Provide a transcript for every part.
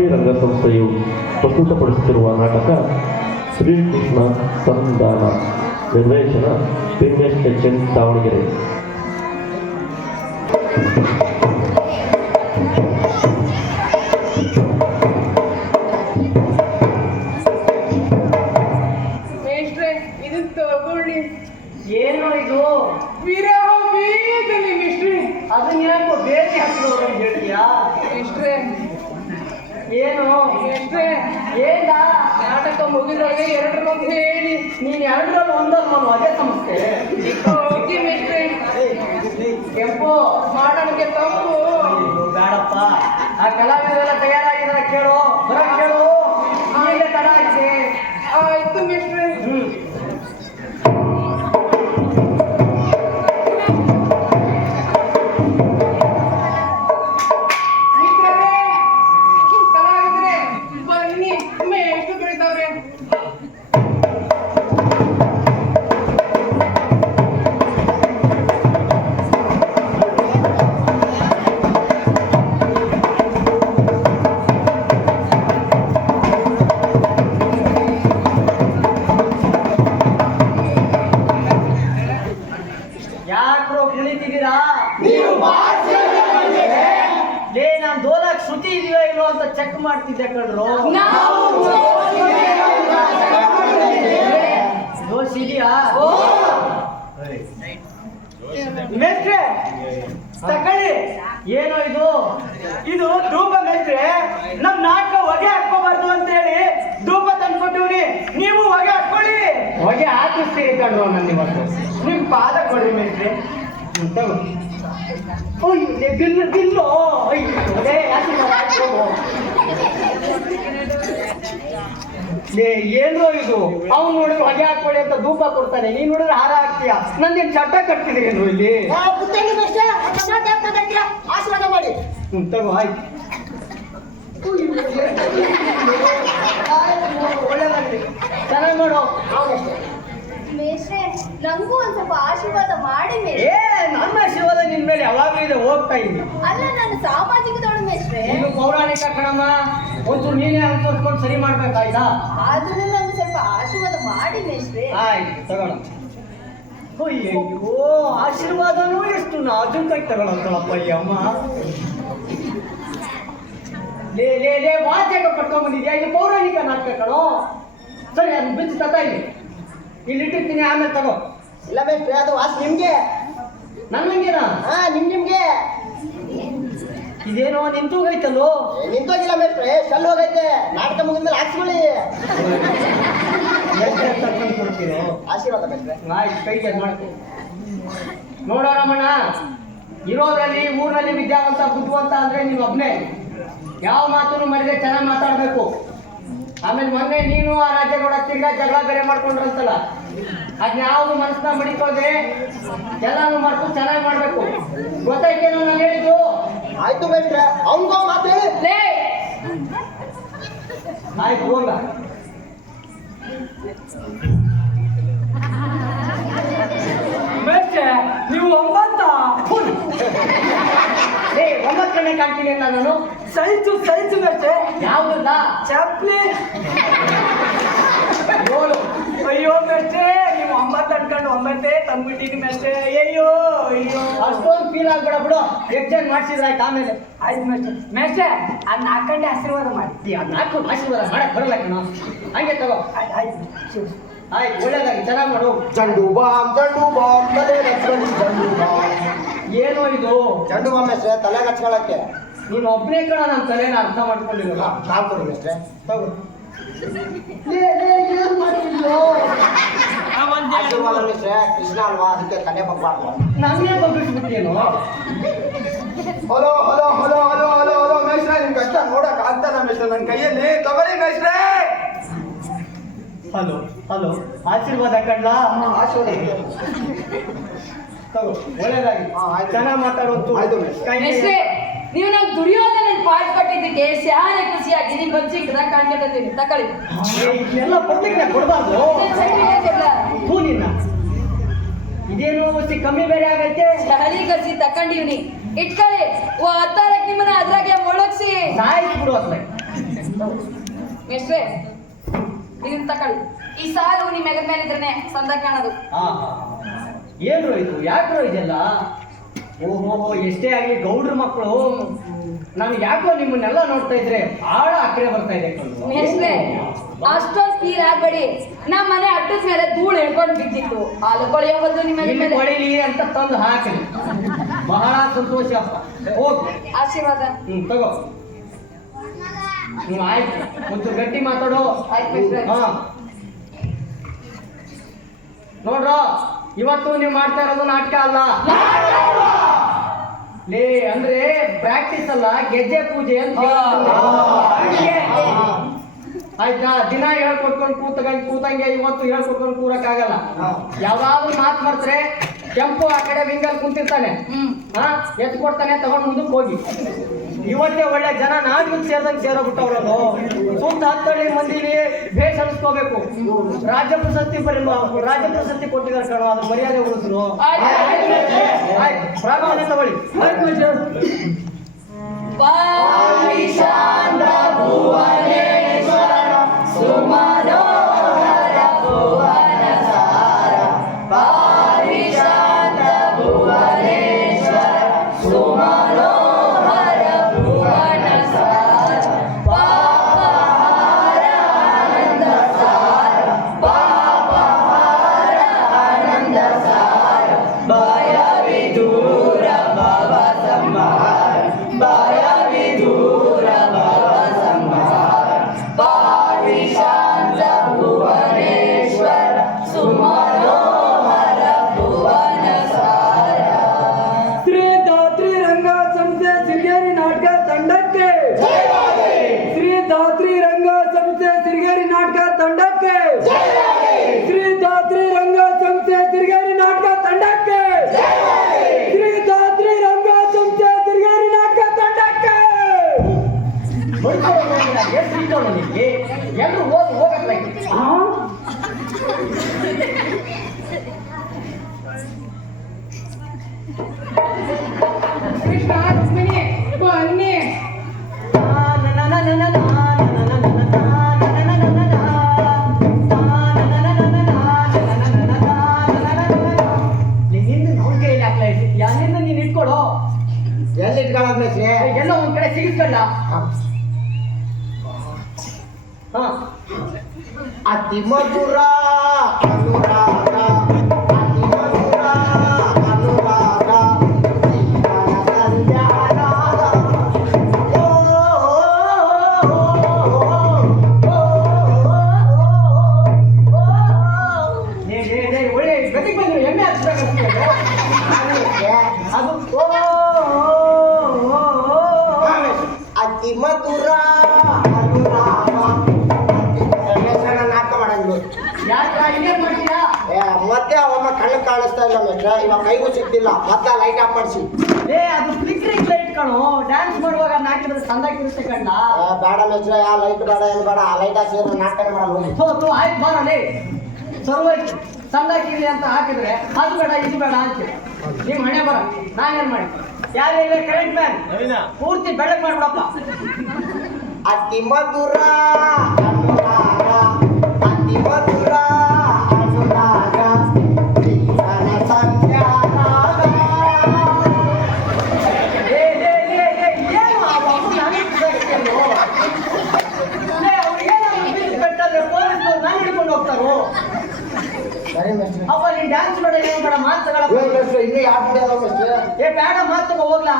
ಮಾಧುರಿ ರಂಗಸಂಸ್ಥೆಯು ಪ್ರಸ್ತುತಪಡಿಸುತ್ತಿರುವ ನಾಟಕ ಶ್ರೀಕೃಷ್ಣ ಸಂಧಾನ. ನಿರ್ದೇಶನ ತಿಮ್ಮೇಶ್ ಎಚ್.ಎನ್. ದಾವಣಗೆರೆ. ಏನು ಇದು ವಿರಹ ವೇದನೆ ಮಿಸ್ಟ್ರಿ? ಅದನ್ನ ಯಾಕೋ ಬೇರೆ ಹಾಕಿದವರು ಹೇಳ್ತೀಯಾ ಮಿಸ್ಟ್ರೆ? ಏನು ಮಿಸ್ಟ್ರೆ? ಏನ ನಾಟಕ ಮುಗಿದ್ರೊಳಗೆ ಎರಡರೊಂದು ಹೇಳಿ ನೀನು ಎರಡರಲ್ಲಿ ಒಂದನ್ನು ಅದೇ ಸಮಸ್ಯೆ ಹೋಗಿ ಮಿಸ್ಟ್ರೆ. ಕೆಂಪು ಮಾಡೋಣಕ್ಕೆ ತಪ್ಪು ಬೇಡಪ್ಪ. ಆ ಕಲಾವಿದರೆಲ್ಲ ತಯಾರಾಗಿದ್ದಾರೆ, ಕೇಳು ಬರಕ್ ಕೇಳು. ಈಗ ತಡ ಆಗಿದೆ. ಆಯ್ತು ಮಿಸ್ಟ್ರೆ. ನಾನು ದೋಲಕ್ ಶ್ರುತಿ ಇದೆಯೋ ಇಲ್ವೋ ಅಂತ ಚೆಕ್ ಮಾಡ್ತಿದ್ದೆ ಕಣ್ರು. ದೋಷ ಇದೆಯಾ ಮೇಸ್ಟ್ರೆ? ತಕೊಳ್ಳಿ. ಏನೋ ಇದು? ಇದು ಧೂಪ ಮೇಸ್ಟ್ರೆ. ನಮ್ ನಾಟಕ ಹೊಗೆ ಹಾಕೋಬಾರ್ದು ಅಂತ ಹೇಳಿ ಧೂಪ ತಂದ್ಕೊಟ್ಟಿವ್ರಿ. ನೀವು ಹೊಗೆ ಹಾಕೊಳ್ಳಿ. ಹೊಗೆ ಹಾಕಿಸ್ತೀರಿ ಕಣ್ರು ನನ್ನ ಇವತ್ತು. ನಿಮ್ ಪಾದ ಕೊಡ್ರಿ ಮೇಸ್ಟ್ರೆ. ಬಿಲ್ಲು ಏನೋ ಇದು? ಅವ್ನು ನೋಡಿದ್ರೆ ಹೊಗೆ ಹಾಕೊಳ್ಳಿ ಅಂತ ಧೂಪ ಕೊಡ್ತಾನೆ, ನೀನ್ ನೋಡಿದ್ರೆ ಹಾರ ಹಾಕ್ತೀಯ. ನಂದೇನು ಚಟ್ಟ ಕಟ್ತಿದೆ ಏನು ಇಲ್ಲಿ? ಆಶೀರ್ವಾದ ಮಾಡಿ ತಗೋ. ಆಯ್ತು, ಒಳ್ಳೆದಾಗ್ಲಿ, ಚೆನ್ನಾಗಿ ಮಾಡು. ನಂಗೂ ಒಂದ್ ಸ್ವಲ್ಪ ಆಶೀರ್ವಾದ ಮಾಡಿ. ನನ್ನ ಆಶೀರ್ವಾದ ನಿನ್ ಮೇಲೆ ಯಾವಾಗಲೂ ಇದೆ, ಹೋಗ್ತಾ ಇದ್ದೀನಿ. ಅಲ್ಲ, ನಾನು ಸಾಮಾಜಿಕದವಳು ಮೇಷ್ಟ್ರೆ. ನೀನು ಪೌರಾಣಿಕ ಕಣಮ್ಮ, ಒಂಚೂರು ನೀನೇ ಅನ್ಸೋಸ್ಕೊಂಡು ಸರಿ ಮಾಡ್ಬೇಕಾಯ್ತಾ? ಆದ್ರೂ ನಂಗೆ ಸ್ವಲ್ಪ ಆಶೀರ್ವಾದ ಮಾಡಿ ಮೇಷ್ಟ್ರೆ. ಆಯ್ತು, ತಗೋಣ. ಅಯ್ಯೋ, ಆಶೀರ್ವಾದನೂ ಎಷ್ಟು ನಾಜೂಕಾಗಿ ತಗೊಳತ್ತಳಪ್ಪ ಈ ಅಮ್ಮ. ಲೇ ವಾದ್ಯಾಗ ಕಟ್ಕೊಂಡ್ಬಂದಿದ್ಯಾ? ಇದು ಪೌರಾಣಿಕ ನಾಟಕ ಕಣೋ. ಸರಿ, ಅದನ್ನ ಬಿಚ್ಚು ತಗ. ಇಲ್ಲಿಟ್ಟಿರ್ತೀನಿ, ಆಮೇಲೆ ತಗೋ. ಇಲ್ಲ ಮೇಷ್ಟ್ರೆ, ಅದು ವಾಸ್ ನಿಮ್ಗೆ. ನನ್ಗೇನಾ? ನಿಮ್ಗೆ. ಇದೇನೋ ನಿಂತೋಗೈತಲ್ಲೋ? ನಿಂತೋಗಿಲ್ಲ ಮೇಷ್ಟ್ರೆ, ಶಲ್ ಹೋಗೈತೆ. ನಾಟಕ ಮುಗಿದ್ಮೇಲೆ ಹಾಕ್ಸ್ಕೊಳ್ಳಿ. ಕೊಡ್ತೀರೋ ಆಶೀರ್ವಾದ ಮೇಷ್ಟ್ರೆ. ಆಯ್ತು, ಕೈಗೆ ಮಾಡ್ತೀನಿ. ನೋಡೋಣಮ್ಮಣ್ಣ, ಇರೋದ್ರಲ್ಲಿ ಊರಲ್ಲಿ ವಿದ್ಯಾವಂತ ಬುದ್ಧಿವಂತ ಅಂದ್ರೆ ನೀನು ಒಬ್ನೇ. ಯಾವ ಮಾತನ್ನು ಮರಿದೆ ಚೆನ್ನಾಗಿ ಮಾತಾಡ್ಬೇಕು. ಆಮೇಲೆ ಮೊನ್ನೆ ನೀನು ಆ ರಾಜ್ಯಗೌಡ ತಿರ್ಗಾ ಜಗಳ ಬೇರೆ ಮಾಡ್ಕೊಂಡ್ರಂತಲ್ಲ, ಅದ್ಯಾವುದು ಮನಸ್ಸನ್ನ ಮಡಿಕೊಳ್ಳದೆ ಎಲ್ಲಾನು ಮಾಡ್ಕೊಂಡು ಚೆನ್ನಾಗಿ ಮಾಡ್ಬೇಕು. ಗೊತ್ತಾಯ್ತೇನೋ ನಾನು ಹೇಳಿದ್ದು? ಆಯ್ತು ಮೇಷ್ಟ್ರೆ, ಅವನ್ಗೋ ಮಾತು ಹೇಳಿ. ಆಯ್ತು, ಹೋಗ. ಮೇಷ್ಟ್ರೆ, ನೀವು 9 ಕಣ್ಣೆ ಕಾಣ್ತೀನಿ ಅಲ್ಲ ನಾನು. ಸೈಜು ಮೇಷ್ಟ್ರೆ. ಯಾವುದಲ್ಲ? ಚಪ್ಲಿ. ಅಯ್ಯೋ ಮೇಷ್ಟ್ರೆ, ನೀವು 9 ಅನ್ಕೊಂಡು 9 ತಂದ್ಬಿಟ್ಟಿನಿ ಮೇಷ್ಟ್ರೆ. ಅಯ್ಯೋ ಅಷ್ಟೊಂದು ಫೀಲ್ ಆಗ್ಬೇಡ ಬಿಡು. ಎಕ್ಸ್ಚೇಂಜ್ ಮಾಡ್ಸಿದ್ರೆ ಆಯ್ತು ಆಮೇಲೆ. ಆಯ್ತು ಮೇಷ್ಟ್ರೆ, ಅದ್ 4 ಗಂಟೆ ಆಶೀರ್ವಾದ ಮಾಡಿ. ಅದ್ 4 ಆಶೀರ್ವಾದ ಮಾಡಕ್ ಬರಲ್ಲ ಕಣ. ಹಂಗೆ ತಗೋ. ಆಯ್ತು, ಒಳ್ಳೇದಾಗಿ ಚೆನ್ನಾಗಿ ಮಾಡು. ಚಂಡು ಬಾಂಬ್ ತಲೆ ಹಚ್ಕೊಳ್ಳಿ. ಚಂಡು ಬಾಂಬ್. ಏನೋ ಇದು? ಚಂಡು ಬಾಂಬ್ ಮೇಷ್ಟ್ರೆ, ತಲೆ ಹಚ್ಕೊಳಕ್ಕೆ. ನೀನು ಒಬ್ಬನೇ ಕಣ ನನ್ನ ತಲೆನ ಅರ್ಥ ಮಾಡ್ಕೊಂಡಿರಲ್ಲ. ಸಾಕು ಮೇಷ್ಟ್ರೆ, ತಗೋ. ಏನ್ ಮಾಡಿದ್ರು? ಆಶೀರ್ವಾದ ಮೇಷ್ಟ್ರೆ, ಕೃಷ್ಣ ಅಲ್ವಾ, ಅದಕ್ಕೆ ತಲೆ ಬಗ್ಬಾರ್ದು. ನನ್ನೇ ಬಗ್ಗಿಸ್ಬಿಟ್ಟೇನು? ಹಲೋ ಮೇಷ್ಟ್ರೆ, ನಿಮ್ ಕಷ್ಟ ನೋಡಕ್ ಆಗ್ತಾನ ಮೇಷ್ಟ್ರೆ ನನ್ನ ಕೈಯಲ್ಲಿ? ತಗೊಳ್ಳಿ ಮೇಷ್ಟ್ರೆ. ಹಲೋ, ಆಶೀರ್ವಾದ ಕಣ್ಲಾ? ಆಶೀರ್ವಾದ ತಗೋ, ಒಳ್ಳೇದಾಗಿ ಚೆನ್ನಾಗಿ ಮಾತಾಡೋದು. ಮೇಷ್ಟ್ರೆ, ನೀವು ನಂಗೆ ದುಡಿಯೋದನ್ನ ಪಾಠ ಕೊಟ್ಟಿದ್ದಕ್ಕೆ ಸ್ಯಾನೆ ಖುಷಿಯಾಗಿ ನಿಮ್ ಬಂದು ಸಿಕ್ಕದ ಕಾಣ್ಕೊತೀನಿ. ತಕೊಳ್ಳಿ. ಇದೆಲ್ಲ ಪಬ್ಲಿಕ್ನ ಕೊಡಬಾರ್ದು. ನಿನ್ನ ಇದೇನು ಕಮ್ಮಿ ಬೇರೆ ಆಗೈತೆ. ಶಾಲಿ ಕಸಿ ತಕೊಂಡಿವ್ನಿ, ಇಟ್ಕೊಳ್ಳಿ. ಓ 10 ನಿಮ್ಮನ್ನ ಅದ್ರಾಗೆ ಮೊಳಗ್ಸಿ ಸಾಯಿಸ್ಬಿಡು ಅದ್ರಾಗ. ಮೇಷ್ಟ್ರೆ ಇದನ್ನ ತಕೊಳ್ಳಿ. ಈ ಸಾಲು ನಿಮ್ಮ ಹೆಗಲ ಮೇಲೆ ಇದ್ರೇನೆ ಸಂದ ಕಾಣೋದು. ಏನ್ರು ಇದು? ಯಾಕ್ರೋ ಇದೆಲ್ಲ? ಓಹೋ, ಎಷ್ಟೇ ಆಗಲಿ ಗೌಡ್ರ ಮಕ್ಕಳು. ನನಗೆ ಯಾಕೋ ನಿಮ್ಮನ್ನೆಲ್ಲ ನೋಡ್ತಾ ಇದ್ರೆ ಆಳ ಅಕ್ಕರೆ ಬರ್ತಾ ಇದೆ. ಮೇಷ್ಟ್ರೆ ಅಷ್ಟೊಂದು ತೀರ್ ಆಗ್ಬೇಡಿ. ನಮ್ಮ ಮನೆ ಅಟ್ಟದ ಮೇಲೆ ಧೂಳು ಹೇಳ್ಕೊಂಡು ಬಿದ್ದಿತ್ತು. ಹಾಲು ಕೊಳೆಯೋದು ನಿಮ್ಮ ಇಲ್ಲಿ ಮೇಲೆ. ಕೊಳಿಲಿ ಅಂತ ತಂದು ಹಾಕಲಿ. ಬಹಳ ಸಂತೋಷ ಅಪ್ಪ. ಹೋಗ್. ಆಶೀರ್ವಾದ. ತಗೋ. ಆಯ್ತು, ಒಂದು ಗಟ್ಟಿ ಮಾತಾಡೋ. ಆಯ್ತು ಮೇಷ್ಟ್ರೆ. ಹಾ, ನೋಡ್ರೋ, ಇವತ್ತು ನೀವು ಮಾಡ್ತಾ ಇರೋದು ನಾಟಕ ಅಲ್ಲ. ಲೇ ಅಂದ್ರೆ ಪ್ರಾಕ್ಟೀಸ್ ಅಲ್ಲ, ಗೆಜ್ಜೆ ಪೂಜೆ ಅಂತ ಹೇಳ್ತಾರೆ. ಆಯ್ತಾ? ದಿನ ಹೇಳ್ಕೊಟ್ಕೊಂಡು ಕೂತಂಗೆ ಇವತ್ತು ಹೇಳ್ಕೊಟ್ಕೊಂಡು ಕೂರಕ್ಕಾಗಲ್ಲ. ಯಾವ್ದಾದ್ರು ಮಾತು ಬರ್ತಾರೆ, ಕೆಂಪು ಆ ಕಡೆ ವಿಂಗಲ್ ಕುಂತಿರ್ತಾನೆ, ಎತ್ತು ಕೊಡ್ತಾನೆ, ತಗೊಂಡ್ ಮುಂದಕ್ಕೆ ಹೋಗಿ. ಇವತ್ತೇ ಒಳ್ಳೆ ಜನ ನಾಟಕ ಸೇರ್ದಂಗೆ ಸೇರೋಬಿಟ್ಟವ್ರದು. ಸುತ್ತ 10 ಮಂದಿಲಿ ಭೇಷ ಅನಿಸ್ಕೋಬೇಕು. ರಾಜ್ಯ ಪ್ರಶಸ್ತಿ ಕೊಟ್ಟಿದ್ದಾರೆ ಕಣೋ, ಅದು ಮರ್ಯಾದೆ ಉಳಿದ್ರು. ಆಯ್ತು, ಪ್ರಾರಂಭ ತಗೊಳ್ಳಿ. ಪಾರಿಶಾಂತ ಭುವನೇಶ್ವರ ಸುಮನೋಹರ ಭುವನ ಸಾರ. ಪಾರಿಶಾಂತ ಭುವನೇಶ್ವರ ಸುಮನೋಹರ ಭುವನ ಸಾರ. ಪಾಪಹಾರ ಆನಂದ ಸಾರ. ಪಾಪಹಾರ ಆನಂದ ಸಾರ. ಭಯ ವಿದೂರ ಭವ ಸಂಹಾರ. ಭಯ ವಿದೂರ ಭವ ಸಂಹಾರ. ಪಾರಿಶಾಂತ ಭುವನೇಶ್ವರ ಸುಮನೋಹರ ಭುವನ ಸಾರ. ಶ್ರೀ ಧಾತ್ರಿ ರಂಗ ಸಂಸ್ಥೆ ಸಿರಿಗೇರಿ ನಾಟಕ ತಂಡಕ್ಕೆ, ಶ್ರೀ ಧಾತ್ರಿ ರಂಗ ಸಂಸ್ಥೆ ಸಿರಿಗೇರಿ ನಾಟಕ ತಂಡಕ್ಕೆ, ಶ್ರೀ ಧಾತ್ರಿ ರಂಗ ಸಂಸ್ಥೆ ಸಿರಿಗೇರಿ ನಾಟಕ ತಂಡಕ್ಕೆ, ಶ್ರೀ ಧಾತ್ರಿ ರಂಗ ಸಂಸ್ಥೆ ಸಿರಿಗೇರಿ ನಾಟಕ ತಂಡಕ್ಕೆ. ಎಲ್ಲರೂ ಹೋಗಕ್ಕೆ ಕೃಷ್ಣ ರುಕ್ಮಿಣಿ ಬನ್ನಿ. ಯಾರಿಂದ ನೀನ್ ಇಟ್ಕೊಡು. ಎಲ್ಲಿ ಇಟ್ಕೊಳ್ಳೋದು ಮೇಷ್ಟ್ರೆ? ಎಲ್ಲ ಒಂದ್ ಕಡೆ ಸಿಗಿಸ್ಕೊಂಡ. ಹಾ, ಅತಿ ಮಧುರ ಅನುರಾಗ, ಅತಿ ಮಧುರ ಅನುರಾಗ, ಜೀವನ ಸಂಧ್ಯಾರಾಗ. ಓ, ಒಳ್ಳೆ ಗತಿಗೆ ಬಂದ್ರು, ಎಮ್ಮೆ ಹಚ್ಬೇಕಂತ ಅದು. ಅತಿ ಮಧುರ ಅನುರಾಗ. ನಾಟಕ ಮಾಡಂಗಿಲ್ಲ. ಯಾಕೆ ಇನ್ನೇನ್ ಮಾಡ್ತೀರಾ? ಮತ್ತೆ ಅವಮ್ಮ ಕಣ್ಣು ಕಾಣಿಸ್ತಾ ಇಲ್ಲ ಮೇಷ್ಟ್ರೆ, ಇವಾಗ ಕೈಗೂ ಸಿಗ್ತಿಲ್ಲ. ಮತ್ತೆ ಲೈಟ್ ಆಫ್ ಮಾಡಿಸಿ. ಅದು ಫ್ಲಿಕ್ರಿಂಗ್ ಲೈಟ್ ಕಣೋ. ಡ್ಯಾನ್ಸ್ ಮಾಡುವಾಗ ನಾಕಿದ್ರೆ ಸಂದಾಕಿರುತ್ತೆ ಕಂಡ. ಬೇಡ ಮೇಷ್ಟ್ರೆ, ಆ ಲೈಟ್ ಬೇಡ, ಏನು ಬೇಡ. ಆ ಲೈಟ್ ಹಾಕಿ ನಾಟಕ ಮಾಡಲ್ಲ. ಸೋತು ಆಯ್ತು ಬಾರಲಿ. ಸರ್ವೈತು ಸಂದಾಕಿರಿ ಅಂತ ಹಾಕಿದ್ರೆ ಅದು ಬೇಡ ಇದು ಬೇಡ ಅಂತೀರಿ. ನಿಮ್ ಹಣೆ ಬರ, ನಾನೇನ್ ಮಾಡಿ? ಯಾರೇ ಕರೆಂಟ್ ಮ್ಯಾನ್ ಪೂರ್ತಿ ಬೆಳಗ್ಗೆ ಮಾಡ್ಬಿಡಪ್ಪ. ಅತಿ ಮಧುರ ಅನುರಾಗ, ಅತಿ ಮಧುರ ಅನುರಾಗ, ಜೀವನ ಸಂಧ್ಯಾರಾಗ. ಏನು ಆ ಮಗು ನನಗೆ ಬಿಸಾಕ್ತೀಯಲ್ಲೋ? ಅವ್ರಿಗೇನು పెట్టాలి? ಪೊಲೀಸರು ನಾನು ಹಿಡ್ಕೊಂಡು ಹೋಗ್ತಾರೋ? ಸರಿ ಮೇಷ್ಟ್ರೆ. ಅಪ್ಪ ನೀನ್ ಡ್ಯಾನ್ಸ್ ಬೇಡ, ಏನು ಬೇಡ, ಮಾತು ತಗೊಳಪ್ಪ. ಮೇಷ್ಟ್ರೆ, ಇನ್ನೂ ಯಾರು ಬಿಡೋದು ಮೇಷ್ಟ್ರೆ? ಬೇಡ, ಮಾತು ತಗೋ ಹೋಗ್ಲಾ.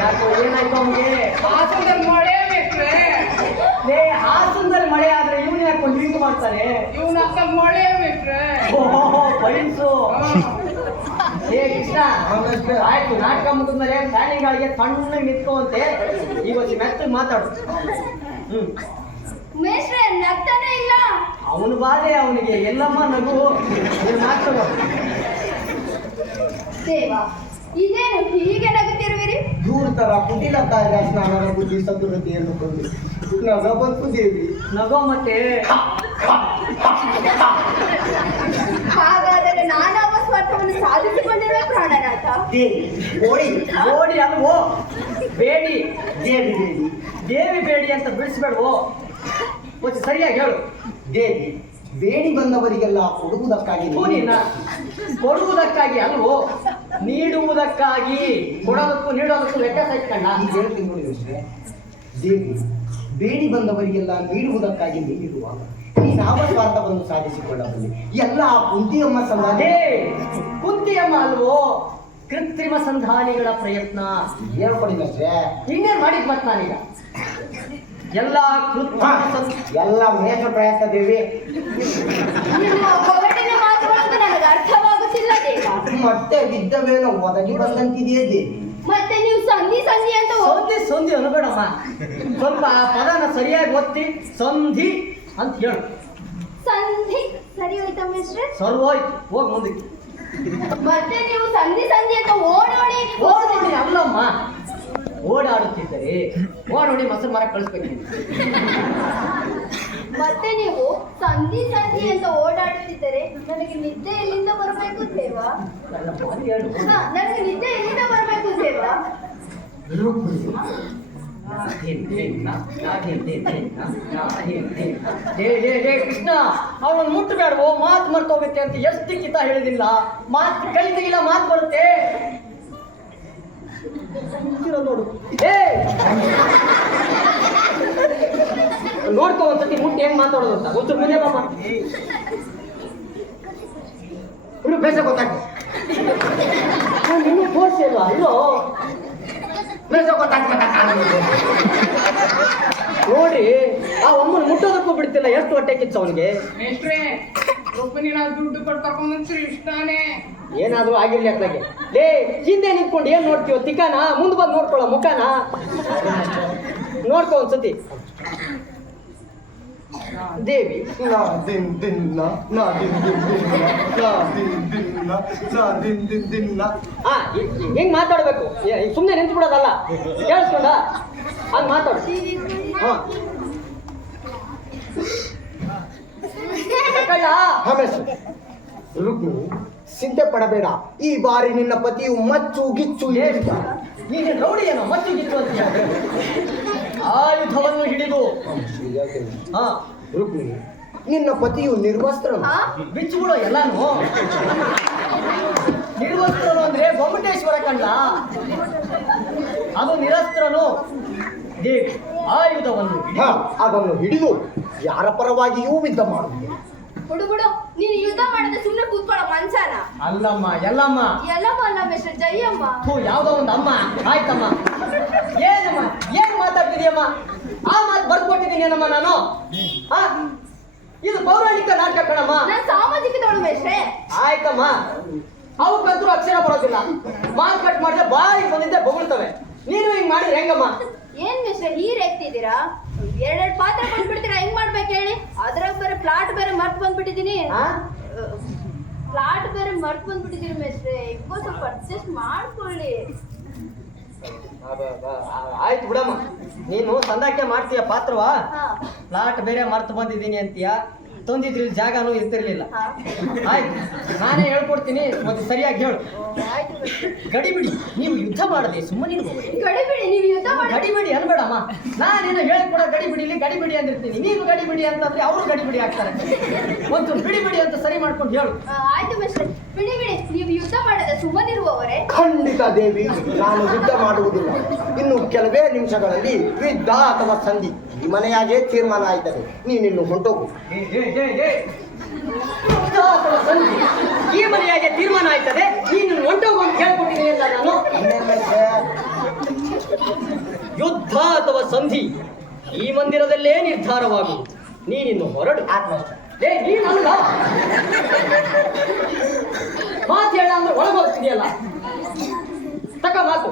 ಯಾಕೋ ಏನಾಯ್ತು ಅವನಿಗೆ? ಹಾಸನದಲ್ಲಿ ಮಳೆ ಮೇಷ್ಟ್ರೆ. ಹಾಸನದಲ್ಲಿ ಮಳೆ ಆದ್ರೆ ಇವನು ಯಾಕೆ ಒಂದು ಡ್ರಿಂಕ್ ಮಾಡ್ತಾನೆ? ಇವನ ಅಕ್ಕ ಮಳೆ ಮೇಷ್ಟ್ರೆ. ಪೈನ್ಸು. ಏ ಕೃಷ್ಣ, ಆಯ್ತು ನಾಟಕ ಮುಗಿದ್ಮೇಲೆ ಫ್ಯಾನಿಂಗ್ ಗಾಳಿಗೆ ತಣ್ಣಗೆ ನಿಂತ್ಕೊಂತೆ. ಇವತ್ತು ಮೆತ್ತಗೆ ಮಾತಾಡು. ಮೇಷ್ಟ್ರೆ ನಗ್ತಾನೆ ಇಲ್ಲ. ಅವನು ಬಾಧೆ ಅವನಿಗೆ. ಎಲ್ಲಮ್ಮ ನಗು. ನಾಟಕ ದೇವ, ಇದೇನು ಹೀಗೆ ನಗುತ್ತಿರುವಿರಿ? ದೂರ ತರ ಕುಟಿಲ ಕಾರ್ಯ ಸ್ನಾನದ ಬುದ್ಧಿ ಸದುರತೆಯನ್ನು ಕೊಂಡು ನಗ ಬಂತು ದೇವಿ. ನಗೋ ಮತ್ತೆ. ಹಾಗಾದರೆ ನಾನು ಅವ ಸ್ವರ್ಥ ಪುರುಷಾರ್ಥವನ್ನು ಸಾಧಿಸಿಕೊಂಡಿರುವ ಪ್ರಾಣನಾಥ. ದೇವಿ ಓಡಿ ಓಡಿ ಅಲ್ವೋ, ಬೇಡಿ. ದೇವಿ ದೇವಿ ದೇವಿ ಬೇಡಿ ಅಂತ ಬಿಡಿಸ್ಬೇಡ್ವೋ, ಮತ್ತೆ ಸರಿಯಾಗಿ ಹೇಳು. ದೇವಿ ಬೇಡಿ ಬಂದವರಿಗೆಲ್ಲ ಕೊಡುವುದಕ್ಕಾಗಿ ನೀನ ಕೊಡುವುದಕ್ಕಾಗಿ ಅಲ್ವೋ, ನೀಡುವುದಕ್ಕಾಗಿ. ಕೊಡೋದಕ್ಕೂ ನೀಡೋದಕ್ಕೂ ವ್ಯತ್ಯಾಸ ಇಟ್ಕೊಂಡ. ಈಗ ಹೇಳ್ತೀನಿ ನೋಡಿ ಅಷ್ಟೇ. ದೇವಿ ಬೇಡಿ ಬಂದವರಿಗೆಲ್ಲ ನೀಡುವುದಕ್ಕಾಗಿ ನೀಡಿರುವಾಗ ನೀ ಯಾವ ಸ್ವಾರ್ಥವನ್ನು ಸಾಧಿಸಿಕೊಳ್ಳಬಲ್ಲೆ? ಎಲ್ಲ ಕುಂತಿಯಮ್ಮ ಸಂಧಾನ. ಅದೇ ಕುಂತಿಯಮ್ಮ ಅಲ್ವೋ, ಕೃತ್ರಿಮ ಸಂಧಾನಿಗಳ ಪ್ರಯತ್ನ. ಹೇಳ್ಕೊಡಿದಷ್ಟೇ. ಇನ್ನೇನ್ ಮಾಡಿದ್ ಮತ್ ನಾನೀಗ ಎಲ್ಲ ಎಲ್ಲ ಮೇಷ ಪ್ರಯತ್ನ ದೇವಿ. ನಿಮ್ಮ ಹೊಗಟಿನ ಮಾತುಗಳನ್ನು ನನಗೆ ಅರ್ಥವಾಗುತ್ತಿಲ್ಲ ದೇವ. ಮತ್ತೆ ಬಿದ್ದವೇನೋ ಒದಗಿ ಬಂದಂತಿದೆಯೇ ದೇವಿ. ಮತ್ತೆ ನೀವು ಸಂಧಿ ಸಂಧಿ ಅಂತ ಸಂಧಿ ಅನ್ಬೇಡಮ್ಮ, ಸ್ವಲ್ಪ ಆ ಪದನ ಸರಿಯಾಗಿ ಒತ್ತಿ ಸಂಧಿ ಅಂತ ಹೇಳು. ಸಂಧಿ ಸರಿ ಹೋಯ್ತಾ ಮಿಸ್ಟ್ರೆ? ಸರ್ವೋಯ್ತು, ಹೋಗಿ ಮುಂದಕ್ಕೆ. ಮತ್ತೆ ನೀವು ಸಂಧಿ ಸಂಧಿ ಅಂತ ಓಡೋಡಿ ಓಡೋಡಿ ಅಲ್ಲಮ್ಮ, ಓಡಾಡುತ್ತಿದ್ದರೆ ಓಡೋಡಿ ಮೊಸರು ಮರ ಕಳಿಸ್ಬೇಕು. ಮತ್ತೆ ನೀವು ಸಂಧಿ ಸಂಧಿ ಅಂತ ಓಡಾಡುತ್ತಿದ್ದರೆ ನನಗೆ ನಿದ್ದೆ ಎಲ್ಲಿಂದ ಬರಬೇಕು ದೇವಾ? ಹೇಳು. ನನಗೆ ನಿದ್ದೆ ಎಲ್ಲಿಂದ ಬರಬೇಕು ದೇವಾ? ಕೃಷ್ಣ, ಅವನು ಮುಟ್ಟಬೇಡವೋ, ಮಾತು ಮರ್ತೋಗುತ್ತೆ ಅಂತ ಎಷ್ಟು ಕಿತ ಹೇಳಿದಿಲ್ಲ. ಮಾತು ಕಲಿತಿಲ್ಲ, ಮಾತು ಬರುತ್ತೆ. ನೋಡು, ನೋಡ್ಕೋ ಒಂದ್ಸತಿ ಮುಟ್ಟಿ ಹೆಂಗ್ ಮಾತಾಡೋದು ಅಂತ. ಒಂದು ಮುಂದೆ ಬಾಮ, ಇನ್ನು ಬೇಸ ಗೊತ್ತಾಗ್ತದೆ. ನಿನ್ನ ತೋರಿಸಿ ಅಲ್ವಾ? ಅಲ್ಲೋ ಬೇಸ ಗೊತ್ತಾಗ್ತದೆ ನೋಡ್ರಿ, ಆ ಒಮ್ಮನ ಮುಟ್ಟೋದಕ್ಕೂ ಬಿಡ್ತಿಲ್ಲ. ಎಷ್ಟು ಹೊಟ್ಟೆ ಕಿಚ್ಚ ಅವನಿಗೆ. ದುಡ್ಡು ಕೊಟ್ಟು ಕರ್ಕೊಂಡ್ರಿ ಇಷ್ಟಾನೇ. ಏನಾದ್ರೂ ಆಗಿರ್ಲಿ ಅತ್ಲಾಗೆ. ಲೇ, ಹಿಂದೆ ನಿಂತ್ಕೊಂಡು ಏನ್ ನೋಡ್ತೀವೋ? ತಿಕಾನ ಮುಂದ್ ಬಂದು ನೋಡ್ಕೊಳ್ಳೋ ಮುಖಾನ. ನೋಡ್ಕೊ ಒಂದ್ಸತಿ. ದೇವಿ ಹೆಂಗ್ ಮಾತಾಡ್ಬೇಕು? ಸುಮ್ನೆ ನಿಂತು ಬಿಡೋದಲ್ಲ, ಕೇಳಿಸ್ಕೊಂಡ ಹಂಗ್ ಮಾತಾಡು. ಹಾ ರುಕ್ಮಿಣಿ, ಚಿಂತೆ ಪಡಬೇಡ. ಈ ಬಾರಿ ನಿನ್ನ ಪತಿಯು ಮಚ್ಚು ಗಿಚ್ಚು ಹೇಳಿದ. ನೀನು ರೌಡಿ ಏನೋ ಮಚ್ಚು ಗಿಚ್ಚು ಅಂತ ಹೇಳಿದ್ರೆ. ಆಯುಧವನ್ನು ಹಿಡಿದು. ಹಾ ರುಕ್ಮಿಣಿ, ನಿನ್ನ ಪತಿಯು ನಿರ್ವಸ್ತ್ರನು. ಬಿಚ್ಚುಬಿಡೋ ಎಲ್ಲಾನು. ನಿರ್ವಸ್ತ್ರನು ಅಂದ್ರೆ ಗೊಮ್ಮಟೇಶ್ವರ ಕಂಡ, ಅದು ನಿರಸ್ತ್ರನು. ದೇವಿ ಆಯುಧವನ್ನು ಅದನ್ನು ಹಿಡಿದು ಯಾರ ಪರವಾಗಿಯೂ ಯುದ್ಧ ಮಾಡುವುದು. ಹುಡುಗುಡು, ನೀನು ಯುದ್ಧ ಮಾಡದೆ ಸುಮ್ಮನೆ ಕೂತ್ಕೊಳ್ಳೋ ಮನ್ಸಾನ? ಅಲ್ಲಮ್ಮ, ಎಲ್ಲಮ್ಮ. ಎಲ್ಲಮ್ಮ ಅಲ್ಲ ಮಿಸ್ಟರ್ ಜಯಮ್ಮ. ಯಾವ್ದೋ ಒಂದು ಅಮ್ಮ. ಆಯ್ತಮ್ಮ. ಏನಮ್ಮ ಏನ್ ಮಾತಾಡ್ತಿದ್ಯಮ್ಮ? ಆ ಮಾತು ಬರ್ಕೊಟ್ಟಿದ್ದೀನಿ ಏನಮ್ಮ ನಾನು? ಇದು ಪೌರಾಣಿಕ ನಾಟಕ ಕಣಮ್ಮ. ನಾನು ಸಾಮಾಜಿಕದವಳು ಮಿಸ್ಟ್ರೆ. ಆಯ್ತಮ್ಮ, ಅವಕ್ಕಂತೂ ಅಕ್ಷರ ಬರೋದಿಲ್ಲ. ಮಾಲ್ ಕಟ್ ಮಾಡಿದ್ರೆ ಬಾಯಿ ಬಂದಿದ್ದೆ ಬೊಗಳ್ತವೆ. ನೀನು ಹಿಂಗ್ ಮಾಡಿದ್ರೆ ಹೆಂಗಮ್ಮ? ಏನ್ ಮಿಸ್ಟ್ರೆ ಹೀರ್ ಎಕ್ತಿದ್ದೀರಾ? ಎರಡೆರಡು ಪಾತ್ರೆ ಬಂದ್ಬಿಡ್ತೀರಾ, ಹೆಂಗ್ ಮಾಡ್ಬೇಕು ಹೇಳಿ? ಅದ್ರಾಗ ಬೇರೆ ಪ್ಲಾಟ್ ಬೇರೆ ಮರ್ತ್ ಬಂದ್ಬಿಟ್ಟಿದೀನಿ. ಪ್ಲಾಟ್ ಬೇರೆ ಮರ್ತ್ ಬಂದ್ಬಿಟ್ಟಿದೀನಿ ಮಿಸ್ಟ್ರೆ. ಇಬ್ಬರು ಸ್ವಲ್ಪ ಅಡ್ಜಸ್ಟ್ ಮಾಡ್ಕೊಳ್ಳಿ. ಆಯ್ತು ಬಿಡಮ್ಮ, ನೀನು ಸಂದಾಕೆ ಮಾಡ್ತೀಯ ಪಾತ್ರವಾ? ಹಾ. ಪ್ಲಾಟ್ ಬೇರೆ ಮರ್ತು ಬಂದಿದ್ದೀನಿ ಅಂತೀಯ. ತಂದಿದ್ರಿ ಜಾಗನೂ ಇರ್ತಿರ್ಲಿಲ್ಲ. ಹಾ. ಆಯ್ತು, ನಾನೇ ಹೇಳ್ಕೊಡ್ತೀನಿ, ಮತ್ತೆ ಸರಿಯಾಗಿ ಹೇಳು. ಆಯ್ತು ಮಿಸ್ಟ್ರೆ. ಗಡಿಬಿಡಿ, ನೀವು ಯುದ್ಧ ಮಾಡದೆ ಸುಮ್ಮನೆ ಇರ್ಬೋದು. ಗಡಿಬಿಡಿ, ನೀವು ಯುದ್ಧ ಮಾಡಿ. ಗಡಿಬಿಡಿ ಅನ್ಬೇಡಮ್ಮ. ನಾನೇನು ಹೇಳ್ಕೊಡೋ ಗಡಿಬಿಡಿಲಿ ಗಡಿಬಿಡಿ ಅಂದಿರ್ತೀನಿ. ನೀವು ಗಡಿಬಿಡಿ ಅಂತಂದ್ರೆ ಅವರು ಗಡಿಬಿಡಿ ಆಗ್ತಾರೆ. ಒಂದು ಬಿಡಿಬಿಡಿ ಅಂತ ಸರಿ ಮಾಡ್ಕೊಂಡು ಹೇಳು. ಆಯ್ತು ಮಿಸ್ಟ್ರೆ, ಬಿಡಿ ಬಿಡಿ, ನೀವು ಯುದ್ಧ ಮಾಡದೆ ಸುಮ್ಮನಿರುವವರೇ? ಖಂಡಿತ ದೇವಿ, ನಾನು ಯುದ್ಧ ಮಾಡುವುದಿಲ್ಲ. ಇನ್ನು ಕೆಲವೇ ನಿಮಿಷಗಳಲ್ಲಿ ಯುದ್ಧ ಅಥವಾ ಸಂಧಿ ಈ ಮನೆಯಾಗೆ ತೀರ್ಮಾನ ಆಯ್ತದೆ. ನೀನಿನ್ನು ಹೊಂಟೋಗು. ಈ ಮನೆಯಾಗೆ ತೀರ್ಮಾನ ಆಯ್ತದೆ, ನೀನು ಹೊಂಟೋಗು ಅಂತ ಹೇಳ್ಕೊಟ್ಟಿದ್ದೀನಿ ಅಂತ ನಾನು. ಯುದ್ಧ ಅಥವಾ ಸಂಧಿ ಈ ಮಂದಿರದಲ್ಲೇ ನಿರ್ಧಾರವಾಗು. ನೀನಿನ್ನು ಹೊರಡು. ನೀನಲ್ಲ ಮಾತು ಹೇಳ ಅಂದ್ರೆ ಒಳಗೋಗ್ತಿದೆಯಲ್ಲ, ತಕ್ಕ ಮಾತು.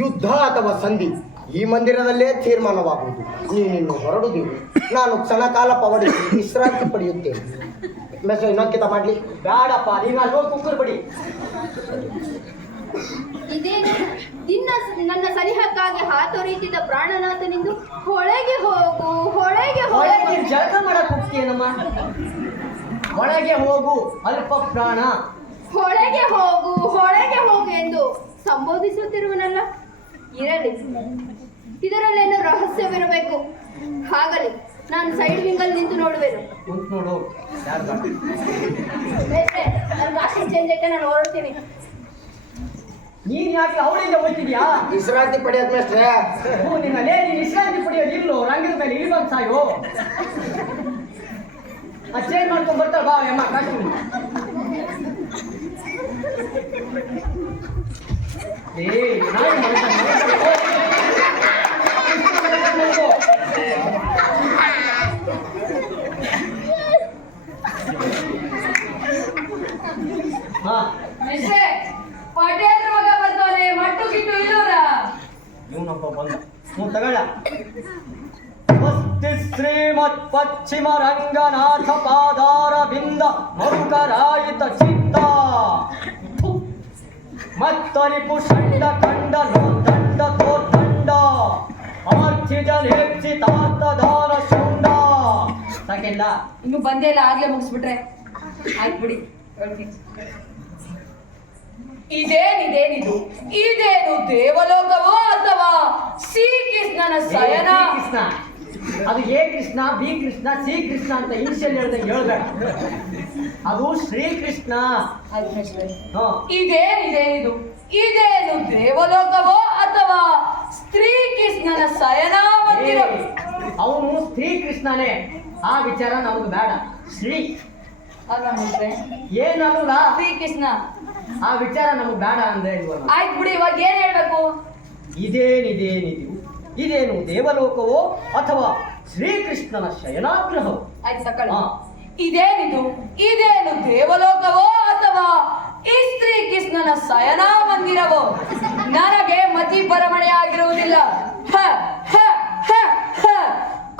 ಯುದ್ಧ ಅಥವಾ ಸಂಧಿ ಈ ಮಂದಿರದಲ್ಲೇ ತೀರ್ಮಾನವಾಗುವುದು. ನೀನಿನ್ನು ಹೊರಡುವುದಿಲ್ಲ. ನಾನು ಕ್ಷಣಕಾಲ ಪವಡಿಸಿ ವಿಶ್ರಾಂತಿ ಪಡೆಯುತ್ತೇನೆ. ಮೆಸ ಇನ್ನೊಂದ್ಕಿತ ಮಾಡ್ಲಿ? ಬೇಡಪ್ಪ, ನೀನು ಅಲ್ಲಿ ಹೋಗಿ ಕುಕ್ಕರ್ ಬಿಡಿ. ಇದೇನು ದಿನ ನನ್ನ ಸನಿಹಕ್ಕಾಗಿ ಹಾತೊರೀತಿದ್ದ ಪ್ರಾಣನಾಥನಿಂದು ಹೊಳೆಗೆ ಹೋಗು, ಹೊಳೆಗೆ ಹೋಗು. ಜಳಕ ಮಾಡಕ್ ಹೋಗ್ತೀಯನಮ್ಮ? ಒಳಗೆ ಹೋಗು ಅಲ್ಪ ಪ್ರಾಣ. ಹೊಳೆಗೆ ಹೋಗು ಎಂದು ಸಂಬೋಧಿಸುತ್ತಿರುವನಲ್ಲ. ಇರಲಿ, ಇದರಲ್ಲೇನೋ ರಹಸ್ಯವಿರಬೇಕು. ಹಾಗಲಿ ನಾನು ಸೈಡ್ ವಿಂಗಲ್ಲಿ ನಿಂತು ನೋಡುವೆನು. ಕುಂತ್ ನೋಡು, ಯಾರು ನನ್ನ ರಾಶಿ ಚೇಂಜ್ ಐತೆ, ನಾನು ಹೊರಡ್ತೀನಿ. ನೀನ್ ಯಾಕೆ ಅವಳಿಂದ ಹೋಗ್ತಿದ್ಯಾ? ವಿಶ್ರಾಂತಿ ಪಡೆಯೋದ್ ಮೇಷ್ಟ್ರೆ. ನಿನ್ನಲ್ಲೇ ನೀನು ವಿಶ್ರಾಂತಿ ಪಡೆಯೋದು ಇಲ್ಲೋ, ರಂಗದ ಮೇಲೆ ಇಲ್ಲಿ ಬಂದು ಸಾಯೋ. ಚೇಂಜ್ ಮಾಡ್ಕೊಂಡ್ ಬರ್ತಾಳ ಬಾ ಅಮ್ಮ ಕಾಶ್ಮೀರಿ. ಮಿಸ್ಟ್ರೆ, ಪಟೇಲ್ರ ಮಗ ಬರ್ತಾನೆ, ಮಟ್ಟು ಗಿಟ್ಟು ಇಲ್ಲೂರ. ಇವನಪ್ಪ ಬಂದ. ತಗೊಳ್ಳ. ಶ್ರೀಮತ್ ಪಶ್ಚಿಮ ರಂಗನಾಥ ಪಾದಾರ ಬಿಂದ ಮರುಕರಾಯಿತ ಚಿತ್ತ ಮತ್ತರಿಪು ಷಂಡ ಕಂಡ ದಂಡ ತೋರ್ದಂಡ ಆರ್ಚಿಜಲೇಪ್ಸಿ ತಾತದಾನ ಶುಂಡ. ಸಾಕಿಲ್ಲ? ಇನ್ನು ಬಂದೇ ಇಲ್ಲ, ಆಗ್ಲೇ ಮುಗಿಸ್ಬಿಟ್ರೆ ಆಯ್ತು ಬಿಡಿ. ಇದೇನಿದು? ಇದೇನು ದೇವಲೋಕವೋ ಅಥವಾ ಶ್ರೀಕೃಷ್ಣನ ಶಯನ? ಕೃಷ್ಣ ಅದು A Krishna, B Krishna, C Krishna ಅಂತ ಇನಿಷಿಯಲ್ ಹೇಳ್ದಂಗೆ ಹೇಳ್ಬೇಡ. ಅದು ಶ್ರೀಕೃಷ್ಣ. ಇದೇನಿದು? ಇದೇನು ದೇವಲೋಕವೋ ಅಥವಾ ಶ್ರೀಕೃಷ್ಣನ ಶಯನ ಮಂದಿರ? ಅವನು ಸ್ತ್ರೀ ಕೃಷ್ಣನೇ. ಆ ವಿಚಾರ ನಮ್ಗೆ ಬೇಡ. ಶ್ರೀ ಅಲ್ಲ ಮಿಸ್ಟ್ರೆ, ಏನಲ್ಲ ಶ್ರೀಕೃಷ್ಣ ಆ ವಿಚಾರ ನಮ್ಗೆ ಬೇಡ ಅಂದ್ರೆ ಇಲ್ವಲ್ಲ. ಆಯ್ತು ಬಿಡಿ, ಇವಾಗ ಏನ್ ಹೇಳ್ಬೇಕು? ಇದೇನು ದೇವಲೋಕವೋ ಅಥವಾ ಶ್ರೀಕೃಷ್ಣನ ಶಯನಾಗ್ರಹವೋ? ಆಯ್ತು ತಕೊಳ್ಳಿ. ಇದೇನು ದೇವಲೋಕವೋ ಅಥವಾ ಈ ಶ್ರೀಕೃಷ್ಣನ ಶಯನ ಮಂದಿರವೋ? ನನಗೆ ಮತಿ ಬರಮಣೆ ಆಗಿರುವುದಿಲ್ಲ.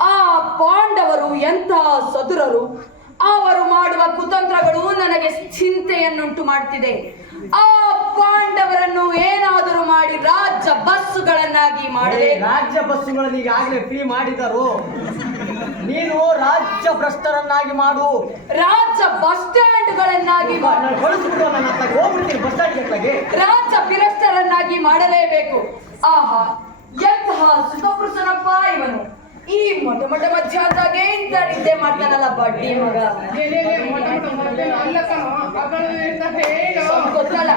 ಆ ಪಾಂಡವರು ಎಂಥ ಸದುರರು! ಅವರು ಮಾಡುವ ಕುತಂತ್ರಗಳು ನನಗೆ ಚಿಂತೆಯನ್ನುಂಟು ಮಾಡ್ತಿದೆ. ಆ ಪಾಂಡವರನ್ನು ಏನಾದರೂ ಮಾಡಿ ರಾಜ್ಯ ಬಸ್ಸುಗಳನ್ನಾಗಿ ಮಾಡದೆ. ರಾಜ್ಯ ಬಸ್ಸುಗಳನ್ನು ಈಗಾಗಲೇ ಫ್ರೀ ಮಾಡಿದರು. ನೀನು ರಾಜ್ಯ ಭ್ರಷ್ಟರನ್ನಾಗಿ ಮಾಡು. ರಾಜ್ಯ ಬಸ್ ಸ್ಟ್ಯಾಂಡ್ಗಳನ್ನಾಗಿ ಕಳಿಸ್ಬಿಡು. ನನ್ನ ಹತ್ತಾಗ ಹೋಗ್ಬಿಡ್ತೀನಿ ಬಸ್ ಸ್ಟ್ಯಾಂಡ್ಗೆ. ರಾಜ್ಯ ಭ್ರಷ್ಟರನ್ನಾಗಿ ಮಾಡಲೇಬೇಕು. ಆಹಾ, ಎಂತಹ ಸುಖಪುರುಷನಪ್ಪ ಇವನು! ಈ ಮೊಟ ಮಧ್ಯಾಹ್ನದಾಗೆ ಇಂತ ನಿದ್ದೆ ಮಾಡ್ತಾನಲ್ಲ ಬಡ್ಡಿ ಮಗ. ಗೊತ್ತಲ್ಲ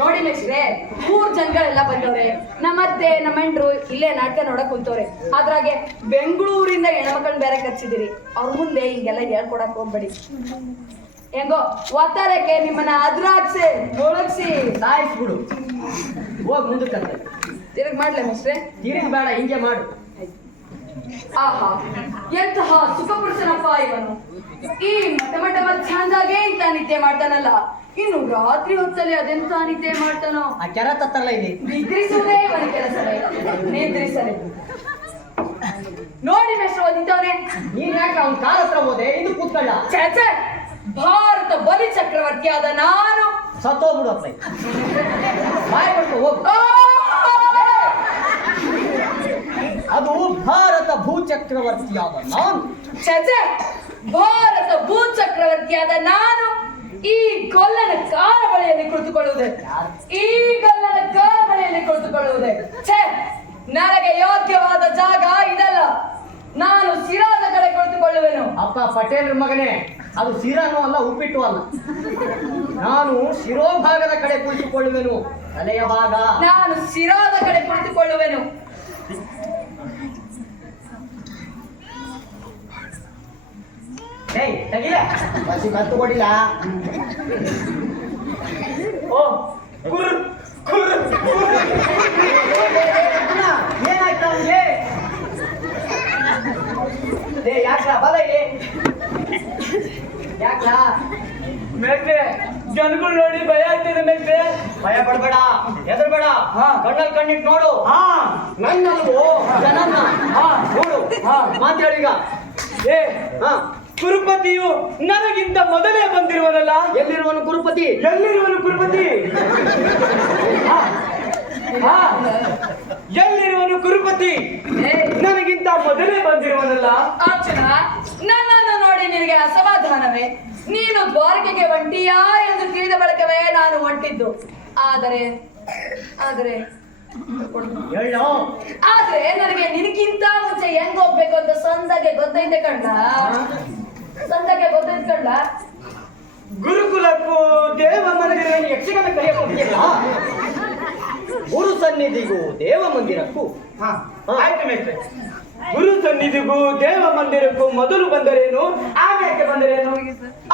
ನೋಡಿ ಮಿಸ್ಟ್ರೆ, 3 ಜನಗಳೆಲ್ಲ ಬಂದವ್ರೆ. ನಮ್ಮತ್ತೆ ನಮ್ಮ ಹೆಂಡ್ರು ಇಲ್ಲೇ ನಾಟಕ ನೋಡಕ್ ಕುಂತವ್ರೆ. ಅದ್ರಾಗೆ ಬೆಂಗಳೂರಿಂದ ಹೆಣ್ಮಕ್ಳನ್ನ ಬೇರೆ ಕರ್ಸಿದಿರಿ. ಅವ್ರ ಮುಂದೆ ಹಿಂಗೆಲ್ಲ ಹೇಳ್ಕೊಡಕ್ ಹೋಗ್ಬೇಡಿ. ಹೆಂಗೋ ಒತ್ತಾರಕ್ಕೆ ನಿಮ್ಮನ್ನ ಅದ್ರಾಕ್ಸಿ ಒಳಗ್ಸಿ ಸಾಯಿಸ್ಬಿಡು. ಹೋಗ್ ಮುಂದಕ್ಕೆ ತಿರುಗಿ ಮಾಡ್ಲ ಮಿಸ್ಟ್ರೆ? ತಿರುಗಿ ಬೇಡ, ಹಿಂಗೆ ಮಾಡು. ಆಹಾ, ಎಂತಹ ಸುಖಪುರುಷನಪ್ಪ ಇವನು! ಈ ಮೊಟ ಮಧ್ಯಾಹ್ನದಾಗೆ ಇಂತ ನಿದ್ದೆ ಮಾಡ್ತಾನಲ್ಲ, ಇನ್ನು ರಾತ್ರಿ ಹೊತ್ತಲ್ಲಿ ಅದೆಂತ ನಿದ್ದೆ ಮಾಡ್ತಾನೋ? ಆ ಕೆರ ತತ್ತಲ್ಲ ಇಲ್ಲಿ. ನಿದ್ರಿಸುವುದೇ ಇವನ ಕೆಲಸವೇ. ನಿದ್ರಿಸಲಿ. ನೋಡಿ ಮೆಸ್ಟ್ರು ನಿಂತವನೇ. ನೀನ್ ಯಾಕೆ ಅವ್ನ ಕಾಲ ಹತ್ರ ಹೋದೆ? ಇದು ಕೂತ್ಕೊಳ್ಳ. ಛೇ, ಭಾರತ ಬಲಿ ಚಕ್ರವರ್ತಿಯಾದ ನಾನು ಸತ್ತೋಗ್ಬಿಡು ಅಪ್ಪ. ಬಾಯ್ ಬಿಟ್ಟು ಹೋಗು. ಅದು ಭಾರತ ಭೂಚಕ್ರವರ್ತಿಯಾದ ನಾನು. ಛೇ, ಭಾರತ ಭೂಚಕ್ರವರ್ತಿಯಾದ ನಾನು ಈ ಗೊಲ್ಲನ ಕಾಲ ಬಳಿಯಲ್ಲಿ ಕುಳಿತುಕೊಳ್ಳುವುದೇ. ಈ ಗೊಲ್ಲನ ಕಾಲ ಬಳಿಯಲ್ಲಿ ಕುಳಿತುಕೊಳ್ಳುವುದೇ. ಛೇ, ನನಗೆ ಯೋಗ್ಯವಾದ ಜಾಗ ಇದಲ್ಲ. ನಾನು ಸಿರಾದ ಕಡೆ ಕುಳಿತುಕೊಳ್ಳುವೆನು. ಅಪ್ಪ ಪಟೇಲ್ರ ಮಗನೇ, ಅದು ಸಿರಾನು ಅಲ್ಲ, ಉಪ್ಪಿಟ್ಟು ಅಲ್ಲ. ನಾನು ಶಿರೋಭಾಗದ ಕಡೆ ಕುಳಿತುಕೊಳ್ಳುವೆನು, ತಲೆಯ ಭಾಗ. ನಾನು ಸಿರಾದ ಕಡೆ ಕುಳಿತುಕೊಳ್ಳುವೆನು. ತೆಗಿಲ ಬಸಿ ಕತ್ತು ಕೊಡಿಲ್ಲ. ಓ ಏನಾಯ್ತು ಅವನಿಗೆ? ಯಾಕ ಬಲ ಇದೆ? ಯಾಕ ಮೇಷ್ಟ್ರೆ, ಜನಗಳು ನೋಡಿ ಭಯ ಆಗ್ತಿದೆ ಮೇಷ್ಟ್ರೆ. ಭಯ ಪಡ್ಬೇಡ, ಹೆದರ್ಬೇಡ. ಕಣ್ಣಲ್ಲಿ ಕಣ್ಣಿಟ್ಟು ನೋಡು. ನನ್ನಲ್ವೋ ಜನನ್ನ ನೋಡು. ಮಾತಾಡಿ ಈಗ. ಕುರುಪತಿಯು ನನಗಿಂತ ಮೊದಲೇ ಬಂದಿರುವನಲ್ಲ. ಎಲ್ಲಿರುವನು ಕುರುಪತಿ? ಎಲ್ಲಿರುವನು ಕುರುಪತಿ? ಎಲ್ಲಿರುವನು ಕುರುಪತಿ? ನನಗಿಂತ ಮೊದಲೇ ಬಂದಿರುವನಲ್ಲ. ಅರ್ಜುನ, ನನ್ನನ್ನು ನೋಡಿ ನಿನಗೆ ಅಸಮಾಧಾನವೇ? ನೀನು ದ್ವಾರಕೆಗೆ ಒಂಟಿಯಾ ಎಂದು ತಿಳಿದ ಬಳಿಕವೇ ನಾನು ಹೊಂಟಿದ್ದು. ಆದರೆ ಆದರೆ ಹೇಳೋ ಆದ್ರೆ ನನಗೆ ನಿನಗಿಂತ ಮುಂಚೆ ಹೆಂಗ್ ಹೋಗ್ಬೇಕು ಅಂತ ಸಂದಗೆ ಗೊತ್ತೈತೆ ಕಣ್ಣ. ಸಂದಗೆ ಗೊತ್ತೈತೆ ಕಣ್ಣ. ಗುರುಕುಲಕ್ಕೂ ದೇವ ಮಂದಿರ ಯಕ್ಷಗಾನ ಕಲಿಯಕ್ಕೆ ಹೋಗ್ತಿಲ್ಲ. ಗುರು ಸನ್ನಿಧಿಗೂ ದೇವ ಮಂದಿರಕ್ಕೂ ಆಯ್ತು ಮೇಷ್ಟ್ರೆ. ಗುರು ಸನ್ನಿಧಿಗೂ ದೇವ ಮಂದಿರಕ್ಕೂ ಮೊದಲು ಬಂದರೇನು, ಆಮೇಲೆ ಬಂದರೇನು?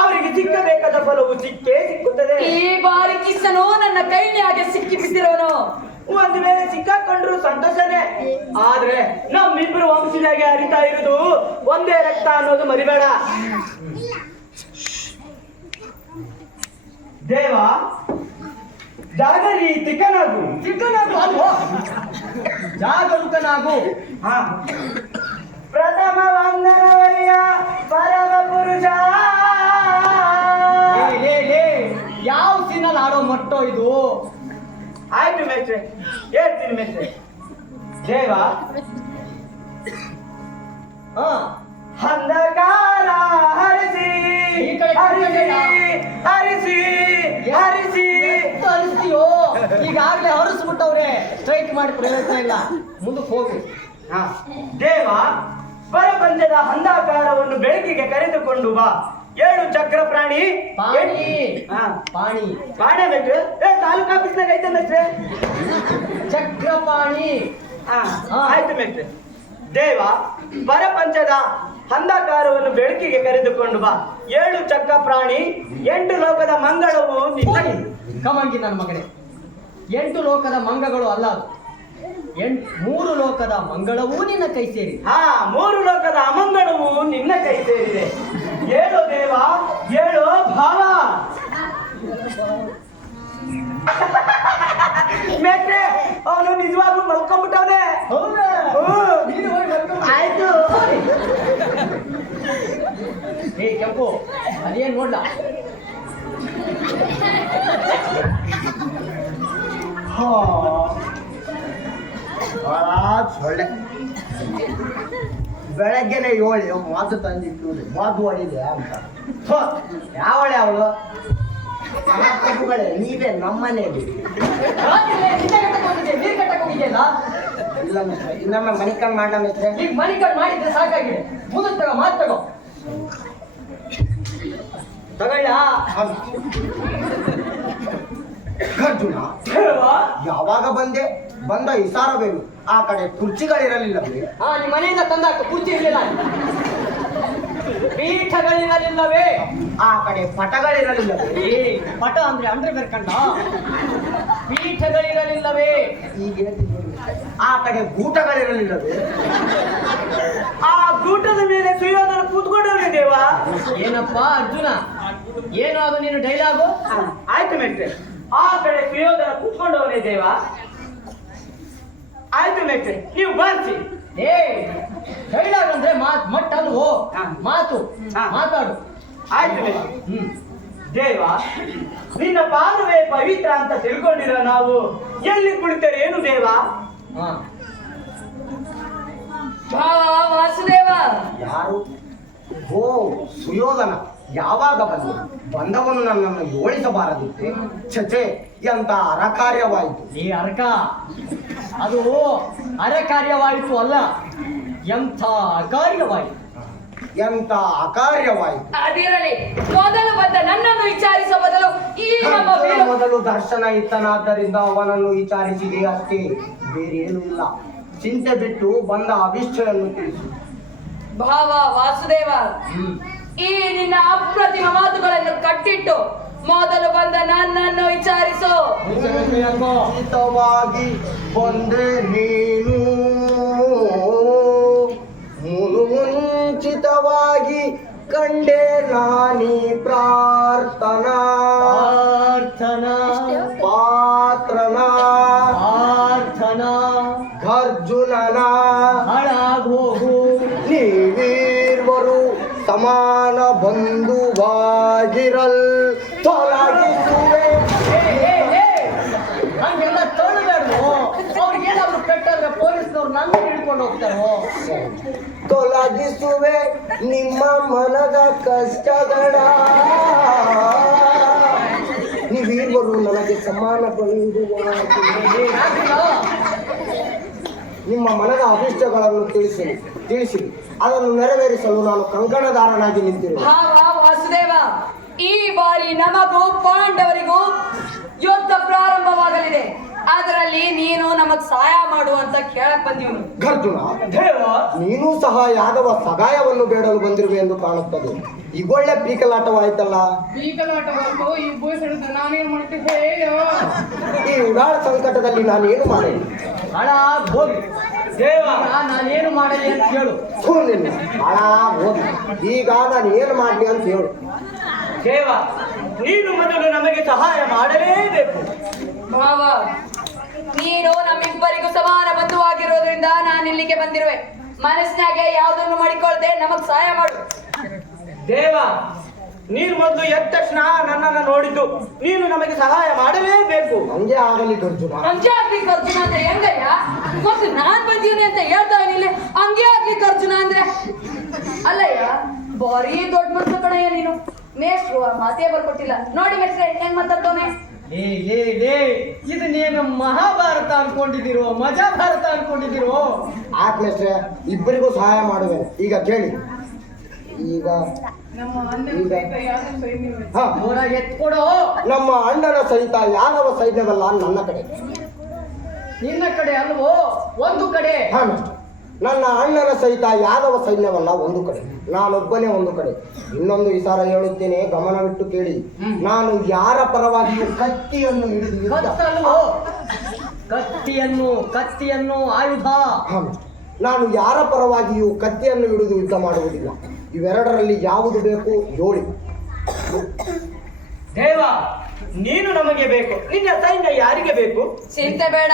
ಅವರಿಗೆ ಸಿಕ್ಕಬೇಕಾದ ಫಲವು ಸಿಕ್ಕೇ ಸಿಕ್ಕುತ್ತದೆ. ಈ ಬಾರಿ ಕಿಸನು ನನ್ನ ಕೈಲಿಯಾಗೆ ಸಿಕ್ಕಿ ಬಿದ್ದಿರೋನು. ಒಂದು ವೇಳೆ ಸಿಕ್ಕಾಕೊಂಡ್ರು ಸಂತೋಷನೇ. ಆದ್ರೆ ನಮ್ಮಿಬ್ರು ವಂಶದಾಗೆ ಹರಿತಾ ಇರುವುದು ಒಂದೇ ರಕ್ತ ಅನ್ನೋದು ಮರಿಬೇಡ. ದೇವ ಜಾಗರಿ ತಿಕ್ಕನಾಗು. ಚಿಕ್ಕನಾಗು ಅಲ್ವೋ, ಜಾಗರೂಕನಾಗು. ಪ್ರಥಮ ವಂದನವಯ್ಯ ಪರಮ ಪುರುಷ. ಯಾವ ಸೀನಲ್ಲಿ ಆಡೋ ಮೊಟ್ಟೋ ಇದು? ಆಯ್ತು ಮೇಷ್ಟ್ರೆ, ಹೇಳ್ತೀನಿ ಮೇಷ್ಟ್ರೆ. ದೇವ ಅಂಧಕಾರ ಹರಿಸಿ ಈ ಕಡೆ ಹರಿಸಿ ಹರಿಸಿ ಹರಿಸಿ. ಅನಿಸ್ತೀಯೋ? ಈಗಾಗ್ಲೇ ಹೊರಸ್ಬಿಟ್ಟವ್ರೆ, ಸ್ಟ್ರೈಕ್ ಮಾಡಿ ಪ್ರಯೋಜನ ಇಲ್ಲ, ಮುಂದಕ್ಕೆ ಹೋಗು. ದೇವ ಪರಪಂಚದ ಅಂಧಕಾರವನ್ನು ಬೆಳಕಿಗೆ ಕರೆದುಕೊಂಡು ಬಾ. 7 ಚಕ್ರ ಪ್ರಾಣಿ ಪಾಣಿ ಪಾಣಿ ಪಾಣೆ ಮೇಷ್ಟ್ರೆ. ತಾಲೂಕು ಆಫೀಸ್ನಾಗ ಐತೆ ಮೇಷ್ಟ್ರೆ. ಚಕ್ರಪಾಣಿ. ಆಯ್ತು ಮೇಷ್ಟ್ರೆ. ದೇವ ಪರಪಂಚದ ಅಂಧಕಾರವನ್ನು ಬೆಳಕಿಗೆ ಕರೆದುಕೊಂಡು ಬಾ. 7 ಚಕ್ರ ಪ್ರಾಣಿ 8 ಲೋಕದ ಮಂಗಳವು ನಿನ್ನ. ಕಮಂಗಿ ನನ್ನ ಮಗನೇ, 8 ಲೋಕದ ಮಂಗಗಳು ಅಲ್ಲ ಅದು. 3 ಲೋಕದ ಮಂಗಳವೂ ನಿನ್ನ ಕೈ ಸೇರಿ. 3 ಲೋಕದ ಅಮಂಗಳವು ನಿನ್ನ ಕೈ ಸೇರಿದೆ. ಹೇಳು ದೇವ, ಹೇಳು ಭಾವ. ಮೇಟ್ರೆ, ಅವನು ನಿಜವಾಗ್ಲೂ ಮಲ್ಕೊಂಡ್ಬಿಟ್ಟವನೆ. ಆಯ್ತು. ಕೆಂಪು, ಅದೇನ್ ನೋಡ್ಲ? ಸೊಳ್ಳೆ ಬೆಳಗ್ಗೆನೆ 7 ಮಾತು ತಂದಿಟ್ಟು ಮಾತು ಹೊಡಿದೆ ಅಂತ. ಯಾವಳೆ ಅವಳು? ನೀವೇ ನಮ್ಮನೇಲಿ ನೀರ್ ಕಟ್ಟಕ್ ಹೋಗಿದ್ಯಲ್ಲ? ಇಲ್ಲ ಮಿಸ್ಟ್ರೆ, ಇನ್ನೊಮ್ಮೆ ಮನಿಕಂಡ್ ಮಾಡ ಮಿಸ್ಟ್ರೆ. ಈಗ ಮನಿಕಂಡ್ ಮಾಡಿದ್ರೆ ಸಾಕಾಗಿದೆ. ಮುಂದೆ ತಗೋ, ಮಾತು ತಗೋ. ತಗೊಳ್ಳ. ಅರ್ಜುನ, ಯಾವಾಗ ಬಂದ ಇಸಾರಬೇಕು. ಆ ಕಡೆ ಕುರ್ಚಿಗಳಿರಲಿಲ್ಲವೇ? ನಿಮ್ಮ ಮನೆಯಿಂದ ತಂದಾಕ ಕುರ್ಚಿ ಇರಲಿಲ್ಲ, ಪೀಠಗಳಿರಲಿಲ್ಲವೇ? ಆ ಕಡೆ ಪಟಗಳಿರಲಿಲ್ಲವೇ? ಪಟ ಅಂದ್ರೆ ಅಂದ್ರೆ ಬೇರ್ಕಂಡ. ಪೀಠಗಳಿರಲಿಲ್ಲವೇ? ಈಗ ಆ ಕಡೆ ಗೂಟಗಳಿರಲಿಲ್ಲವೇ? ಆ ಗೂಟದ ಮೇಲೆ ಸುಯೋಧನ ಕೂತ್ಕೊಂಡವನೇ ದೇವ. ಏನಪ್ಪ ಅರ್ಜುನ, ಏನು ಅದು ನೀನು ಡೈಲಾಗು? ಆಯ್ತು ಮೇಟ್ರೆ, ಆ ಕಡೆ ಸುಯೋಧನ ಕೂತ್ಕೊಂಡವನೇ ದೇವ. ಆಯ್ತು ಮೇಟ್ರೆ, ನೀವು ಬಾರಿಸಿ. ಡೈಲಾಗ್ ಅಂದ್ರೆ ಮಟ್ಟ ಅಲ್ವೋ? ಮಾತು ಮಾತಾಡು. ಆಯ್ತು ಮೇಟ್ರೆ. ದೇವ, ನಿನ್ನ ಪಾದವೇ ಪವಿತ್ರ ಅಂತ ತಿಳ್ಕೊಂಡಿರೋ ನಾವು ಎಲ್ಲಿ ಕುಳಿತರೆ ಏನು ದೇವ? ವಾಸುದೇವ. ಯಾರು? ಓ ಸುಯೋಧನ. ಯಾವಾಗ ಬಂದವನು ನನ್ನನ್ನು ಯೋಳಿಸಬಾರದಿತ್ತೆ. ಛೆ, ಎಂತ ಅರಕಾರ್ಯವಾಯಿತು. ಈ ಅರ್ಕ ಅದು ಅರೆಕಾರ್ಯವಾಯಿತು ಅಲ್ಲ, ಎಂಥ ಅಕಾರ್ಯವಾಯಿತು. ಎಂತ ಅಕಾರ್ಯವಾಯಿತು. ಅದಿರಲಿ, ಮೊದಲು ಬಂದ ನನ್ನನ್ನು ವಿಚಾರಿಸುವ ಬದಲು ಈ ನಮ್ಮ ಮೊದಲು ದರ್ಶನ ಇತ್ತನಾದ್ದರಿಂದ ಅವನನ್ನು ವಿಚಾರಿಸಿದೆ ಅಷ್ಟೇ, ಬೇರೇನೂ ಇಲ್ಲ. ಚಿಂತೆ ಬಿಟ್ಟು ಬಂದ ಅಭಿಷ್ಟವನ್ನು ತಿಳಿಸು. ಭಾವ ವಾಸುದೇವ, ಈ ನಿನ್ನ ಅಪ್ರತಿಮ ಮಾತುಗಳನ್ನು ಕಟ್ಟಿಟ್ಟು ಮೊದಲು ಬಂದ ನನ್ನನ್ನು ವಿಚಾರಿಸು. ಹಿತವಾಗಿ ಬಂದೆ ನೀನು, ಮುಂಚಿತವಾಗಿ ಕಂಡೆ ನಾನಿ ಪ್ರಾರ್ಥನಾ ಪಾತ್ರನಾ ಅರ್ಜುನನ ಹಾಳಾಗೋಗು. ನೀವೀರ್ವರು ಸಮಾನ ಬಂಧುವಾಗಿರಲ್ ತೊಲಗಿಸುವೆ. ಹಂಗೆಲ್ಲ ತೊಳಬೇಡ್ರು. ಅವ್ರಿಗೇನಾದ್ರು ಪೆಟ್ಟಾದ್ರೆ ಪೊಲೀಸ್ನವ್ರು ಬಂದವ್ರು ನಂಗೆ ಹಿಡ್ಕೊಂಡು ಹೋಗ್ತಾರೋ? ತೊಲಗಿಸುವೆ ನಿಮ್ಮ ಮನದ ಕಷ್ಟಗಳ, ನೀವೀರ್ವರು ನನಗೆ ಸಮಾನ ಬಂದಿರುವ ನಿಮ್ಮ ಮನದ ಅಭಿಷ್ಟಗಳನ್ನು ತಿಳಿಸಿ ಅದನ್ನು ನೆರವೇರಿಸಲು ನಾನು ಕಂಕಣದಾರನಾಗಿ ನಿಂತಿರುವೆ. ವಾಸುದೇವ, ಈ ಬಾರಿ ನಮಗೂ ಪಾಂಡವರಿಗೂ ಯುದ್ಧ ಪ್ರಾರಂಭವಾಗಲಿದೆ. ಅದರಲ್ಲಿ ನೀನು ನಮಗ್ ಸಹಾಯ ಮಾಡು ಅಂತ ಕೇಳಕ್ ಬಂದಿವನು. ಅರ್ಜುನ, ದೇವ, ನೀನು ಸಹ ಯಾದವ ಸಗಾಯವನ್ನು ಬೇಡಲು ಬಂದಿರುವೆ ಎಂದು ಕಾಣುತ್ತದೆ. ಈಗೊಳ್ಳೆ ಪೀಕಲಾಟವಾಯ್ತಲ್ಲ. ಈ ಉಡಾಳ ಸಂಕಟದಲ್ಲಿ ನಾನೇನು ಮಾಡಲಿ? ಹಾಳಾಗ್ ಹೋಗಿ ದೇವ, ನಾನೇನು ಮಾಡಲಿ ಅಂತ ಹೇಳು. ಹಾಳಾಗ್ ಹೋಗಿ ಈಗ ನಾನು ಏನು ಮಾಡ್ಲಿ ಅಂತ ಹೇಳು. ದೇವ, ನೀನು ಮೊದಲು ನಮಗೆ ಸಹಾಯ ಮಾಡಲೇಬೇಕು. ಭಾವ, ನೀನು ನಮ್ಮಿಬ್ಬರಿಗೂ ಸಮಾನ ಬಂಧುವಾಗಿರೋದ್ರಿಂದ ನಾನು ಇಲ್ಲಿಗೆ ಬಂದಿರುವೆ. ಮನಸ್ಸಿನಾಗೆ ಯಾವುದನ್ನು ಮಾಡಿಕೊಳ್ಳದೆ ನಮಗ್ ಸಹಾಯ ಮಾಡು. ದೇವ, ನೀನು ಮೊದಲು ಎದ್ದ ತಕ್ಷಣ ನನ್ನನ್ನು ನೋಡಿದ್ದು, ನೀನು ನಮಗೆ ಸಹಾಯ ಮಾಡಲೇಬೇಕು. ಹಂಗೆ ಆಗಲಿ ಅರ್ಜುನ. ಹಂಗೆ ಆಗ್ಲಿಕ್ಕೆ ಅರ್ಜುನ ಅಂದ್ರೆ ಹೆಂಗಯ್ಯ? ಮತ್ತೆ ನಾನ್ ಬಂದೀನಿ ಅಂತ ಹೇಳ್ತಾ ಇಲ್ಲಿ ಹಂಗೆ ಆಗ್ಲಿಕ್ಕೆ ಅರ್ಜುನ ಅಂದ್ರೆ ಅಲ್ಲಯ್ಯ, ಬಾರಿ ದೊಡ್ಡ ಮನ್ಸು ಕಣಯ್ಯ ನೀನು. ಮೇಷ್ಟ್ರು ಮಾತೇ ಬರ್ಕೊಟ್ಟಿಲ್ಲ ನೋಡಿ ಮೇಷ್ಟ್ರೆ ಹೆಂಗ್ ಮಾತಾಡ್ತವನೆ. ಇದು ನೀನು ಮಹಾಭಾರತ ಅನ್ಕೊಂಡಿದ್ದೀರೋ ಮಜಾಭಾರತ ಅನ್ಕೊಂಡಿದ್ದೀರೋ? ಆತ್ಮೇಶ್ರೆ, ಇಬ್ಬರಿಗೂ ಸಹಾಯ ಮಾಡುವೆ. ಈಗ ಕೇಳಿ. ಈಗ ಹಾ, ಎತ್ಕೊಡೋ. ನಮ್ಮ ಅಣ್ಣನ ಸಹಿತ ಯಾದವ ಸೈನ್ಯವಲ್ಲ ನನ್ನ ಕಡೆ. ನಿನ್ನ ಕಡೆ ಅಲ್ವೋ? ಒಂದು ಕಡೆ. ಹಾ ಮೇಷ್ಟ್ರೆ, ನನ್ನ ಅಣ್ಣನ ಸಹಿತ ಯಾದವ ಸೈನ್ಯವಲ್ಲ ಒಂದು ಕಡೆ, ನಾನೊಬ್ಬನೇ ಒಂದು ಕಡೆ. ಇನ್ನೊಂದು ವಿಚಾರ ಹೇಳುತ್ತೇನೆ, ಗಮನವಿಟ್ಟು ಕೇಳಿ. ನಾನು ಯಾರ ಪರವಾಗಿಯೂ ಕತ್ತಿಯನ್ನು ಹಿಡಿದು ಕತ್ತಲ್ವೋ? ಕತ್ತಿಯನ್ನು ಆಯುಧ. ನಾನು ಯಾರ ಪರವಾಗಿಯೂ ಕತ್ತಿಯನ್ನು ಹಿಡಿದು ಯುದ್ಧ ಮಾಡುವುದಿಲ್ಲ. ಇವೆರಡರಲ್ಲಿ ಯಾವುದು ಬೇಕು ಹೇಳಿ. ದೇವ, ನೀನು ನಮಗೆ ಬೇಕು. ನಿನ್ನ ಸೈನ್ಯ ಯಾರಿಗೆ ಬೇಕು? ಚಿಂತೆ ಬೇಡ,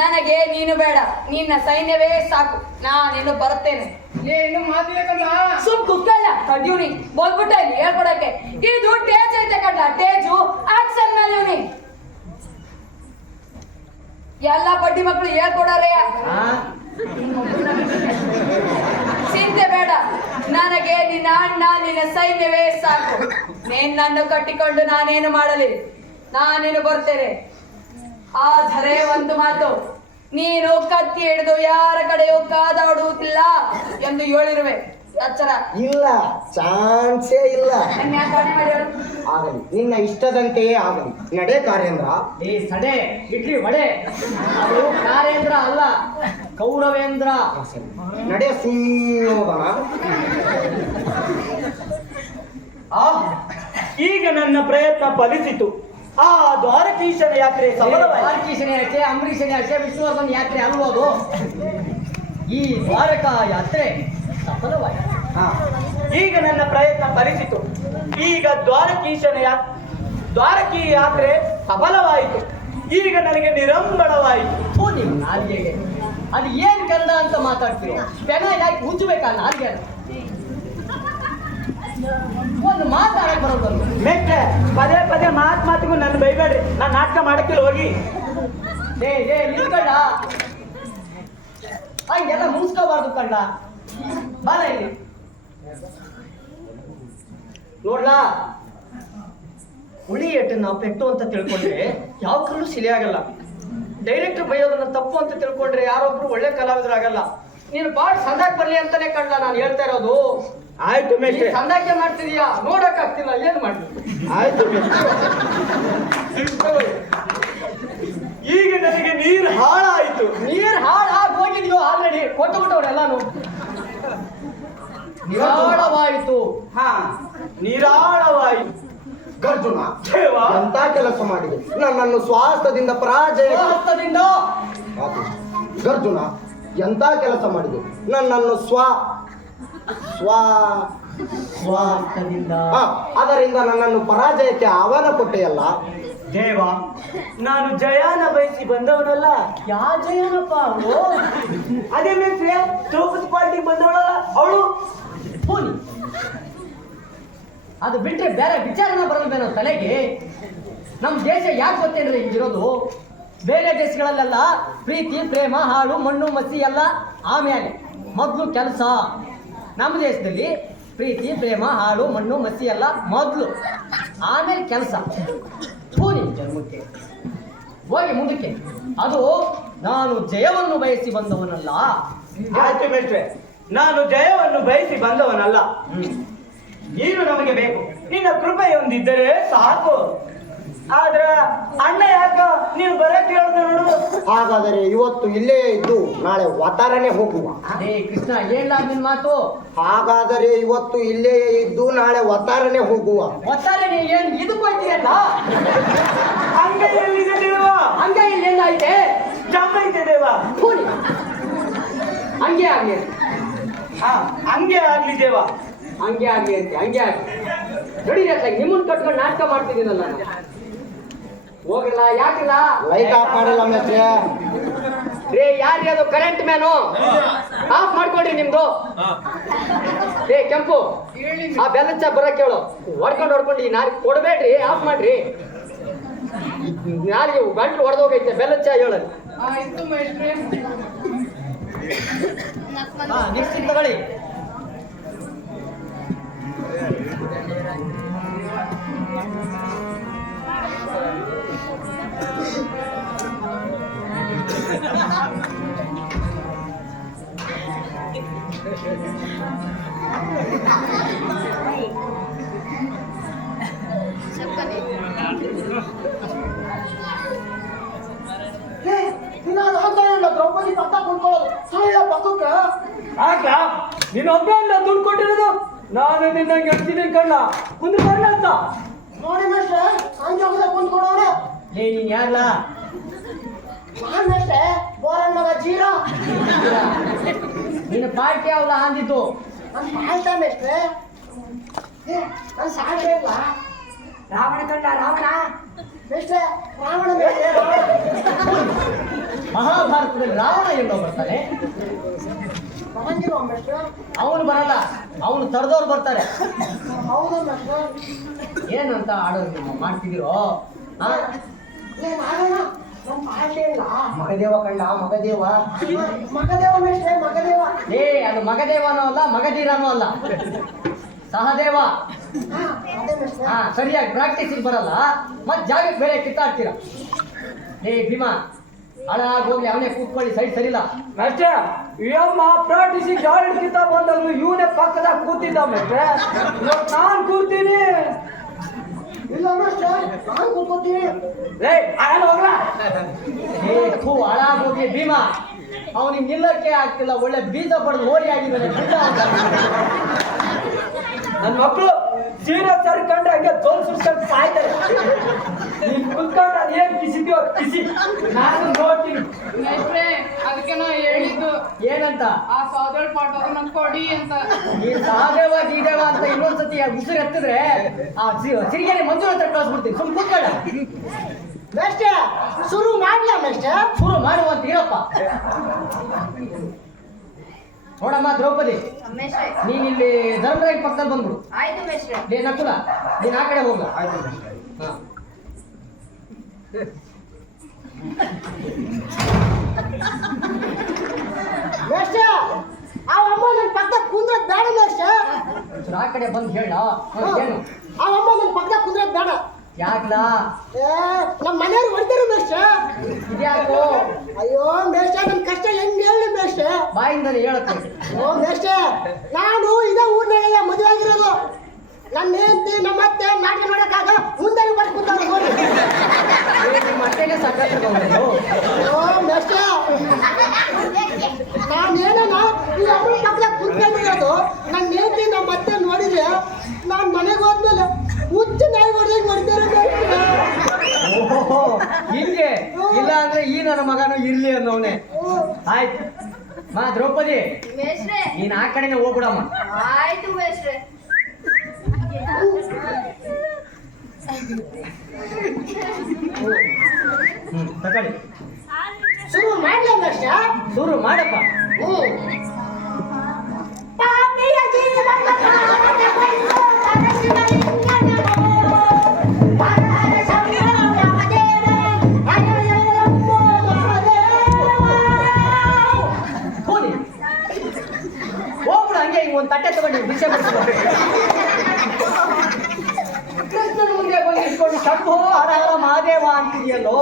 ನನಗೆ ನೀನು ಬೇಡ, ನಿನ್ನ ಸೈನ್ಯವೇ ಸಾಕು. ನಾನಿನ್ನು ಬರುತ್ತೇನೆ. ಏನು ಮಾತಿಲ್ಲ. ಸುಮ್ ಕುಕ್ಕಲ್ಲ ಕಡ್ಯೂನಿ ಬಂದ್ಬಿಟ್ಟ ಇಲ್ಲಿ ಹೇಳ್ಕೊಡಕ್ಕೆ. ಇದು ಟೇಜ್ ಐತೆ ಕಣ್ಣ, ಟೇಜು ಆಕ್ಷನ್ ಮೇಲೆ ಇವನಿ ಎಲ್ಲ ಬಡ್ಡಿ ಮಕ್ಕಳು ಹೇಳ್ಕೊಡಾರೆ. ಚಿಂತೆ ಬೇಡ, ನನಗೆ ನಿನ್ನ ಅಣ್ಣ ನಿನ್ನ ಸೈನ್ಯವೇ ಸಾಕು. ನಿನ್ನನ್ನು ಕಟ್ಟಿಕೊಂಡು ನಾನೇನು ಮಾಡಲಿ? ನಾನೇನು ಬರ್ತೇನೆ. ಆದರೆ ಒಂದು ಮಾತು, ನೀನು ಕತ್ತಿ ಹಿಡಿದು ಯಾರ ಕಡೆಯೂ ಕಾದಾಡುವುದಿಲ್ಲ ಎಂದು ಹೇಳಿರುವೆ. ಎಚ್ಚರ. ಇಲ್ಲ, ಚಾನ್ಸೇ ಇಲ್ಲ. ಆಗಲಿ, ನಿನ್ನ ಇಷ್ಟದಂತೆಯೇ ಆಗಲಿ. ನಡೆ ಕಾರ್ಯೇಂದ್ರ. ಸಡೆ ಇಡ್ಲಿ ವಡೆ. ಅದು ಕಾರ್ಯೇಂದ್ರ ಅಲ್ಲ, ಕೌರವೇಂದ್ರ. ನಡೆ ಸುಯೋಧನ. ಈಗ ನನ್ನ ಪ್ರಯತ್ನ ಫಲಿಸಿತು. ಆ ದ್ವಾರಕೀಶನ ಯಾತ್ರೆ ಸಫಲವಾಯಿತು. ದ್ವಾರಕೀಶನ ಯಾತ್ರೆ, ಅಂಬರೀಷನ ಯಾತ್ರೆ, ವಿಷ್ಣುವರ್ಧನ ಯಾತ್ರೆ ಅಲ್ವೋದು. ಈ ದ್ವಾರಕಾ ಯಾತ್ರೆ ಸಫಲವಾಯಿತು. ಈಗ ನನ್ನ ಪ್ರಯತ್ನ ಫಲಿಸಿತು. ಈಗ ದ್ವಾರಕಿ ಯಾತ್ರೆ ಸಫಲವಾಯಿತು. ಈಗ ನನಗೆ ನಿರಂಬಳವಾಯಿತು. ನಿಮ್ಮ ನಾಲ್ಗೆಗೆ ಅದು ಏನ್ ಕನ್ನಡ ಅಂತ ಮಾತಾಡ್ತೀವಿ? ಪೆನ ಯಾಕೆ ಉಜ್ಬೇಕಾ ನಾಲ್ಗೆ? ಒಂದು ಮಾತಾಡಕ್ ಬರೋದು. ಮೆಟ್ರೆ ಪದೇ ಪದೇ ಮಾತಿಗೂ ನನ್ನ ಬೈಬೇಡ್ರಿ. ನಾನು ನಾಟಕ ಮಾಡಕ್ಕಿಲ್ಲ, ಹೋಗಿ. ನಿಲ್ಕಂಡ ಹಂಗೆಲ್ಲ ಮುಗಿಸ್ಕೋಬಾರ್ದು ಕಂಡ. ಬಾರ ಇಲ್ಲಿ ನೋಡ್ಲಾ, ಹುಳಿ ಏಟನ್ನ ಪೆಟ್ಟು ಅಂತ ತಿಳ್ಕೊಂಡ್ರೆ ಯಾವ ಕಲ್ಲೂ ಸಿಲಿ ಆಗಲ್ಲ. ಡೈರೆಕ್ಟರ್ ಬೈಯೋದನ್ನ ತಪ್ಪು ಅಂತ ತಿಳ್ಕೊಂಡ್ರೆ ಯಾರೊಬ್ರು ಒಳ್ಳೆ ಕಲಾವಿದರಾಗಲ್ಲ. ನೀನು ಬಾಳ್ ಸಂದಾಕ್ ಬರ್ಲಿ ಅಂತಾನೆ ಕಂಡ ನಾನು ಹೇಳ್ತಾ ಇರೋದು. ಆಯ್ತು ಮೇಷ್ಟ್ರೆ. ಸಂದಾಕೆ ಮಾಡ್ತಿದೀಯಾ? ನೋಡಕ್ ಆಗ್ತಿಲ್ಲ, ಏನ್ ಮಾಡ್ಲಿ? ಆಯ್ತು ಮೇಷ್ಟ್ರೆ. ಈಗ ನನಗೆ ನೀರು ಹಾಳಾಯಿತು. ನೀರ್ ಹಾಳಾಗಿ ಹೋಗಿದ್ಯೋ ಆಲ್ರೆಡಿ, ಕೊಟ್ಟು ಬಿಟ್ಟವ್ರೆಲ್ಲಾನು. ನಿರಾಳವಾಯಿತು. ನಿರಾಳವಾಯಿತು. ಅರ್ಜುನ, ದೇವ, ಎಂತ ಕೆಲಸ ಮಾಡಿದೆ? ನನ್ನನ್ನು ಸ್ವಾಸ್ಥದಿಂದ ಪರಾಜಯ. ಅರ್ಜುನ, ಎಂತ ಕೆಲಸ ಮಾಡಿದೆ? ನನ್ನನ್ನು ಅದರಿಂದ ನನ್ನನ್ನು ಪರಾಜಯಕ್ಕೆ ಆಹ್ವಾನ ಕೊಟ್ಟೆಯಲ್ಲ. ದೇವ, ನಾನು ಜಯಾನ ಬಯಸಿ ಬಂದವನಲ್ಲ. ಯಾ ಜಯನಪ್ಪ ಅವಳು? ಅದೇ ಮೇಷ್ಟ್ರೆ, ದ್ರೌಪದಿ ಪಾರ್ಟಿಗೆ ಬಂದವಳಲ್ಲ ಅವಳು. ಪೂನಿ ಅದು ಬಿಟ್ರೆ ಬೇರೆ ವಿಚಾರನ ಬರಲ್ವೇನೋ ತಲೆಗೆ? ನಮ್ ದೇಶ ಯಾಕೆ ಗೊತ್ತೇನ್ರಿ ಹಿಂಗಿರೋದು? ಬೇರೆ ದೇಶಗಳಲ್ಲೆಲ್ಲ ಪ್ರೀತಿ ಪ್ರೇಮ ಹಾಳು ಮಣ್ಣು ಮಸಿ ಎಲ್ಲ ಆಮೇಲೆ ಮೊದಲು ಕೆಲಸ. ನಮ್ಮ ದೇಶದಲ್ಲಿ ಪ್ರೀತಿ ಪ್ರೇಮ ಹಾಳು ಮಣ್ಣು ಮಸಿ ಎಲ್ಲ ಮೊದಲು, ಆಮೇಲೆ ಕೆಲಸ. ಪೂನಿ ಜನ್ಮಕ್ಕೆ ಹೋಗಿ ಮುಂದಕ್ಕೆ. ಅದು ನಾನು ಜಯವನ್ನು ಬಯಸಿ ಬಂದವನಲ್ಲ. ಆಯ್ತು ಮೇಷ್ಟ್ರೆ, ನಾನು ಜಯವನ್ನು ಬಯಸಿ ಬಂದವನಲ್ಲ. ನೀನು ನಮಗೆ ಬೇಕು, ನಿನ್ನ ಕೃಪೆಯೊಂದಿದ್ದರೆ ಸಾಕು. ಆದ್ರ ಅಣ್ಣ ಯಾಕ ನೀನು ಬರಕ್ಕೆ ಹೇಳ್ದೆ ನೋಡು. ಹಾಗಾದರೆ ಇವತ್ತು ಇಲ್ಲೇ ಇದ್ದು ನಾಳೆ ವತಾರನೆ ಹೋಗುವ. ಅದೇ ಕೃಷ್ಣ ಏನ್ಲ ನಿನ್ ಮಾತು? ಹಾಗಾದರೆ ಇವತ್ತು ಇಲ್ಲೇ ಇದ್ದು ನಾಳೆ ವತಾರನೆ ಹೋಗುವ. ಒಟ್ಟಾರೆ ನೀ ಏನ್ ಇದಕ್ಕೆ ಹೋಗ್ತೀಯಲ್ಲ? ಅಂಗೈಯಲ್ಲಿದೆ ದೇವ, ಹಂಗೆ ಇಲ್ಲಿ ಏನಾಯ್ತೆ? ಜಂಬ ಐತೆ ದೇವ. ಪೂನಿ ಹಂಗೆ ಆಗ್ಲಿ, ಹಂಗೆ ಆಗ್ಲಿ ದೇವ. ಹಂಗೆ ಆಗ್ಲಿ ಅಂತೆ, ಹಂಗೆ ಆಗ್ಲಿ. ನಡೀರಿ ಅತ್ತ, ನಿಮ್ಮನ್ ಕಟ್ಕೊಂಡು ನಾಟಕ ಮಾಡ್ತಿದ್ದೀನಲ್ಲ ನಾನು. ಹೋಗಿಲ್ಲ, ಯಾಕಿಲ್ಲ? ಲೈಟ್ ಆಫ್ ಮಾಡಿಲ್ಲ ಮೇಷ್ಟ್ರೆ. ರೇ ಯಾರ್ರಿ ಅದು ಕರೆಂಟ್ ಮ್ಯಾನು? ಆಫ್ ಮಾಡ್ಕೊಡ್ರಿ ನಿಮ್ದು. ಏ ಕೆಂಪು, ಆ ಬೆಲ್ಲ ಚಾ ಬರಕ್ ಹೇಳು. ಹೊಡ್ಕೊಂಡು ಈ ನಾಲ್ಕು ಕೊಡ್ಬೇಡ್ರಿ, ಆಫ್ ಮಾಡ್ರಿ. ನಾಲ್ಗೆ ಗಂಟ್ಲು ಹೊಡೆದೋಗೈತೆ, ಬೆಲ್ಲ ಚಾ ಹೇಳು. ನೆಕ್ಸ್ಟ್ ತಗೊಳ್ಳಿ. ದ್ರೌಪದಿ ಪಕ್ಕ ಕುತ್ಕೊಳ್ಳೋದು ಸುಳ್ಳ ಪಕ್ಕಕ್ಕ. ಆಕ ನೀನೊಬ್ಬ ದುಡ್ಡು ಕೊಟ್ಟಿರೋದು, ನಾನು ನಿನ್ನ ಗೆಲ್ತೀನಿ ಕಣ್ಣ. ಮುಂದೆ ಬರಲ್ಲ ಅಂತ ನೋಡಿ ಮೇಷ್ಟ್ರೆ, ಹಂಗೆ ಹೋಗದೆ ಕುಂತ್ಕೊಳ್ಳೋಣ. ಏ ನೀನ್ ಯಾರ್ಲ? ನಾನ್ ಮೇಷ್ಟ್ರೆ ಬೋರನ್ ಮಗ ಜೀರಾ. ನಿನ್ನ ಪಾರ್ಟಿ ಯಾವ್ದ ಅಂದಿತ್ತು? ನನ್ ಪಾಲ್ತ ಮೇಷ್ಟ್ರೆ. ನನ್ ಸಾಧ್ಯ ಇಲ್ಲ. ರಾವಣ ಕಂಡ ರಾವಣ. ಮೇಷ್ಟ್ರೆ ರಾವಣ ಮೇಷ್ಟ್ರೆ, ರಾವಣ. ಮಹಾಭಾರತದಲ್ಲಿ ರಾವಣ ಎಲ್ಲೋ ಬರ್ತಾನೆ. ಬರಂಗಿಲ್ವ ಮೇಷ್ಟ್ರೆ? ಅವನು ಬರಲ್ಲ, ಅವನು ತರದವ್ರು ಬರ್ತಾರೆ. ಹೌದು ಮೇಷ್ಟ್ರೆ. ಏನಂತ ಆಡೋದು ನೀವು ಮಾಡ್ತಿದ್ದೀರೋ? ಏನ್ ಆಗೋಣ? ನನ್ ಪಾಲ್ತ ಇಲ್ಲ. ಮಗದೇವ ಕಂಡ ಮಗದೇವ. ಮಗದೇವ ಮೇಷ್ಟ್ರೆ, ಮಗದೇವ. ಏ ಅದು ಮಗದೇವನೂ ಅಲ್ಲ, ಮಗಧೀರನೂ ಅಲ್ಲ, ಸಹದೇವ. ಅದೇ ಮೇಷ್ಟ್ರೆ. ಹಾ ಸರಿಯಾಗಿ ಪ್ರಾಕ್ಟೀಸಿಗೆ ಬರಲ್ಲ, ಮತ್ ಜಾಗಕ್ಕೆ ಬೇರೆ ಕಿತ್ತಾಡ್ತೀರ. ಏ ಭೀಮಾ, ಹಾಳಾಗೋಗ್ಲಿ, ಅವನೇ ಕೂತ್ಕೊಳ್ಳಿ, ಸೈಡ್ ಸರಿಲ್ಲ. ಮೇಷ್ಟ್ರೆ ಯಮ್ಮ ಪ್ರಾಕ್ಟೀಸಿಗೆ ಗಾಳಿ ಕಿತ್ತ ಬಂದವನು ಇವನೇ ಪಕ್ಕದಾಗ ಕೂತಿದ್ದ ಮೇಷ್ಟ್ರೆ. ಇವತ್ತು ನಾನ್ ಕೂತೀನಿ. ಇಲ್ಲ ಮೇಷ್ಟ್ರೆ, ನಾನ್ ಕೂತ್ಕೋತೀನಿ. ಲೇ ಆಯನ ಹೋಗ್ಲ. ಏ ಥೂ, ಹಾಳಾಗೋಗ್ಲಿ ಭೀಮಾ, ಅವನಿಗೆ ನಿಲ್ಲಕ್ಕೆ ಆಗ್ತಿಲ್ಲ. ಒಳ್ಳೆ ಬೀಜ ಪಡೆದು ಓಡಿ ಆಗಿದ್ದಾನೆ. ನನ್ನ ಮಕ್ಕಳು ಸೀರೆ ಸರ್ಕೊಂಡ್ರೆ ಹಂಗೆ ತೋಲ್ ಸುರ್ಸ್ಕೊಂಡು ಸಾಯ್ತಾರೆ. ನೀನ್ ಕುತ್ಕೊಂಡು ಅದೇನ್ ಕಿಸಿದ್ಯೋ ಕಿಸಿ, ನಾನು ನೋಡ್ತೀನಿ. ಅದಕ್ಕೆ ನಾ ಹೇಳಿದ್ದು ಏನಂತ? ಆ ಸೌದಳ್ ಪಾಠ ಅದನ್ನ ಕೊಡಿ ಅಂತ. ಈ ಸಹದೇವ ಗೀದೇವ ಅಂತ ಇನ್ನೊಂದ್ಸತಿ ಉಸಿರು ಎತ್ತಿದ್ರೆ ಆ ಸಿರಿಗೆರೆ ಮಂಜೂರ ಹತ್ರ ಕಳಿಸ್ಬಿಡ್ತೀನಿ. ಸುಮ್ ಕೂತ್ಕೊಳ್ಳ. ಮೇಷ್ಟ್ರೆ ಶುರು ಮಾಡ್ಲಾ ಮೇಷ್ಟ್ರೆ? ಶುರು ಮಾಡುವಂತ ಇರಪ್ಪ. ನೋಡಮ್ಮ ದ್ರೌಪದಿ, ಮೇಷ್ಟ್ರೆ ನೀನ್ ಇಲ್ಲಿ ಧರ್ಮರಾಯ ಪಕ್ಕದಲ್ಲಿ ಬಂದ್ಬಿಡು. ಆಯ್ತು ಮೇಷ್ಟ್ರೆ. ಲೇ ನಕುಲ, ನೀನ್ ಆ ಕಡೆ ಹೋಗ್ಲ. ಹಾ. ಮೇಷ್ಟ್ರೆ ಆ ಅಮ್ಮ ನನ್ನ ಪಕ್ಕ ಕುಂದ್ರದ್ ಬೇಡ ಮೇಷ್ಟ್ರೆ. ಒಂಚೂರು ಆ ಕಡೆ ಬಂದು ಹೇಳ. ಏನು ಆ ಅಮ್ಮ ನನ್ನ ಪಕ್ಕ ಕುಂದ್ರದ್ ಬೇಡ. ಯಾಕ್ಲಾ? ನಮ್ಮ ಮನೆಯವ್ರು ಹೊಡ್ತಾರೆ ಮೇಷ್ಟ್ರೆ. ಇದ್ಯಾಕೋ? ಅಯ್ಯೋ ಮೇಷ್ಟ್ರೆ, ನನ್ನ ಕಷ್ಟ ಹೆಂಗ್ ಹೇಳಿ ಮೇಷ್ಟ್ರೆ? ಬಾಯಿಂದಲೇ ಹೇಳತ್ತೆ. ಓ ಮೇಷ್ಟ್ರೆ, ನಾನು ಇದೇ ಊರಿನಾಗ ಮದುವೆ ಆಗಿರೋದು. ನನ್ನ ಹೆಂಡತಿ ನಮ್ಮ ಅತ್ತೆ ನಾಟಕ ನೋಡಕ್ಕಾಗ ಮುಂದೆ ಬರ್ದು ಕೂತಾರ ನೋಡಿ. ನಿಮ್ಮ ಅತ್ತೆಗೆ ಸಾಕಾಗ್ತದೆ. ಓ ಮೇಷ್ಟ್ರೆ, ನಾನೇನ ಈ ಅಮ್ಮನ ಪಕ್ಕದಾಗ ಕುತ್ಕೊಂಡಿರೋದು. ನನ್ನ ಹೆಂಡತಿ ನಮ್ಮ ಅತ್ತೆ ನೋಡಿದ್ರೆ ನಾನು ಮನೆಗೆ ಹೋದ್ಮೇಲೆ ಹುಚ್ಚ ನಾಯಿ ಹೊಡೆದಂಗೆ ಹೊಡಿತಾರೆ ಮೇಷ್ಟ್ರೆ. ಓಹೋ ಹಿಂಗೆ ಇಲ್ಲ ಅಂದ್ರೆ ಈ ನನ್ನ ಮಗನು ಇರ್ಲಿ ಅನ್ನೋನೆ. ಆಯ್ತು ಮಾ ದ್ರೌಪದಿ, ಮೇಷ್ಟ್ರೆ ನೀನ್ ಆ ಕಡೆನೆ ಹೋಗ್ಬಿಡಮ್ಮ. ಆಯ್ತು ಮೇಷ್ಟ್ರೆ. ತಗೊಳ್ಳಿ, ಶುರು ಮಾಡ್ಲಾ ಮೇಷ್ಟ್ರೆ? ಶುರು ಮಾಡಪ್ಪ. ಪಾಪಿಯ ಜೀವನ ಹೇಳ್ಕೊಟ್ಟಿದ್ಯಲ್ಲೋ.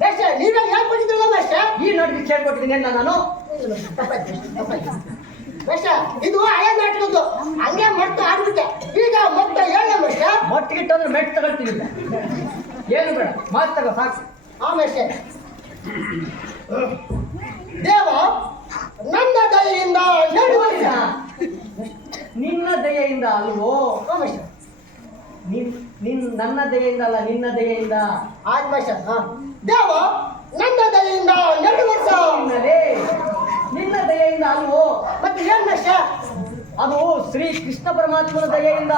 ಮೇಷ್ಟ್ರೆ ನೀವೇ ಹೇಳ್ಕೊಟ್ಟಿದ್ರಲ್ಲ ಮೇಷ್ಟ್ರೆ. ಈ ನಾಟಕ ಹೇಳ್ಕೊಟ್ಟಿದ್ದೀನಿ ನಾನು. ಮೇಷ್ಟ್ರೆ ಇದು ಹಳೆ ನಾಟಕದ್ದು ಹಂಗೆ ಮತ್ತೆ ಆಡ್ಬಿಟ್ಟೆ. ಈಗ ಮತ್ತೆ ಹೇಳ ಮೇಷ್ಟ್ರೆ. ಮೊಟ್ಟಿಗಿಟ್ಟು ಅಂದ್ರೆ ಮೆಟ್ಟು ತಗೊಳ್ತೀನಿ. ಏನು ಬೇಡ, ಮಾತು ತಗೋ ಸಾಕು. ಆ ಮೇಷ್ಟ್ರೆ, ದೇವ ನನ್ನ ದಯೆಯಿಂದ 2 ವರ್ಷ. ನಿನ್ನ ದಯೆಯಿಂದ ಅಲ್ವೋ? ಆ ಮೇಷ್ಟ್ರೆ, ನನ್ನ ದಯೆಯಿಂದ ಅಲ್ಲ, ನಿನ್ನ ದಯೆಯಿಂದ. ಆಯ್ತು ಮೇಷ್ಟ್ರೆ. ದೇವ ನನ್ನ ದಯೆಯಿಂದ 2 ವರ್ಷ. ನಿನ್ನ ದಯೆಯಿಂದ ಅಲ್ವೋ? ಮತ್ತೆ ಏನ್ ಮೇಷ್ಟ್ರೆ? ಅದು ಶ್ರೀ ಕೃಷ್ಣ ಪರಮಾತ್ಮನ ದಯೆಯಿಂದ.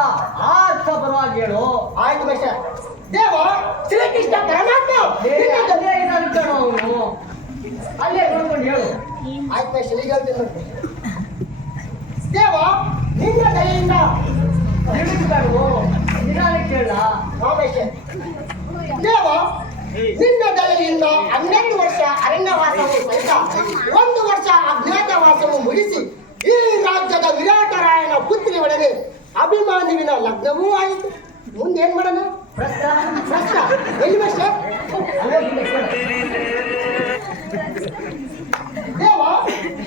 ಅರ್ಥ ಪರವಾಗಿ ಹೇಳು. ಆಯ್ತು ಮೇಷ್ಟ್ರೆ. ದೇವ ಶ್ರೀಕೃಷ್ಣ ಪರಮಾತ್ಮ ಅವನು ಅಲ್ಲೇ ನೋಡ್ಕೊಂಡು ಹೇಳು. ಆಯ್ತು ಮೇಷ್ಟ್ರೆ, ಈಗ ಹೇಳ್ತೀನಿ ನೋಡಿ. ದೇವ ನಿನ್ನ ದಯೆಯಿಂದ ನಿಲ್ಲಿಸ್ಬೇಡು, ನಿಧಾನಕ್ಕೆ ಹೇಳ. ಮೇಷ್ಟ್ರೆ, ದೇವ ನಿನ್ನ ದಯೆಯಿಂದ 12 ವರ್ಷ ಅರಣ್ಯವಾಸವು ಸಹಿತ 1 ವರ್ಷ ಅಜ್ಞಾತವಾಸವು ಮುಗಿಸಿ ಈ ರಾಜ್ಯದ ವಿರಾಟರಾಯನ ಪುತ್ರಿ ಒಳಗೆ ಅಭಿಮಾನ್ಯುವಿನ ಲಗ್ನವೂ ಆಯಿತು. ಮುಂದೆ ಏನ್ ಮಾಡೋಣ? ಪ್ರಶ್ನ ಎಲ್ಲಿ ಮೇಷ್ಟ್ರೆ? ದೇವ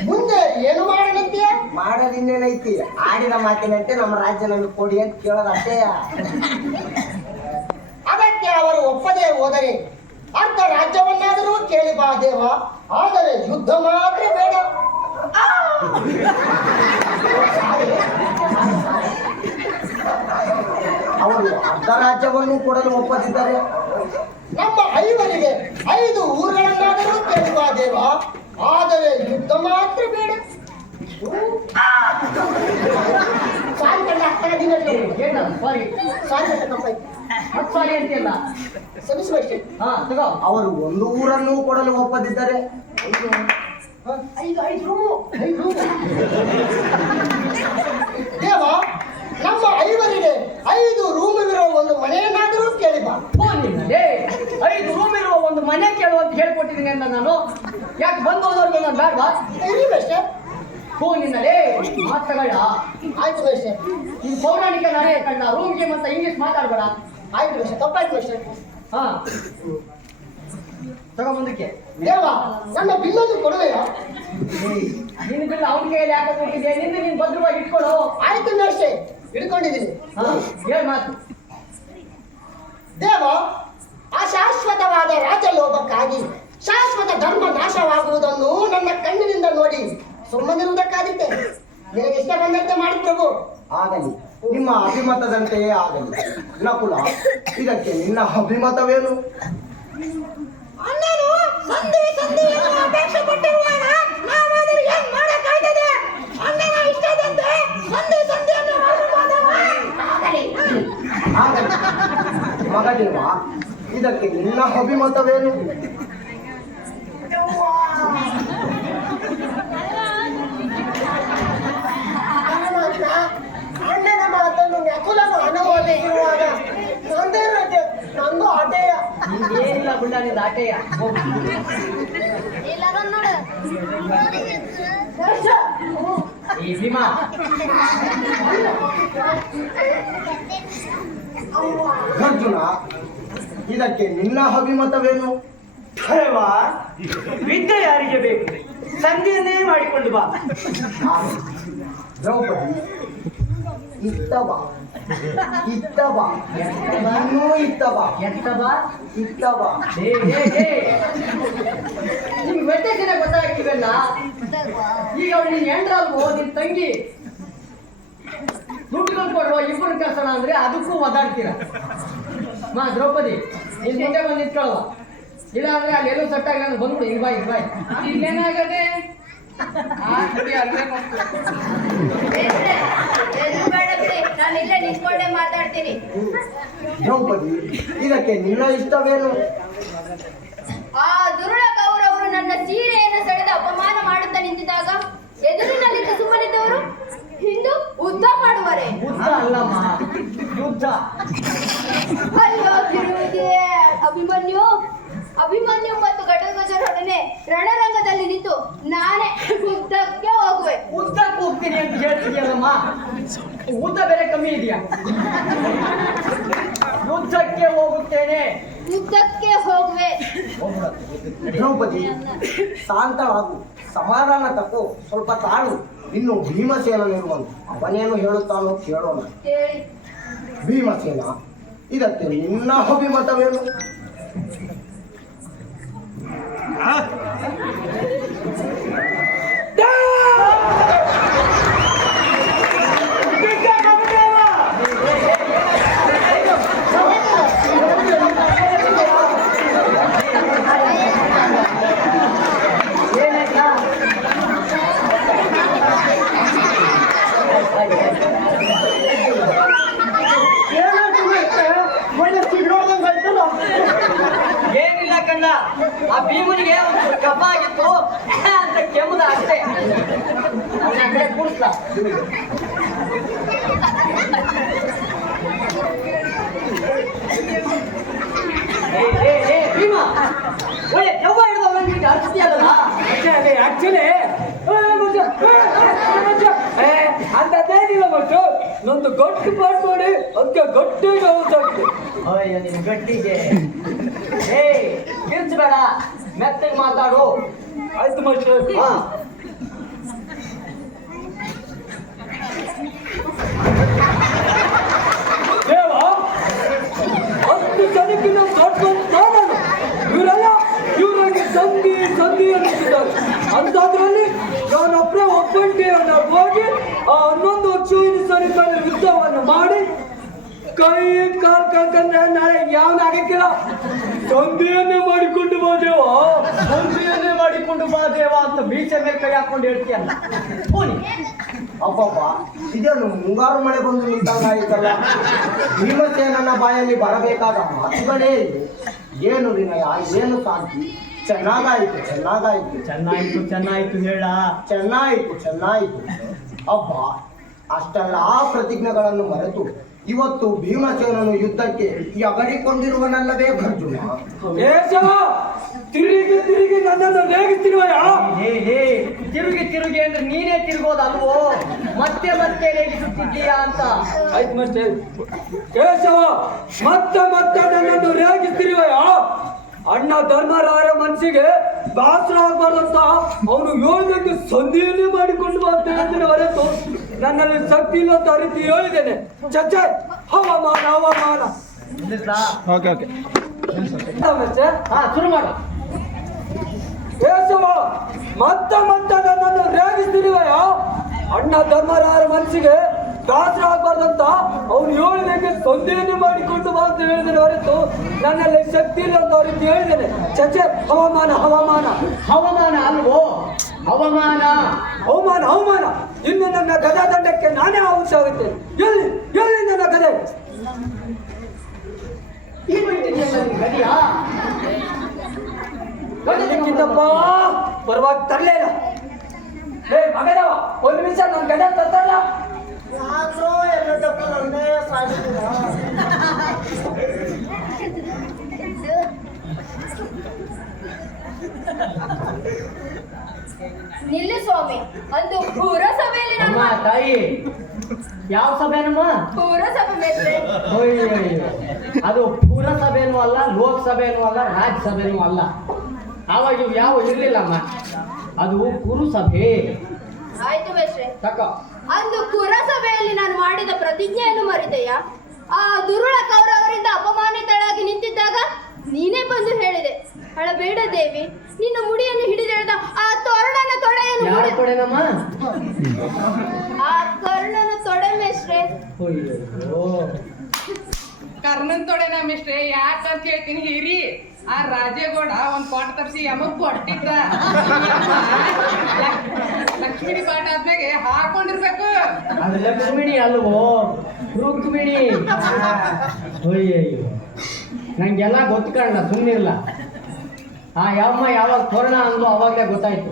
ಮುಂದೆ ಏನು ಮಾಡಲಂತೆ? ಮಾಡೋದಿನ್ನೇನೈತಿ, ಆಡಿದ ಮಾತಿನಂತೆ ನಮ್ಮ ರಾಜ್ಯ ನಮಗೆ ಕೊಡಿ ಅಂತ ಕೇಳೋದು ಅಷ್ಟೇ. ಅದಕ್ಕೆ ಅವರು ಒಪ್ಪದೇ ಹೋದರೆ ಅರ್ಧ ರಾಜ್ಯವನ್ನಾದರೂ ಕೇಳಿ ಬಾ ದೇವ, ಆದರೆ ಯುದ್ಧ ಮಾತ್ರ ಬೇಡ. ಅವರು ಅರ್ಧ ರಾಜ್ಯವನ್ನು ಕೊಡಲು ಒಪ್ಪದಿದ್ದರೆ ನಮ್ಮ 5 5 ಊರುಗಳನ್ನಾದರೂ ಕೇಳಿ ಬಾ ದೇವ, ಆದರೆ ಯುದ್ಧ ಮಾತ್ರ ಬೇಡ. ಸಾರಿ ಕಣ್ಣ, ಸಾರಿ ಸಾರಿ ಕಣ್ಣ, ತಪ್ಪಾಯ್ತು. ಮತ್ತೆ ಸಾರಿ ಅಂತೀಯಲ್ಲ. ಕ್ಷಮಿಸುವಷ್ಟೇ. ಹಾ ತಗೋ. ಅವರು 1 ಊರನ್ನು ಕೊಡಲು ಒಪ್ಪದಿದ್ದರೆ 5 ರೂಮು. ದೇವ ನಮ್ಮ 5 5 ರೂಮಿರೋ ಒಂದು ಮನೆಯನ್ನಾದರೂ ಕೇಳಿ ಬಾ. 5 ರೂಮ್ ಇರುವ ಒಂದು ಮನೆ ಕೇಳುವಂತ ಹೇಳ್ಕೊಟ್ಟಿದ್ದೀನಿ ಅಂತ ನಾನು. ಯಾಕೆ ಬಂದು ಹೋದವ್ರಿಗೆ ನಾನು ಬೇಡವಾ? ಮೇಷ್ಟ್ರೆ. ನಿನ್ನಲೇ ಮಾತುಗಳ. ಆಯ್ತು ಮೇಷ್ಟ್ರೆ. ಇದು ಪೌರಾಣಿಕ ನಾನೇ ಕಂಡ. ರೂಮ್ಗೆ ಮತ್ತೆ ಇಂಗ್ಲಿಷ್ ಮಾತಾಡ್ಬೇಡ. ಆಯ್ತು ಮೇಷ್ಟ್ರೆ, ತಪ್ಪಾಯ್ತು ಮೇಷ್ಟ್ರೆ. ಹಾ ತಗೋ ಮುಂದಕ್ಕೆ. ದೇವ ನನ್ನ ಬಿಲ್ಲನ್ನು ಕೊಡುವೆಯಾ? ನಿನ್ನ ಬಿಲ್ ಅವನ ಕೈಯಲ್ಲಿ ಯಾಕೆ ಕೊಟ್ಟಿದ್ದೆ? ನಿಂದು ನೀನು ಭದ್ರವಾಗಿ ಇಟ್ಕೊಳ್ಳು. ಆಯ್ತು ಮೇಷ್ಟ್ರೆ, ಹಿಡ್ಕೊಂಡಿದ್ದೀನಿ. ಹಾ ಹೇಳ ಮಾತು. ದೇವ ಅಶಾಶ್ವತವಾದ ರಾಜಲೋಭಕ್ಕಾಗಿ ಶಾಶ್ವತ ಧರ್ಮ ನಾಶವಾಗುವುದನ್ನು ನನ್ನ ಕಣ್ಣಿನಿಂದ ನೋಡಿ ಸುಮ್ಮನಿರುವುದಕ್ಕಾದಿತ್ತೆ. ನಿನಗೆ ಇಷ್ಟ ಬಂದಂತೆ ಮಾಡಿ ಪ್ರಭು. ಆಗಲಿ, ನಿಮ್ಮ ಅಭಿಮತದಂತೆಯೇ ಆಗಲಿ. ನಕುಲ, ಇದಕ್ಕೆ ನಿನ್ನ ಅಭಿಮತವೇನು? ಮಗದೇವ, ಇದಕ್ಕೆ ನಿನ್ನ ಅಭಿಮತವೇನು? ಅಣ್ಣನ ಮಾತನ್ನು ನಕುಲನು ಅನುಮೋದಿಸಿರುವಾಗ ನಂದು ಆಟೆಯ. ಏನಿಲ್ಲ ಬಿಡ, ನಿಂದ ಆಟೆಯ. ಈ ಭೀಮಾ ಅರ್ಜುನ, ಇದಕ್ಕೆ ನಿನ್ನ ಅಭಿಮತವೇನು? ಅರೆವಾ, ವಿದ್ಯೆ ಯಾರಿಗೆ ಬೇಕು? ಸಂಧಿಯನ್ನೇ ಮಾಡಿಕೊಂಡು ಬಾ. ದ್ರೌಪದಿ, ಇತ್ತವ ಇತ್ತವ ಇನ್ನೂ ಇತ್ತವ ಎತ್ತವ ಇತ್ತವ. ನಿಮ್ಗೆ ವ್ಯತ್ಯಾಸನೇ ಗೊತ್ತಾಗ್ತಿವಲ್ಲ. ಈಗ ಅವ್ರು ನಿನ್ ಹೆಂಡ್ರಲ್ವೋ ನಿನ್ ತಂಗಿ ದುಡ್ಡುಗಳು ಕೊಡುವ ಇಬ್ಬರು ಕಳ್ಸೋಣ ಅಂದ್ರೆ ಅದಕ್ಕೂ ಒದಾಡ್ತೀರ. ಮಾ ದ್ರೌಪದಿ, ನಿನ್ ಮುಂದೆ ಬಂದು ನಿಂತ್ಕೊಳ್ಳುವ. ಇಲ್ಲ ಅಂದ್ರೆ ಅಲ್ಲಿ ಎಲ್ಲೂ ಸೆಟ್ ಆಗಿಲ್ಲ ಅಂದ್ರೆ ಬಂದ್ಬಿಡು. ಇಲ್ಲಿ ಬಾಯ್ ಬಾಯ್. ಇಲ್ಲೇನಾಗದೆ ಅಲ್ಲೇ ನಾನು ಇಲ್ಲೇ ನಿಂತ್ಕೊಂಡೆ ಮಾತಾಡ್ತೀನಿ. ದ್ರೌಪದಿ, ಇದಕ್ಕೆ ನಿನ್ನ ಇಷ್ಟವೇನು? ಆ ದುರುಳ ಕೌರವರು ನನ್ನ ಸೀರೆಯನ್ನು ಸೆಳೆದು ಅಪಮಾನ ಮಾಡುತ್ತಾ ನಿಂತಿದ್ದಾಗ ಎದುರಿನಲ್ಲಿ ಸುಮ್ಮನಿದ್ದವರು ಹಿಂದೂ ಯುದ್ಧ ಮಾಡುವರೆ. ಯುದ್ಧ ಅಲ್ಲಮ್ಮ, ಯುದ್ಧ. ಅಯ್ಯೋ ತಿರುವುದೇ ಅಭಿಮನ್ಯು ಮತ್ತು ಘಟೋತ್ಕಚರೊಡನೆ ರಣರಂಗದಲ್ಲಿ ನಿಂತು ನಾನೇ ಯುದ್ಧಕ್ಕೆ ಹೋಗುವೆ. ಉದ್ದಕ್ಕೆ ಹೋಗ್ತೀನಿ ಅಂತ ಹೇಳ್ತಿದ್ಯಲ್ಲಮ್ಮ, ಉದ್ದ ಬೇರೆ ಕಮ್ಮಿ ಇದೆಯಾ? ಯುದ್ಧಕ್ಕೆ ಹೋಗುತ್ತೇನೆ ಯುದ್ಧಕ್ಕೆ ಹೋಗುವೆ. ದ್ರೌಪದಿ, ಶಾಂತವಾಗು, ಸಮಾಧಾನ ತಕ್ಕೋ, ಸ್ವಲ್ಪ ತಾಳು. ಇನ್ನು ಭೀಮಸೇನನಿರುವನು, ಅವನೇನು ಹೇಳುತ್ತಾನೋ ಕೇಳೋಣ. ಹೇಳಿ. ಭೀಮಸೇನ, ಇದಕ್ಕೆ ನಿನ್ನ ಅಭಿಮತವೇನು? ಏನಿಲ್ಲ ಕಂಡ, ಆ ಭೀಮನಿಗೆ ಒಂದು ಕಫ ಆಗಿತ್ತು ಅಂತ ಕೆಮ್ಮದ ಅಷ್ಟೇ. ಅವ್ನ ಆ ಕಡೆ ಕೂರಿಸ್ಲಾ? ಭೀಮ ಒಳ್ಳೆ ದೆವ್ವ ಹಿಡಿದವನಿಗೆ ಅರ್ಸ್ತಿ ಅಲ್ಲ. ಆಕ್ಚುಲಿ ಅಂತದೇನಿಲ್ಲ ಮತ್ತು ನಂದು ಗಟ್ಟಿ ಪಾಟ್ ಮಾಡಿ ಅದಕ್ಕೆ ಗಟ್ಟಿಗೆ ಹೋಗ್ತದೆ. ಅಯ್ಯ ನಿನ್ ಗಟ್ಟಿಗೆ ಕಿರ್ಚಬೇಡ, ಮೆತ್ತಗೆ ಮಾತಾಡು. ಆಯ್ತು ಮಾಸ್ಟರ್. ಹಾ. ದೇವ 10 ಜನಕ್ಕಿಂತ ದೊಡ್ಡ ನಾನು, ಇವರೆಲ್ಲ ಇವರಿಗೆ ಸಂಧಿ ಅನ್ನಿಸಿದ್ದಾರೆ. ಅಂತದ್ರಲ್ಲಿ ನಾನೊಬ್ಬರೇ ಒಬ್ಬಂಟಿಯನ್ನು ಹೋಗಿ ಆ 11 ಅಕ್ಷೋಹಿಣಿ ಸೈನಿಕರ ಯುದ್ಧವನ್ನು ಮಾಡಿ ಕೈ ಕಾಲ್ ಕಳ್ಕೊಂಡ್ರೆ ನಾಳೆ ಯಾವನ ಆಗಕ್ಕಿಲ್ಲ. ಸಂಧಿಯನ್ನೇ ಮಾಡಿಕೊಂಡು ಬಾ ದೇವ, ಸಂಧಿಯನ್ನೇ ಮಾಡಿಕೊಂಡು ಬಾ ದೇವ ಅಂತ ಬೀಚ ಮೇಲೆ ಕೈ ಹಾಕೊಂಡು ಹೇಳ್ತೀಯಲ್ಲ. ಅಬ್ಬಬ್ಬ, ಇದೇನು ಮುಂಗಾರು ಮಳೆ ಬಂದು ನಿಂತಾಗಾಯಿತಲ್ಲ. ಭೀಮಸೇನನ ಬಾಯಲ್ಲಿ ಬರಬೇಕಾದ ಮಾತುಗಳೇ ಇದೆ. ಏನು ವಿನಯ, ಏನು ಶಾಂತಿ. ಚೆನ್ನಾಗಾಯಿತು ಹೇಳ. ಚೆನ್ನಾಯಿತು. ಅಬ್ಬ, ಅಷ್ಟೆಲ್ಲ ಪ್ರತಿಜ್ಞೆಗಳನ್ನು ಮರೆತು ಇವತ್ತು ಭೀಮಸೇನನು ಯುದ್ಧಕ್ಕೆ ಎಗರಿಕೊಂಡಿರುವನಲ್ಲವೇ ಅರ್ಜುನ? ತಿರುಗಿ ನನ್ನನ್ನು ರೇಗಿಸ್ತಿರುವಯ? ತಿರುಗಿ ಅಂದ್ರೆ ನೀನೇ ತಿರುಗೋದಲ್ವೋ, ಮತ್ತೆ ರೇಗಿಸುತ್ತಿದ್ದೀಯಾ ಅಂತ. ಆಯ್ತು ಮಾಸ್ಟರ್. ಕೇಶವ, ಮತ್ತೆ ನನ್ನನ್ನು ರೇಗಿಸ್ತಿರುವಯ? ಅಣ್ಣ ಧರ್ಮರಾಯರ ಮನಸ್ಸಿಗೆ ಬೇಸರ ಆಗ್ಬಾರ್ದಂತ ಅವನು ಯೋಜನೆಗೆ ಸಂಧಿಯನ್ನೇ ಮಾಡಿಕೊಂಡು ಬಾ ಅಂತ ಹೇಳಿದ್ರೆ ಹೊರತು ನನ್ನಲ್ಲಿ ಶಕ್ತಿ ಇಲ್ಲ ಅಂತ ರೀತಿ ಹೇಳಿದ್ದೇನೆ. ಚಚ್ಚ ಹವಾಮಾನ ಶುರು ಮಾಡು. ಕೇಶವ, ಮತ್ತೆ ನನ್ನನ್ನು ರೇಗಿಸ್ತಿರುವಯ? ಅಣ್ಣ ಧರ್ಮರಾಯರ ಮನಸ್ಸಿಗೆ ಬೇಸರ ಆಗ್ಬಾರ್ದಂತ ಅವನು ಯೋಜನೆಗೆ ಸಂಧಿಯನ್ನೇ ಮಾಡಿಕೊಂಡು ಬಾ ಅಂತ ಹೇಳಿದ್ದೇನೆ ಹೊರತು ನನ್ನಲ್ಲಿ ಶಕ್ತಿ ಇಲ್ಲ ಅಂತ ರೀತಿ ಹೇಳಿದ್ದೇನೆ. ಚಚ್ಚೆ ಹವಾಮಾನ ಅಲ್ವೋ, ಅವಮಾನ. ಇನ್ನು ನನ್ನ ಗದಾ ದಂಡಕ್ಕೆ ನಾನೇ ಆಹುತಿ ಆಗುತ್ತೇನೆ. ಎಲ್ಲಿ ನನ್ನ ಗದೆ? ಗದೆಕ್ಕಿಂತಪ್ಪ ಪರವಾಗಿ ತರಲೇ ಇಲ್ಲ. ಮಗನವ, ಒಂದು ನಿಮಿಷ ನನ್ನ ಗದೆ ತತ್ತಲ್ಲ. ನಿಲ್ಲು ಸ್ವಾಮಿ, ಅಂದು ಪುರಸಭೆಯಲ್ಲಿ ಅಮ್ಮ ತಾಯಿ, ಯಾವ ಸಭೆನಮ್ಮ? ಪುರಸಭೆ ಮೇಲೆ ಅದು ಪುರಸಭೆನೂ ಅಲ್ಲ, ಲೋಕಸಭೆನೂ ಅಲ್ಲ, ರಾಜ್ಯಸಭೆನೂ ಅಲ್ಲ. ಆವಾಗ ಇವು ಯಾವ ಇರ್ಲಿಲ್ಲಮ್ಮ, ಅದು ಪುರಸಭೆ. ಆಯ್ತು ಮೇಷ್ಟ್ರೆ. ತಕ್ಕ ಅಂದು ಪುರಸಭೆಯಲ್ಲಿ ನಾನು ಮಾಡಿದ ಪ್ರತಿಜ್ಞೆಯನ್ನು ಮರೆತೆಯಾ? ಆ ದುರುಳ ಕೌರವರಿಂದ ಅಪಮಾನಿತಳಾಗಿ ನಿಂತಿದ್ದಾಗ ನೀನೇ ಬಂದು ಹೇಳಿದೆ, ಅಳಬೇಡ ದೇವಿ, ನಿನ್ನ ಮುಡಿಯನ್ನು ಹಿಡಿದೆಳೆದ ಆ ತೋರಣನ ತೊಡೆಯನ್ನು ತೊಡೆನಮ್ಮ? ಆ ಕರ್ಣನ ತೊಡೆ ಮೇಷ್ಟ್ರೆ. ಕರ್ಣನ್ ತೊಡೆ ನಮ್ಮಿಷ್ಟ್ರೆ ಯಾಕಂತ ಹೇಳ್ತೀನಿ. ಹಿರಿ ಆ ರಾಜೇಗೌಡ ಒಂದ್ ಪಾಠ ತರಿಸಿ ಅಮಗ್ ಕೊಟ್ಟಿದ್ರ. ಲಕ್ಷ್ಮೀ ಪಾಠ ಆದ್ಮೇಲೆ ಹಾಕೊಂಡಿರ್ಬೇಕು. ಅದು ಲಕ್ಷ್ಮಿಣಿ ಅಲ್ವೋ, ರುಕ್ಮಿಣಿ. ಅಯ್ಯಯ್ಯೋ, ನಂಗೆಲ್ಲ ಗೊತ್ತ್ಕಂಡ, ಸುಮ್ಮನಿರಲ್ಲ. ಆ ಯಾವಮ್ಮ ಯಾವಾಗ ತೋರಣ ಅಂದ್ಲು ಅವಾಗಲೇ ಗೊತ್ತಾಯ್ತು.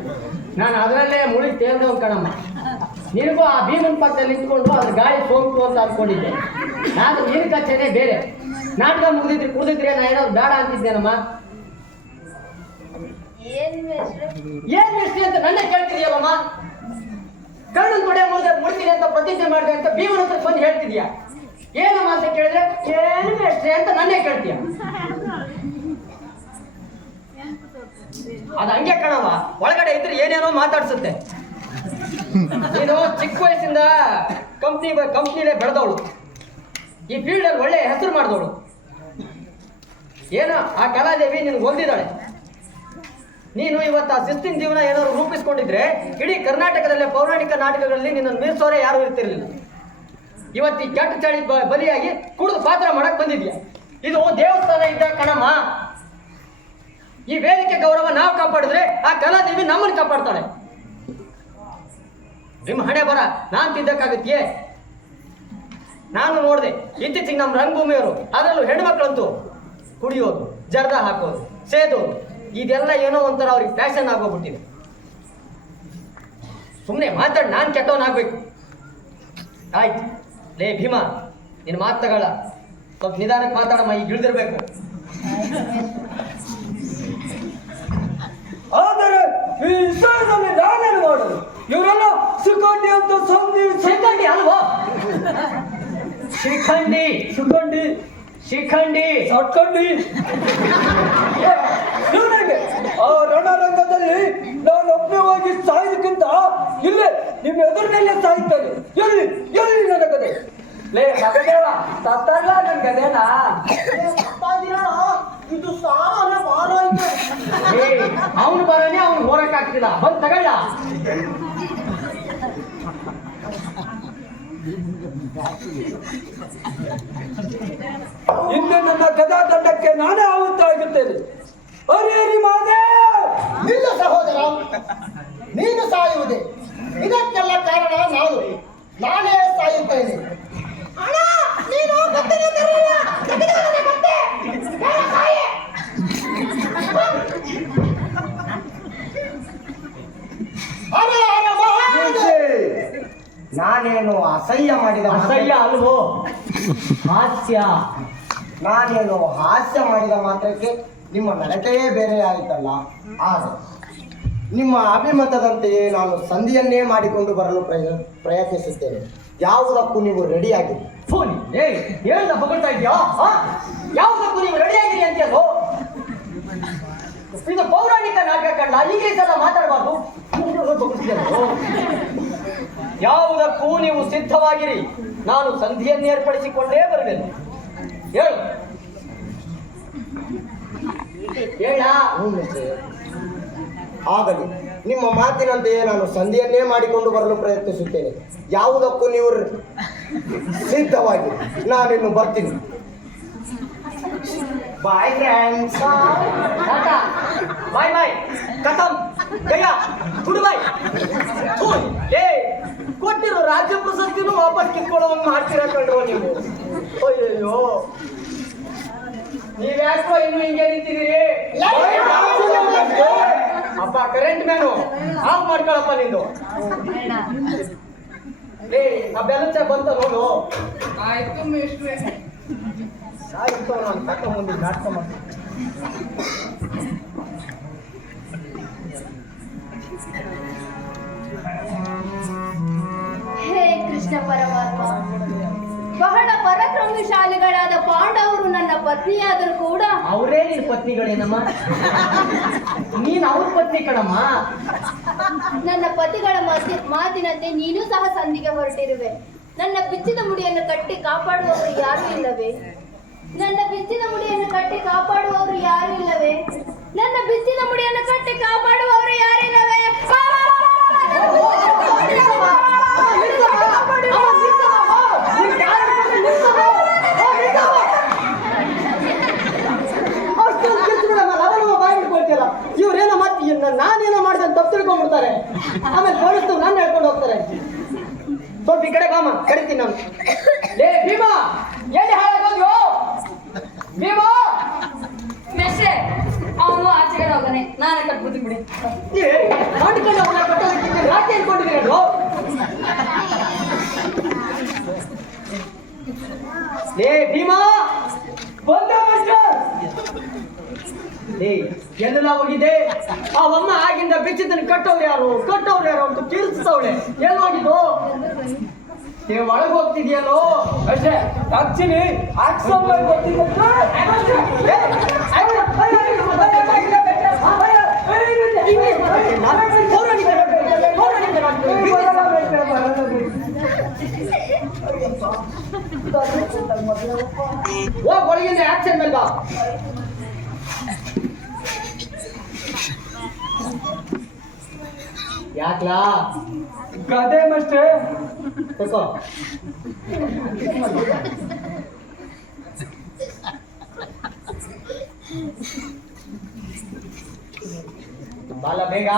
ನಾನು ಅದರಲ್ಲೇ ಮುಳಿ ತೇಲ್ದವ್ ಕಣಮ್ಮ. ನಿನಗೂ ಆ ಭೀಮನ್ ಪಕ್ಕದಲ್ಲಿ ನಿಂತ್ಕೊಂಡು ಅದ್ರ ಗಾಳಿ ಸೋಂಕು ಅಂತ ಅನ್ಕೊಂಡಿದ್ದೆ. ನಾನು ನಿನ್ನ ಕಚ್ಚೇನೆ ಬೇರೆ. ನಾಟಕ ಮುಗಿದಿದ್ರಿ ಕುಡಿದಿದ್ರೆ ನಾ ಏನಾದ್ರು ಬೇಡ ಅಂತಿದ್ದೇನಮ್ಮ. ಏನ್ ಮೇಷ್ಟ್ರೆ? ಏನ್ ಮೇಷ್ಟ್ರೆ ಅಂತ ನನ್ನ ಕೇಳ್ತಿದ್ಯಲ್ಲಮ್ಮ? ಕಣ್ಣನ್ ತೊಡೆ ಮುಡ್ತೀನಿ ಅಂತ ಪ್ರತಿಜ್ಞೆ ಮಾಡಿದೆ ಅಂತ ಭೀಮನ ಹತ್ರ ಬಂದು ಹೇಳ್ತಿದ್ಯಾ? ಏನಮ್ಮ ಅಂತ ಕೇಳಿದ್ರೆ ಏನು ಮೇಷ್ಟ್ರೆ ಅಂತ ನನ್ನೇ ಕೇಳ್ತೀಯ. ಅದು ಹಂಗೆ ಕಣವ, ಒಳಗಡೆ ಇದ್ರೆ ಏನೇನೋ ಮಾತಾಡ್ಸುತ್ತೆ. ನೀನು ಚಿಕ್ಕ ವಯಸ್ಸಿಂದ ಕಂಪ್ನಿಲೇ ಬೆಳೆದವಳು, ಈ ಫೀಲ್ಡಲ್ಲಿ ಒಳ್ಳೆ ಹೆಸರು ಮಾಡಿದವಳು. ಏನೋ ಆ ಕಲಾದೇವಿ ನಿನ್ಗೆ ಹೊಂದಿದ್ದಾಳೆ. ನೀನು ಇವತ್ತು ಆ ಶಿಸ್ತಿನ ಜೀವನ ಏನಾದ್ರು ರೂಪಿಸ್ಕೊಂಡಿದ್ರೆ ಇಡೀ ಕರ್ನಾಟಕದಲ್ಲೇ ಪೌರಾಣಿಕ ನಾಟಕಗಳಲ್ಲಿ ನಿನ್ನನ್ನು ಮೀರಿಸೋರೆ ಯಾರು ಇರ್ತಿರ್ಲಿಲ್ಲ. ಇವತ್ತು ಈ ಕೆಟ್ಟ ಚಳಿ ಬಲಿಯಾಗಿ ಕುಡಿದು ಪಾತ್ರ ಮಾಡಕ್ ಬಂದಿದ್ಯಾ. ಇದು ದೇವಸ್ಥಾನ ಇದ್ದ ಕಣಮ್ಮ. ಈ ವೇದಿಕೆ ಗೌರವ ನಾವು ಕಾಪಾಡಿದ್ರೆ ಆ ಕಲಾದೇವಿ ನಮ್ಮನ್ನು ಕಾಪಾಡ್ತಾಳೆ. ನಿಮ್ಮ ಹಣೆ ಬರ ನಾನ್ ತಿದ್ದಕ್ಕಾಗತ್ತೆಯೇ? ನಾನು ನೋಡಿದೆ ಇತ್ತೀಚೆಗೆ ನಮ್ಮ ರಂಗಭೂಮಿಯವರು, ಅದರಲ್ಲೂ ಹೆಣ್ಮಕ್ಳಂತೂ ಕುಡಿಯೋದು, ಜರ್ದ ಹಾಕೋದು, ಸೇದೋದು, ಇದೆಲ್ಲ ಏನೋ ಒಂಥರ ಅವ್ರಿಗೆ ಫ್ಯಾಷನ್ ಆಗೋಗ್ಬಿಟ್ಟಿದೆ. ಸುಮ್ಮನೆ ಮಾತಾಡಿ ನಾನು ಕೆಟ್ಟವನಾಗ್ಬೇಕು. ಆಯ್ತು ಲೇ ಭೀಮಾ, ನಿನ್ನ ಮಾತುಗಳ ಸ್ವಲ್ಪ ನಿಧಾನಕ್ಕೆ ಮಾತಾಡಮ್ಮ, ಈಗ ಇಳಿದಿರ್ಬೇಕು. ಆದರೆ ಈ ವಿಷಯದಲ್ಲಿ ನಾನೇನು ಮಾಡೋದು? ಇವರೆಲ್ಲ ಸುಖಂಡಿ ಅಂತ ಶಿಖಂಡಿ ಅಲ್ವೋ? ಶಿಖಂಡಿ ಸುಖಂಡಿ ಶಿಖಂಡಿ ಸಟ್ಕಂಡಿ. ಇವನಿಗೆ ಆ ರಣರಂಗದಲ್ಲಿ ನಾನು ಒಬ್ಬವಾಗಿ ಸಾಯೋದಕ್ಕಿಂತ ಇಲ್ಲೇ ನಿಮ್ಮ ಎದುರಿನಲ್ಲೇ ಸಾಯ್ತಾನೆ. ಎಲ್ಲಿ ಎಲ್ಲಿ ನನ್ನ ಕತೆ? ಲೇ ಮಗದೇವ, ಸತ್ತಲ್ಲ ನನ್ನ ಕದೇನಾ? ಇದು ಸಾಲ ಭಾರ ಐತೆ. ಅವನು ಬರೋನೆ ಅವ್ನು ಹೋರಕ್ ಆಗ್ತಿಲ್ಲ. ಬಂದ್ ತಗೊಳ್ಳ. ಇಂದು ನನ್ನ ಗದಾ ದಂಡಕ್ಕೆ ನಾನೇ ಆಗುತ್ತಾಗಿರ್ತೇನೆ. ಹರಿ ಮಾದೇವ್! ನಿಲ್ಲ ಸಹೋದರ, ನೀನು ಸಾಯುವುದೇ. ಇದಕ್ಕೆಲ್ಲ ಕಾರಣ ನಾನೇ ಸಾಯುತ್ತೇನೆ. ನಾನೇನು ಅಸಹ್ಯ ಮಾಡಿದ ಅಸಹ್ಯ ಅಲ್ವೋ? ಹಾಸ್ಯ. ನಾನೇನು ಹಾಸ್ಯ ಮಾಡಿದ ಮಾತ್ರಕ್ಕೆ ನಿಮ್ಮ ನಡತೆಯೇ ಬೇರೆ ಆಯಿತಲ್ಲ. ಆದರೆ ನಿಮ್ಮ ಅಭಿಮತದಂತೆಯೇ ನಾನು ಸಂಧಿಯನ್ನೇ ಮಾಡಿಕೊಂಡು ಬರಲು ಪ್ರಯತ್ನಿಸುತ್ತೇನೆ. ಯಾವುದಕ್ಕೂ ನೀವು ರೆಡಿಯಾಗಿ. ಫೋನ್ ಹೇಳ್ದ ಬಗಳ್ತಾ ಇದ್ಯಾ? ಯಾವುದಕ್ಕೂ ನೀವು ರೆಡಿ ಆಗಿರಿ ಅಂತೀಯೋ? ಇದು ಪೌರಾಣಿಕ ನಾಟಕ ಕಂಡ ಇಂಗ್ಲೀಷ್ ಎಲ್ಲ ಮಾತಾಡಬಾರ್ದು. ಯಾವುದಕ್ಕೂ ನೀವು ಸಿದ್ಧವಾಗಿರಿ. ನಾನು ಸಂಧಿಯನ್ನು ಏರ್ಪಡಿಸಿಕೊಂಡೇ ಬರಬೇಕು. ಹೇಳು ಹೇಳ. ಆಗಲಿ, ನಿಮ್ಮ ಮಾತಿನಂತೆಯೇ ನಾನು ಸಂಧಿಯನ್ನೇ ಮಾಡಿಕೊಂಡು ಬರಲು ಪ್ರಯತ್ನಿಸುತ್ತೇನೆ. ಯಾವುದಕ್ಕೂ ನೀವು ಸಿದ್ಧವಾಗಿರಿ. ನಾನಿನ್ನು ಬರ್ತೀನಿ. Bye friends. Bye bye. ಕಥಮ್ ಗಯಾ ಗುಡ್ ಬಾಯ್. ಕೊಟ್ಟಿರೋ ರಾಜ್ಯ ಪ್ರಶಸ್ತಿನೂ ವಾಪಸ್ ಕಿತ್ಕೊಳ್ಳೋಂಗ್ ಮಾಡ್ತೀರಾ ಕಂಡ್ರು ನೀವು. ಅಯ್ಯೋ, ನೀವ್ಯಾಕೋ ಇನ್ನು ಹಿಂಗೆ ನಿಂತಿದ್ದೀರಿ? ಅಪ್ಪ ಕರೆಂಟ್ ಮ್ಯಾನು ಆಫ್ ಮಾಡ್ಕೊಳಪ್ಪ ನಿಂದು. ಆ ಬೆಲಚ ಬಂತ ನೋಡು. ಆಯ್ತು ಮೇಷ್ಟ್ರೆ. ಸಾಯಿತು ನಾನು ತಕೊಂಬಂದು ನಾಟಕ ಮಾಡಿ. ಹೇ ಕೃಷ್ಣ ಪರಮಾತ್ಮ, ಬಹಳ ಪರಾಕ್ರಮಶಾಲಿಗಳಾದ ಪಾಂಡವರು ನನ್ನ ಪತ್ನಿಯಾದರೂ ಕೂಡ ಅವರೇ ನಿನ್ ಪತ್ನಿಗಳೇನಮ್ಮ? ನೀನ್ ಅವ್ರ ಪತ್ನಿ ಕಣಮ್ಮ. ನನ್ನ ಪತಿಗಳ ಮಾತಿನಂತೆ ನೀನು ಸಹ ಸಂಧಿಗೆ ಹೊರಟಿರುವೆ. ನನ್ನ ಬಿಚ್ಚಿದ ಮುಡಿಯನ್ನು ಕಟ್ಟಿ ಕಾಪಾಡುವವರು ಯಾರೂ ಇಲ್ಲವೇ? ನನ್ನ ಬಿಚ್ಚಿದ ಮುಡಿಯನ್ನು ಕಟ್ಟಿ ಕಾಪಾಡುವವರು ಯಾರೂ ಇಲ್ಲವೇ? ನನ್ನ ಬಿಚ್ಚಿದ ಮುಡಿಯನ್ನು ಕಟ್ಟಿ ಕಾಪಾಡುವವರು ಯಾರಿಲ್ಲವೇ? ಇವ್ರೇನೋ ಮತ್ತೆ ನಾನೇನೋ ಮಾಡಿದೆ ತಪ್ಪು ತಿಳ್ಕೊಂಡ್ಬಿಡ್ತಾರೆ. ಆಮೇಲೆ ಪೊಲೀಸರು ನಾನು ಹೇಳ್ಕೊಂಡು ಹೋಗ್ತಾರೆ. ಸ್ವಲ್ಪ ಈ ಕಡೆ ಬಾಮ, ಕರಿತೀನಿ ನಾನು. ಲೇ ಭೀಮಾ, ಎಲ್ಲಿ ಹಾಳಾಗೋದ್ಯೋ? ಭೀಮಾ ಮೆಸ್ಸೆ, ಅವನು ಆಚೆಗೆ ಹೋಗನೆ, ನಾನೇ ಕಟ್ಬಿಡ್ತೀನಿ ಬಿಡಿ. ಮಾಡ್ಕೊಂಡು ಅವನ ಕಟ್ಟೋದಕ್ಕೆ ರಾತ್ರಿ ಅನ್ಕೊಂಡಿದ್ದೀರಲ್ವ? ಲೇ ಭೀಮಾ, ಬಂದ ಎಲ್ಲ ಹೋಗಿದೆ. ಆ ಅಮ್ಮ ಆಗಿಂದ ಬಿಚ್ಚಿದ್ದನ್ನು ಕಟ್ಟವ್ರು ಯಾರು ಅಂತ ಕಿರಿಸ್ತವಳೆ. ಎಲ್ಲಿ ಹೋಗಿದ್ದು? ನೀವು ಒಳಗೆ ಹೋಗ್ತಿದ್ಯಲ್ಲೋ ಅಷ್ಟೇ ಆಕ್ಚುಲಿ ಆಕ್ಸಮ್ ಗೊತ್ತಿಲ್ಲ. ಹೋಗ್ ಒಳಗಿಂದ ಆಕ್ಷನ್ ಮೇಲೆ ಬಾ. ಯಾಕ್ಲಾ ಗದೆ ಮಸ್ಟ್ರೆ ತಗೋ. ಬಾಲ ಬೇಗ.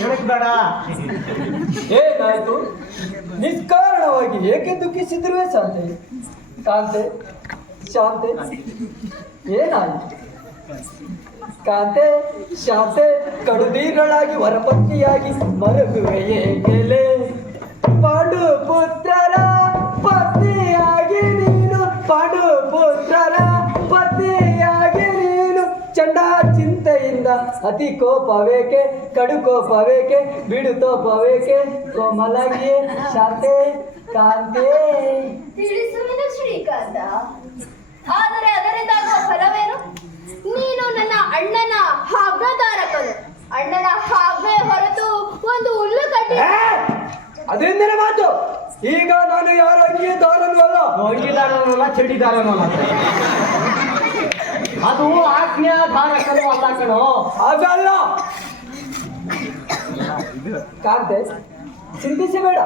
ಹೇಳಕ್ ಬೇಡ. ಏನಾಯ್ತು? ನಿಷ್ಕಾರಣವಾಗಿ ಏಕೆ ದುಃಖಿಸಿದ್ರುವೆ ಶಾಂತೆ? ಕಾಂತೆ ಶಾಂತೆ ಏನಾಯ್ತು? ಕಾಂತೆ ಶಾಂತೆ ಕಡುನೀರಳಾಗಿ ವರಪತ್ನಿಯಾಗಿ ಮರಗುವೆ ಏಕೆಲೆ? ಪಾಂಡು ಪುತ್ರರ ಪತ್ನಿಯಾಗಿ ನೀನು, ಪಾಂಡು ಪುತ್ರರ ಪತ್ನಿಯಾಗಿ ನೀನು, ಚಂಡ ಚಿಂತೆಯಿಂದ ಅತಿ ಕೋಪವೇಕೆ, ಕಡು ಕೋಪವೇಕೆ, ಬಿಡು ತೋಪವೇಕೆ, ಕೋಮಲಗೆ ಶಾಂತೆ ಕಾಂತೆ. ತಿಳಿಸುವಿನ ಶ್ರೀಕಾಂತ, ಆದರೆ ಅದರಿಂದಾಗುವ ಫಲವೇನು? ನೀನು ನನ್ನ ಅಣ್ಣನ ಆಜ್ಞಾಧಾರಕನು. ಅಣ್ಣನ ಆಜ್ಞೆ ಹೊರತು ಒಂದು ಹುಲ್ಲು ಕಡ್ಡಿ. ಅದೆಂದಿನ ಮಾತು? ಈಗ ನಾನು ಯಾರ ಅಂಗೀದಾರನೂ ಅಲ್ಲ. ಅಂಗೀದಾರನಲ್ಲ, ಚಡಿದಾರನೂ ಅಲ್ಲ. ಅದು ಆಜ್ಞಾಧಾರಕನು ಅಲ್ಲ ಕಣೋ. ಹಾಗಲ್ಲ ಕಾಂತೆ, ಚಿಂತಿಸಬೇಡ.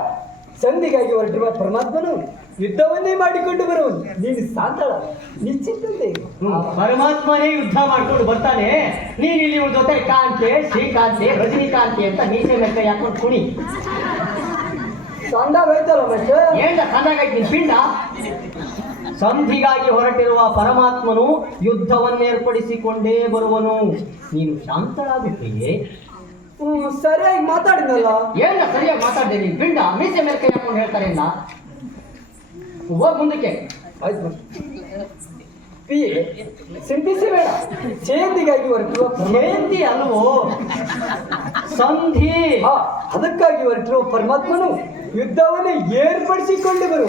ಸಂಧಿಗಾಗಿ ಹೊರಟಿರುವ ಪರಮಾತ್ಮನು ಯುದ್ಧವನ್ನೇ ಮಾಡಿಕೊಂಡು ಬರುವನು. ನೀನು ಸಾಂತಳ, ನಿಶ್ಚಿಂತೆ. ಪರಮಾತ್ಮನೇ ಯುದ್ಧ ಮಾಡ್ಕೊಂಡು ಬರ್ತಾನೆ. ನೀನ್ ಇಲ್ಲಿ ಇವ್ರ ಜೊತೆ ಕಾಂತೆ, ಶ್ರೀಕಾಂತೆ, ರಜನಿಕಾಂತೆ ಅಂತ ಮೀಸೆ ಮೇಲೆ ಹಾಕೊಂಡು ಕುಣಿ. ಸಂದಾಗೈತಲ್ಲ ಮತ್ತೆ? ಏನ ಸಂದಾಗೈತಿ ಪಿಂಡ? ಸಂಧಿಗಾಗಿ ಹೊರಟಿರುವ ಪರಮಾತ್ಮನು ಯುದ್ಧವನ್ನೇರ್ಪಡಿಸಿಕೊಂಡೇ ಬರುವನು. ನೀನು ಶಾಂತಳಾಗುತ್ತೆಯೇ? ಸರಿಯಾಗಿ ಮಾತಾಡಿನಲ್ಲ. ಏನ ಸರಿಯಾಗಿ ಮಾತಾಡ್ದೆ ನೀನು ಪಿಂಡ? ಮೀಸೆ ಮೇಲೆ ಕೈ ಹಾಕೊಂಡು ಹೇಳ್ತಾರೆ ಇಲ್ಲ. ಹೋಗ್ ಮುಂದಕ್ಕೆ. ಆಯ್ತು ಚಿಂತಿಸಬೇಡ. ಸೇಂದಿಗಾಗಿ ಹೊರಟಿರುವ ಜಯಂತಿ ಅಲ್ವೋ, ಸಂಧಿ. ಅದಕ್ಕಾಗಿ ಹೊರಟಿರುವ ಪರಮಾತ್ಮನು ಯುದ್ಧವನ್ನು ಏರ್ಪಡಿಸಿಕೊಂಡು ಬರು.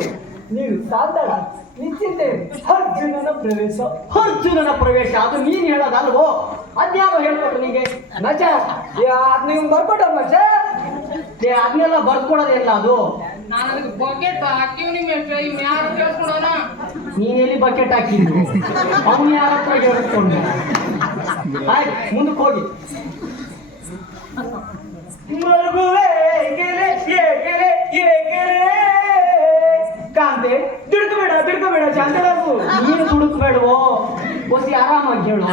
ನೀನು ಸಾಧಾರಣ ನಿಶ್ಚಿಂತೆ. ಅರ್ಜುನನ ಪ್ರವೇಶ. ಅರ್ಜುನನ ಪ್ರವೇಶ ಅದು ನೀನ್ ಹೇಳೋದಲ್ವೋ? ಅದ್ಯಾರೋ ಹೇಳ್ಕೊಟ್ರು ನಿಂಗೆ? ನಜ ನೀವು ಬರ್ಕೊಟ್ಟ ಮಜ. ಅದನ್ನೆಲ್ಲ ಬರ್ಕೊಡೋದಿಲ್ಲ ಅದು. ನಾನು ಅದಕ್ಕೆ ಬಕೆಟ್ ಹಾಕಿವ್ನಿ ಮೇಷ್ಟ್ರೆ, ಇವ್ನು ಯಾರು ಕೇಳ್ಕೊಳೋಣ? ನೀನೆಲ್ಲಿ ಬಕೆಟ್ ಹಾಕಿದ್ರು? ಅವನು ಯಾರ ಹತ್ರ ಹೇಳ್ಕೊಂಡು? ಆಯ್ತು, ಮುಂದಕ್ಕೆ ಹೋಗಿ. ಮರುಗುವೆ ಏಕೆಲೆ, ಏಕೆಲೆ, ಏಕೆಲೆ. ಕಾಂತೆ ದುಡ್ಕೋಬೇಡ ಶಾಂತರಾಗು. ನೀನು ದುಡುಕ್ಬೇಡವೋ, ಒಸಿ ಆರಾಮಾಗಿ ಹೇಳು.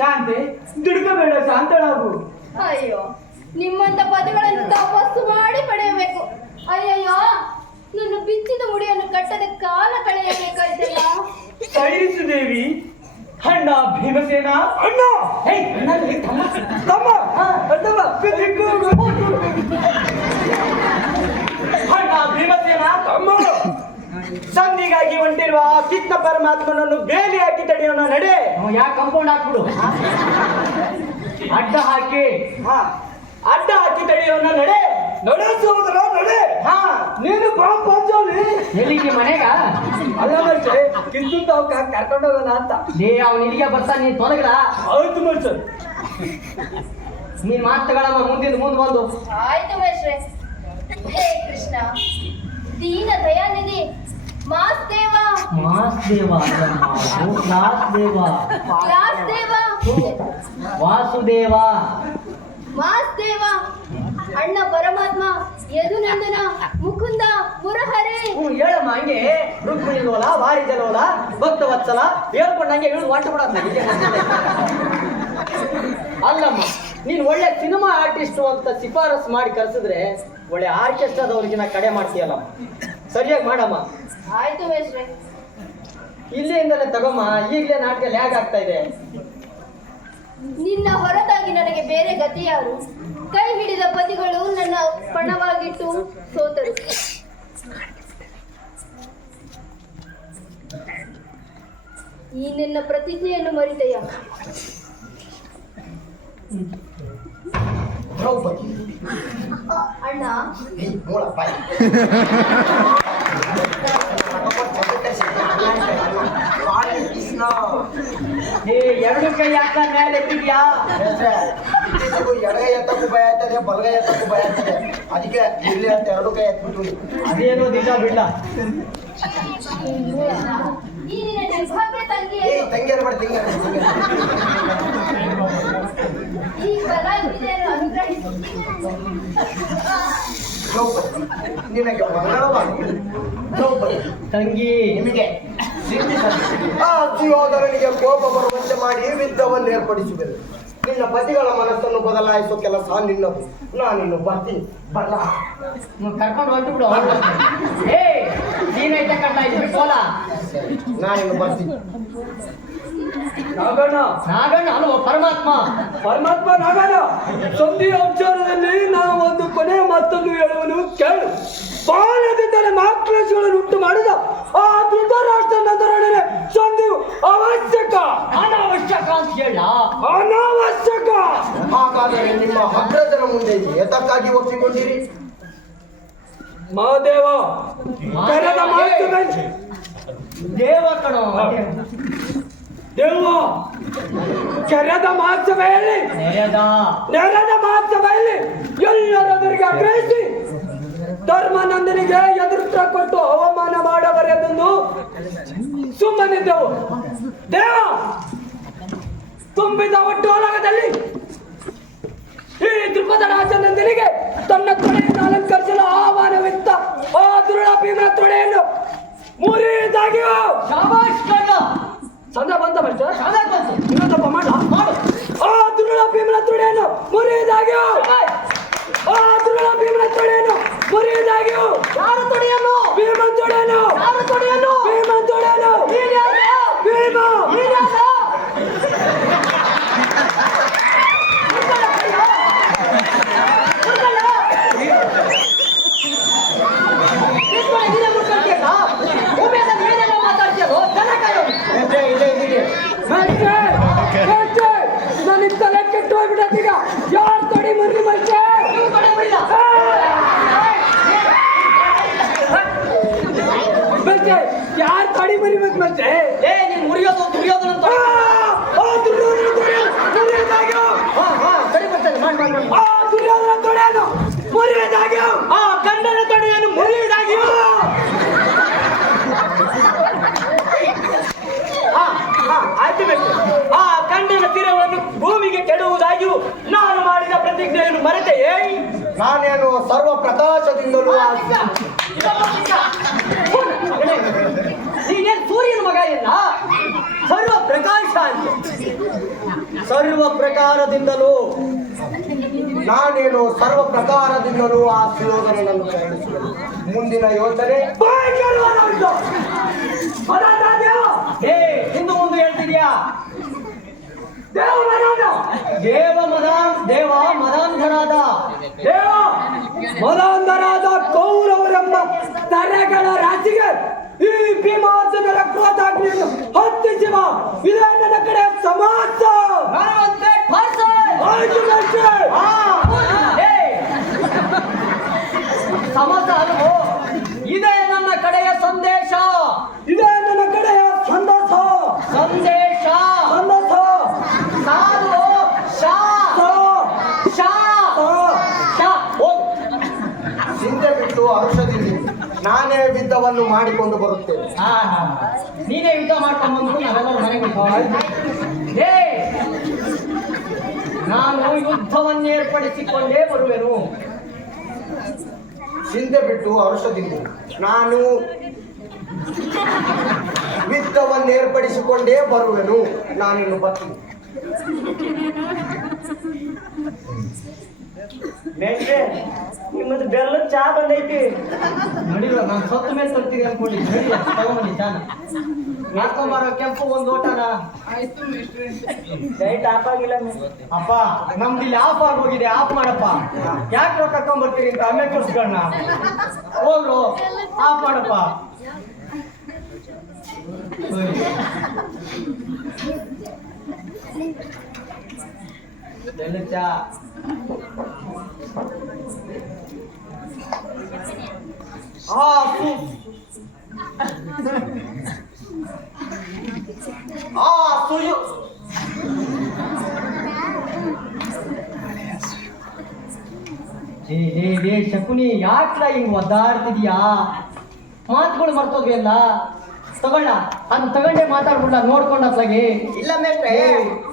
ಶಾಂತೆ ದುಡ್ಕೋಬೇಡ, ಶಾಂತಳಾಗು. ಅಯ್ಯೋ, ನಿಮ್ಮಂತ ಪದಗಳನ್ನು ತಪಸ್ಸು ಮಾಡಿ ಪಡೆಯಬೇಕು. ಅಯ್ಯಯ್ಯೋ, ನನ್ನ ಬಿಚ್ಚಿದ ಮುಡಿಯನ್ನು ಕಟ್ಟದ ಕಾಲ ಕಳೆಯಬೇಕಾಯ್ತಲ್ಲ. ಸೈರಿಸು ದೇವಿ. ಅಣ್ಣ ಭೀಮಸೇನ. ಅಣ್ಣ ತಮ್ಮ ಅಣ್ಣ ಭೀಮಸೇನ ತಮ್ಮ. ಸಂಧಿಗಾಗಿ ಹೊಂಟಿರುವ ಕಿತ್ತ ಪರಮಾತ್ಮನನ್ನು ಬೇಲಿ ಹಾಕಿ ತಡೆಯೋಣ ನಡೆ. ಯಾಕೆ ಕಂಪೌಂಡ್ ಹಾಕ್ಬಿಡು, ಅಡ್ಡ ಹಾಕಿ. ಅಡ್ಡ ಹಾಕಿ ತಡೆಯೋಣ ನಡೆ. ನಡೆ ಸೋದರ ನಡೆ. ನೀನು ಬಾ ಪಂಚಾಲಿ. ಎಲ್ಲಿಗೆ ಮನೆಗ? ಅಲ್ಲ ಮನುಷ್ಯ ಕಿತ್ತು ತಾವು ಕರ್ಕೊಂಡೋಗೋಣ ಅಂತ. ಅವ್ನು ಇಲ್ಲಿಗೆ ಬರ್ತಾನೆ, ನೀನ್ ತೊಲಗಲ. ಆಯ್ತು ಮನುಷ್ಯ. ನೀನ್ ಮಾತುಗಳಮ್ಮ ಮುಂದೆ ಬಂದು. ಆಯ್ತು ಮೇಷ್ರೆ. ಹೇ ಕೃಷ್ಣ, ದೀನ ದಯಾನಿಧಿ, ಮಾಸ್ ದೇವ, ಮಾಸ್ ದೇವ, ಕ್ಲಾಸ್ ದೇವ, ಕ್ಲಾಸ್ ದೇವ, ವಾಸುದೇವ, ಮಾಸ್ ದೇವ, ಅಣ್ಣ ಪರಮಾತ್ಮ, ಯದುನಂದನ, ಮುಕುಂದ, ಮುರಹರೆ. ಹೇಳಮ್ಮ ಹಂಗೆ. ರುಕ್ಮಿಣಿ ಲೋಲ, ವಾರಿಜ ಲೋಲ, ಭಕ್ತ ವತ್ಸಲ ಹೇಳ್ಕೊಂಡು ಹಂಗೆ ಹೇಳುದು ವಾಟ ಬಿಡೋದು. ಅಲ್ಲಮ್ಮ, ನೀನ್ ಒಳ್ಳೆ ಸಿನಿಮಾ ಆರ್ಟಿಸ್ಟು ಅಂತ ಶಿಫಾರಸ್ ಮಾಡಿ ಕರ್ಸಿದ್ರೆ ಒಳ್ಳೆ ಆರ್ಕೆಸ್ಟ್ರಾದವ್ರಿಗೆ ನಾ ಕಡೆ ಮಾಡ್ತೀಯಲ್ಲಮ್ಮ. ಸರಿಯಾಗಿ ಮಾಡಮ್ಮ. ಆಯ್ತು ಮೇಷ್ರೆ. ಇಲ್ಲಿಂದಲೇ ತಗೊಮ್ಮ. ಈಗಲೇ ನಾಟಕ ಲ್ಯಾಗ್ ಆಗ್ತಾ ಇದೆ. ನಿನ್ನ ಹೊರತಾಗಿ ನನಗೆ ಬೇರೆ ಗತಿ ಯಾರು? ಕೈ ಹಿಡಿದ ಪತಿಗಳು ನನ್ನ ಪಣವಾಗಿಟ್ಟು ಸೋತರು. ಈ ನಿನ್ನ ಪ್ರತಿಜ್ಞೆಯನ್ನು ಮರಿತೆಯ? ಅಣ್ಣ ಏ ಎರಡು ಕೈ ಯಾಕ ಮೇಲೆ ಎತ್ತಿದ್ಯಾ? ಇತ್ತೀಚೆಗೂ ಎಡಗೈ ಎತ್ತಕ್ಕೂ ಭಯ ಆಗ್ತದೆ, ಬಲಗೈ ಎತ್ತಕ್ಕೂ ಭಯ ಆಗ್ತದೆ. ಅದಕ್ಕೆ ಇಲ್ಲಿ ಅಂತ ಎರಡು ಕೈ ಎತ್ಬಿಟ್ಟು ಅದೇನೋ ನಿಜ ಬಿಡ್ಲ. ಈ ನಿನ್ನ ನಿರ್ಭಾಗ್ಯ ತಂಗಿಯನ್ನು ತಂಗಿಯರು ಬೇಡ, ತಂಗಿಯರು ಈ ಕಲಾವಿದೆಯನ್ನು ಅನುಗ್ರಹಿಸಿ ನಿನಗೆ ಮಂಗಳವಾಗಲಿ. ದ್ರೌಪದಿ, ತಂಗಿ ನಿಮಗೆ ಆ ದುರ್ಯೋಧನನಿಗೆ ಕೋಪ ಬರುವಂತೆ ಮಾಡಿ ಯುದ್ಧವನ್ನು ಏರ್ಪಡಿಸುವೆನು. ನಿನ್ನ ಪತಿಗಳ ಮನಸ್ಸನ್ನು ಬದಲಾಯಿಸುವ ಕೆಲಸ ನಿನ್ನದು. ನಾನಿನ್ನು ಬರ್ತೀನಿ. ಬಲ್ಲ ಕರ್ಕೊಂಡು ಹೊರಟು ಬಿಡು. ಏ ನೀನೈತೆ ಕಟ್ಟ ಇದು ಸೋಲ. ನಾನಿನ್ನು ಬರ್ತೀನಿ. ನಾಗಣ್ಣ ನಾಗಣ್ಣ ಅಲ್ವ ಪರಮಾತ್ಮ. ಪರಮಾತ್ಮ ನಾಗಣ್ಣ, ಸಂಧಿ ವಿಚಾರದಲ್ಲಿ ನಾವು ಒಂದು ಕೊನೆ ಮತ್ತೊಂದು ಹೇಳುವನು ಕೇಳು. ಬಾಲ್ಯದಿಂದ ಮಾಕ್ಲೇಶಗಳನ್ನು ಉಂಟು ಮಾಡಿದ ಆ ಧೃತರಾಷ್ಟ್ರ ನಂತರನೇ ಸಂಧಿಯು ಅವಶ್ಯಕ. ಅನಾವಶ್ಯಕ ಅಂತ ಹೇಳ. ಅನಾವಶ್ಯಕ. ಹಾಗಾದರೆ ನಿಮ್ಮ ಅಗ್ರಜನ ಮುಂದೆ ಏತಕ್ಕಾಗಿ ಒಪ್ಪಿಕೊಂಡಿರಿ? ಮಹಾದೇವ ಕರೆದ ಮಾತುವೆ. ದೇವ ಕಣೋ. ದೇವ ಕೆರೆದ ಮಹೋತ್ಸವೆಯಲ್ಲಿ ನೆರೆದ ಮಹೋತ್ಸವೆಯಲ್ಲಿ ಎಲ್ಲರೊಂದಿಗೆ ಅಗ್ರಹಿಸಿ ಧರ್ಮಾನಂದನಿಗೆ ಎದುರುತ್ರ ಕೊಟ್ಟು ಅವಮಾನ ಮಾಡಬಾರದೆಂದು ಸುಮ್ಮನಿದ್ದೆವು. ದೇವ ತುಂಬಿದ ಒಟ್ಟೊಳಗದಲ್ಲಿ ಈ ದ್ರುಪದ ರಾಜನಂದನಿಗೆ ತನ್ನ ತೊಡೆಯನ್ನು ಅಲಂಕರಿಸಲು ಆಹ್ವಾನವಿತ್ತ ಆ ದುರುಳ ಭೀಮನ ತೊಡೆಯನ್ನು ಮುರಿದಾಗಿಯೋ ಶಾಬಾಷ್ ಕಣ್ಣ. ಸಂದರ್ಭ ಬಂತ ಬರ್ತದೆ. ಶಾಬಾಷ್ ಬಂತು. ಇನ್ನೊಂದಪ್ಪ ಮಾಡು. ಆ ದುರುಳ ಭೀಮನ ತೊಡೆಯನ್ನು ಮುರಿದಾಗಿಯೋ ಆ ದುರುಳ ಭೀಮನ ತೊಡೆಯನ್ನು ಮುರಿದಾಗಿಯೋ. ಯಾರ ತೊಡೆಯನ್ನು? ಭೀಮನ ತೊಡೆಯನ್ನು. ಯಾರ ತೊಡೆಯನ್ನು? ಭೀಮನ ತೊಡೆಯನ್ನು. ಭೀಮ ನನಗೆ ತಲೆ ಕೆಟ್ಟು ಹೋಗ್ಬಿಟ್ಟೀಗ. ಯಾರು ತೊಡಿ ಮುರಿ ಮನುಷ್ಯ ಯಾರು ತೊಡಿ ಮರಿಬೇಕು ಮತ್ತೆ? ಏ ನೀನ್ ಮುರಿಯೋದು ದುರ್ಯೋಧನ ಅಂತ. ಸರಿ ಬರ್ತದೆ. ಮಾಡಿ ಮಾಡಿ ಮಾಡಿ. ಆ ದುರ್ಯೋಧನ ತೊಡೆಯನ್ನು ಮುರಿದಾಗ್ಯೋ. ಆ ಗಂಡನ ತೊಡೆಯನ್ನು ಮುರಿದಾಗ್ಯೋ. ಆಯ್ತು ಬೇಕು. ಆ ಗಂಡನ ತೀರವನ್ನು ಭೂಮಿಗೆ ಕೆಡುವುದಾಗಿಯೂ ನಾನು ಮಾಡಿದ ಪ್ರತಿಜ್ಞೆಯನ್ನು ಮರೆತೆಯೇ? ನಾನೇನು ಸರ್ವ ಪ್ರಕಾಶದಿಂದಲೂ ನೀನೇನ್ ಸೂರ್ಯನ ಮಗ ಇಲ್ಲ. ಸರ್ವ ಪ್ರಕಾಶ ಅಂತ ಸರ್ವ ಪ್ರಕಾರದಿಂದಲೂ ನಾನೇನು ಸರ್ವ ಪ್ರಕಾರದಿಂದಲೂ ಆ ಸುಯೋಧನನನ್ನು ಪ್ರಯಾಣಿಸುವೆನು. ಮುಂದಿನ ಯೋಚನೆ ಏ ಹಿಂದು ಮುಂದೆ ಹೇಳ್ತಿದ್ಯಾ? ದೇವ ಮದಾಂಧರಾದ ಮದಾಂಧರಾದ ಕೌರವರೆಂಬ ತರೆಗಳ ರಾಶಿಗೆ ಈ ಭೀಮಾರ್ಜುನರ ಕ್ರೋಧಾಗ್ನಿಯನ್ನು ಹತ್ತಿಸಿವ ಇದೇ ನನ್ನ ಕಡೆ ಸಮಾಸ. ಸಮಾಸ ಅಲ್ವೋ? ಇದೇ ನನ್ನ ಕಡೆಯ ಸಂದೇಶ. ಇದೇ ನನ್ನ ಕಡೆಯ ಸಂದೇಶ. ಸಂದೇಶ ಸಂದೇಶ ಸಾಧು ಶಾ ಶಾ ಶಾ. ಚಿಂತೆ ಬಿಟ್ಟು ಔಷಧಿ ನಾನೇ ಯುದ್ಧವನ್ನು ಮಾಡಿಕೊಂಡು ಬರುತ್ತೇನೆ. ನೀನೇ ಯುದ್ಧ ಮಾಡ್ಕೊಂಡು ಬಂದು ನಾವೆಲ್ಲರೂ ಮನೆಗೆ ಹೋಗೋಣ. ಏ ನಾನು ಯುದ್ಧವನ್ನು ಏರ್ಪಡಿಸಿಕೊಂಡೇ ಬರುವೆನು. ಚಿಂತೆ ಬಿಟ್ಟು ಔಷಧಿ ನಾನು ಯುದ್ಧವನ್ನು ಏರ್ಪಡಿಸಿಕೊಂಡೇ ಬರುವೆನು. ನಾನಿನ್ನು ಬರ್ತೀನಿ. ಮೇಷ್ಟ್ರೆ, ನಿಮ್ಮದು ಬೆಲ್ಲದ ಚಾ ಬಂದೈತಿ. ನಡಿರೋ ನಾನು ಸತ್ತು ಮೇಲೆ ತರ್ತೀನಿ ಅನ್ಕೊಂಡಿದ್ದೆ. ತಗೊಂಬನ್ನಿ ಚಾನ ಹಾಕೊಂಬಾರೋ ಕೆಂಪು ಒಂದು ಓಟನ. ಆಯ್ತು ಮೇಷ್ಟ್ರೆ. ಲೈಟ್ ಆಫ್ ಆಗಿಲ್ಲ. ಅಪ್ಪ ನಮ್ದು ಇಲ್ಲಿ ಆಫ್ ಆಗೋಗಿದೆ. ಆಫ್ ಮಾಡಪ್ಪ. ಯಾಕೆ ರೊಕ್ಕ ಕರ್ಕೊಂಡ್ಬರ್ತೀರಿ ಅಂತ ಆಮೇಲೆ ಕಳ್ಸ್ಗಳನ್ನ ಹೋಗ್ರು. ಆಫ್ ಮಾಡಪ್ಪ. ಬೆಲ್ಲದ ಚಾ. ಶಕುನಿ ಯಾಕ್ಲ ಹಿಂಗ್ ಒದ್ದಾಡ್ತಿದ್ಯಾ? ಮಾತುಗಳು ಮರ್ತೋದ್ವಿ ಅಲ್ಲ. ತಗೊಳ್ಳ ಅದು ತಗೊಂಡೇ ಮಾತಾಡ್ಬಿಡ್ಲ ನೋಡ್ಕೊಂಡ ಅತ್ಲಾಗಿ. ಇಲ್ಲ ಮೇಷ್ಟ್ರೆ,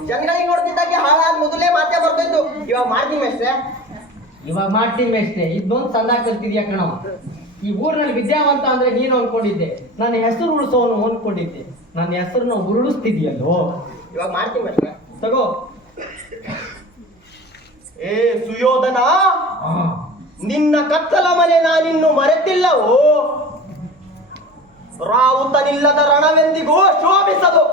ಜನಗಳಿಗೆ ನೋಡ್ತಿದ್ದಾಗೆ ಹಾಳಾದ ಮೊದಲೇ ಮಾತೇ ಬರ್ತಿದ್ದು. ಇವಾಗ ಮಾಡ್ತೀನಿ ಮೇಷ್ಟ್ರೆ. ಇವಾಗ ಮಾಡ್ತೀನಿ ಮೇಷ್ಟ್ರೆ. ಇದೊಂದು ಸಂದ ಕಲ್ತಿದ್ಯಾ ಕಣ. ಈ ಊರಿನಲ್ಲಿ ವಿದ್ಯಾವಂತ ಅಂದ್ರೆ ನೀನು ಅನ್ಕೊಂಡಿದ್ದೆ, ನನ್ನ ಹೆಸರು ಉಳಿಸೋನು ಅನ್ಕೊಂಡಿದ್ದೆ. ನನ್ನ ಹೆಸರನ್ನ ಉರುಳಿಸ್ತಿದ್ಯಲ್ಲೋ. ಇವಾಗ ಮಾಡ್ತೀನಿ ಮೇಷ್ಟ್ರೆ. ತಗೋ. ಏ ಸುಯೋಧನ, ನಿನ್ನ ಕತ್ತಲ ಮನೆ ನಾನಿನ್ನು ಮರೆತಿಲ್ಲವೋ? ರಾವುತನಿಲ್ಲದ ರಣವೆಂದಿಗೂ ಶೋಭಿಸದು.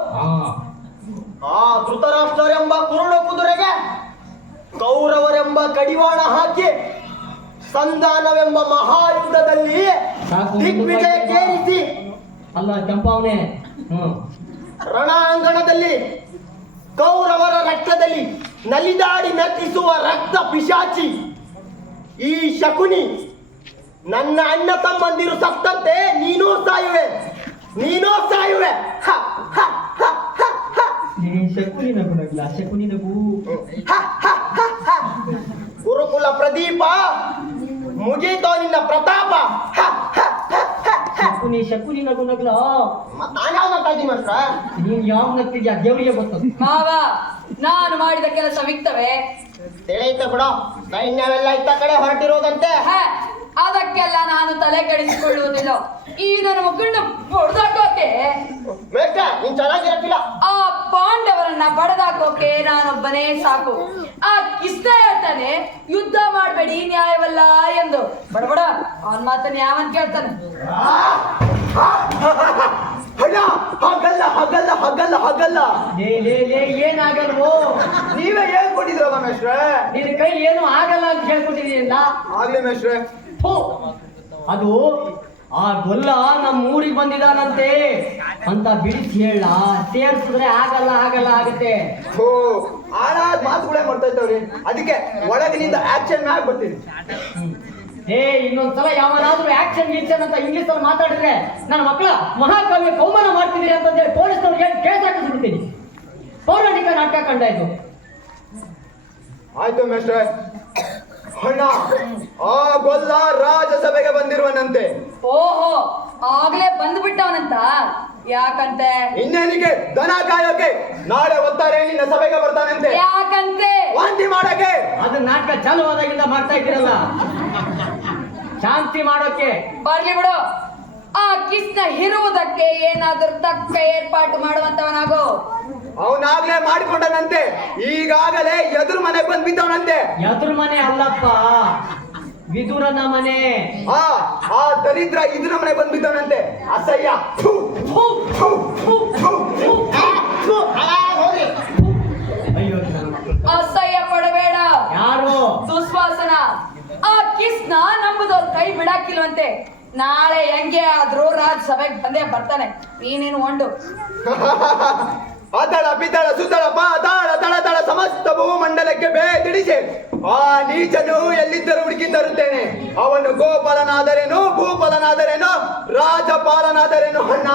ಆ ಧೃತರಾಷ್ಟ್ರರೆಂಬ ಕುರುಡು ಕುದುರೆಗೆ ಕೌರವರೆಂಬ ಕಡಿವಾಣ ಹಾಕಿ ಸಂಧಾನವೆಂಬ ಮಹಾಯುದ್ಧದಲ್ಲಿ ದಿಗ್ವಿಜಯಕ್ಕೇರಿಸಿ ಅಲ್ಲ ಚಂಪಾವನೆ ರಣಾಂಗಣದಲ್ಲಿ ಕೌರವರ ರಕ್ತದಲ್ಲಿ ನಲಿದಾಡಿ ನರ್ತಿಸುವ ರಕ್ತ ಪಿಶಾಚಿ ಈ ಶಕುನಿ ನನ್ನ ಅಣ್ಣ ತಮ್ಮಂದಿರು ಸತ್ತಂತೆ ನೀನೂ ಸಾಯುವೆ. ಹ, ಹ, ಹ, ಹ, ಹ. ಶಕುನಿ ನಗು ನಗ್ಲ, ಶಕುನಿ ನಗು. ಹ, ಹ, ಹ, ಹ. ಗುರುಕುಲ ಪ್ರದೀಪ ಮುಗೀತೋ ನಿನ್ನ ಪ್ರತಾಪ. ಹ, ಹ, ಹ, ಹ, ಹ. ಶಕುನಿ ನಗು ನಗ್ಲ. ನಾನು ಯಾವ ನಗ್ತಾ ಇದ್ದೀನಿ ಮಾಸ್ಟ್ರ? ನೀನ್ ಯಾವ ನಗ್ತಿದ್ಯಾ ದೇವರಿಗೆ ಗೊತ್ತದು. ಮಾವ, ನಾನು ಮಾಡಿದ ಕೆಲಸ ಮಿಕ್ತವೆ. ತಿಳಿಯುತ್ತೆ ಬಿಡೋ, ಸೈನ್ಯವೆಲ್ಲ ಇತ್ತ ಕಡೆ ಹೊರಟಿರೋದಂತೆ. ಅದಕ್ಕೆಲ್ಲ ನಾನು ತಲೆ ಕೆಡಿಸಿಕೊಳ್ಳುವುದಿಲ್ಲ. ಈ ನನ್ನ ಮಕ್ಕಳನ್ನ ಹೊಡೆದಾಕೋಕೆ, ಬೇಕ ನೀನ್ ಚೆನ್ನಾಗಿರಕ್ಕಿಲ್ಲ. ಆ ಪಾಂಡವರನ್ನ ಬಡದಾಕೋಕೆ ನಾನೊಬ್ಬನೇ ಸಾಕು. ಆ ಕೃಷ್ಣ ಹೇಳ್ತಾನೆ ಯುದ್ಧ ಮಾಡಬೇಡಿ ನ್ಯಾಯವಲ್ಲ ಎಂದು. ಬಡಬಡ ಅವನ್ ಮಾತನ್ನ ಯಾವನ್ ಕೇಳ್ತಾನೆ? ಹಾಗಲ್ಲ. ಏನಾಗಲ್ವೋ? ನೀವೇ ಹೇಳ್ಕೊಟ್ಟಿದ್ರಲ್ಲ ಮೇಷ್ಟ್ರೆ. ನಿನ್ನ ಕೈ ಏನು ಆಗಲ್ಲ ಅಂತ ಹೇಳ್ಕೊಟ್ಟಿದೀಯಲ್ಲ. ಆಗ್ಲಿ ಮೇಷ್ಟ್ರೆ. ಅದು ಆ ಗೊಲ್ಲ ನಮ್ಮ ಊರಿಗೆ ಬಂದಿದಾನಂತೆ ಅಂತ ಬಿಡಿಸಿ ಹೇಳ. ಸೇರ್ಸಿದ್ರೆ ಆಗಲ್ಲ ಆಗುತ್ತೆ. ಓ, ಆಳಾದ ಮಾತುಗಳೇ ಮಾಡ್ತಾ ಇದ್ದವ್ರಿ. ಅದಕ್ಕೆ ಒಳಗಿನಿಂದ ಆಕ್ಷನ್ ಮ್ಯಾಗ್ ಬರ್ತೀನಿ. ಇನ್ನೊಂದ್ಸಲ ಯಾವನಾದ್ರೂ ಆಕ್ಷನ್ ಅಂತ ಇಂಗ್ಲಿಷ್ ಅಲ್ಲಿ ಮಾತಾಡಿದ್ರೆ ನನ್ನ ಮಕ್ಕಳ ಮಹಾಕಾವ್ಯ ಕೌಮಾನ ಮಾಡ್ತಿದ್ದೀರಿ ಅಂತಂದೇಳಿ ಪೊಲೀಸ್ನವ್ರಿಗೆ ಕೇಸ್ ಹಾಕಿಸ್ಬಿಡ್ತೀನಿ. ಪೌರಾಣಿಕ ನಾಟಕ ಕಂಡ ಇದು. ಆಯ್ತು ಮೇಷ್ಟ್ರೆ. ಅಣ್ಣ, ಆ ಗೊಲ್ಲ ರಾಜಸಭೆಗೆ ಬಂದಿರುವನಂತೆ. ಓಹೋ, ಆಗ್ಲೇ ಬಂದ್ಬಿಟ್ಟವನಂತ. ಯಾಕಂತೆ? ಇನ್ನೇನಿಗೆ ದನ ಕಾಯೋಕೆ ನಾಳೆ ಒತ್ತಾರೆ ನಿನ್ನ ಸಭೆಗೆ ಬರ್ತಾನಂತೆ. ಯಾಕಂತೆ? ವಾಂತಿ ಮಾಡಕ್ಕೆ. ಅದು ನಾಟಕ ಚಾಲು ಆದಾಗಿಂದ ಮಾಡ್ತಾ ಇದ್ದೀರಲ್ಲ, ಶಾಂತಿ ಮಾಡೋಕೆ. ಬರ್ಲಿ ಬಿಡು. ಆ ಕೃಷ್ಣ ಇರುವುದಕ್ಕೆ ಏನಾದ್ರೂ ತಕ್ಕ ಏರ್ಪಾಟು ಮಾಡುವಂತವನಾಗೋ. ಅವನಾಗ್ಲೇ ಮಾಡಿಕೊಂಡನಂತೆ. ಈಗಾಗಲೇ ಎದುರು ಮನೆಗೆ ಬಂದ್ ಬಿದ್ದವನಂತೆ. ಎದುರು ಮನೆ ಅಲ್ಲಪ್ಪ, ವಿದುರನ ಮನೆ. ಆ ದರಿದ್ರ ಇದ್ರ ಮನೆ ಬಂದ್ ಬಿದ್ದವನಂತೆ. ಅಸಹ್ಯ. ಅಸಹ್ಯ ಪಡಬೇಡ. ಯಾರು? ದುಶ್ವಾಸನ. ಆ ಕೃಷ್ಣ ನಂಬುದವ್ರ ಕೈ ಬಿಡಾಕಿಲ್ವಂತೆ. ನಾಳೆ ಹೆಂಗೆ ಆದ್ರೂ ರಾಜ್ ಸಭೆಗೆ ಬಂದೇ ಬರ್ತಾನೆ. ನೀನೇನು ಹೊಂಡು. ಅದಳ ಬಿದ್ದಳ ಸುತ್ತಳ ಪಾತಾಳ ತಳ ತಳ ಸಮಸ್ತ ಭೂಮಂಡಲಕ್ಕೆ ಬೇದಿಡಿಸಿ ಆ ನೀಚನು ಎಲ್ಲಿದ್ದರೂ ಹುಡುಕಿ ತರುತ್ತೇನೆ. ಅವನು ಗೋಪಾಲನಾದರೇನು, ಭೂಪಾಲನಾದರೇನು, ರಾಜಪಾಲನಾದರೇನು. ಅಣ್ಣ,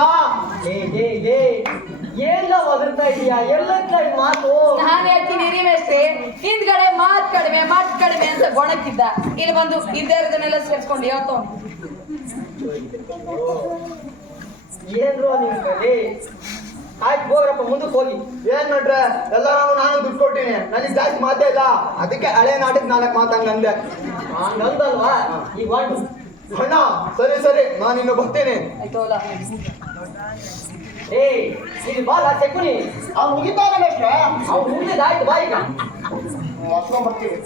ಎಲ್ಲ ಒದರ್ತಾ ಇದೀಯಾ? ಎಲ್ಲ ಮಾತು ನಾನು ಹೇಳ್ತೀನಿ ಮೇಷ್ಟ್ರೆ. ಹಿಂದ್ಗಡೆ ಮಾತ್ ಕಡಿಮೆ ಅಂತ ಗೊಣಕ್ಕಿದ್ದ. ಇಲ್ಲಿ ಬಂದು ಇದ್ದೆಲ್ಲ ಸೇರ್ಸ್ಕೊಂಡು ಇವತ್ತು ಏನ್ರು ನಿಮ್ ಕೈ? ಆಯ್ತು ಹೋಗ್ರಪ್ಪ, ಮುಂದಕ್ಕೆ ಹೋಗಿ. ಏನ್ ನೋಡ್ರೆ ಎಲ್ಲ ನಾನು ದುಡ್ಡು ಕೊಟ್ಟಿನಿ. ನನಗೆ ಜಾಸ್ತಿ ಮಾತೇ ಇಲ್ಲ. ಅದಕ್ಕೆ ಹಳೆ ನಾಟಕ 4 ಮಾತಂಗಂದೆ. ಹಂಗಲ್ವಾ? ಈಗ ಹೊಂಟು. ಅಣ್ಣ, ಸರಿ ನಾನಿನ್ನು ಬರ್ತೀನಿ. ಆಯ್ತೋಲ್ಲ. ಇಲ್ಲಿ ಬಾಲ ಶಕುನಿ. ಅವ್ನು ಮುಗಿತಾನೆ ಮೇಷ್ಟ್ರೆ. ಅವ್ನು ಮುಗಿದಾಯ್ತು, ಬಾ ಈಗ ಬರ್ತೀವಿ.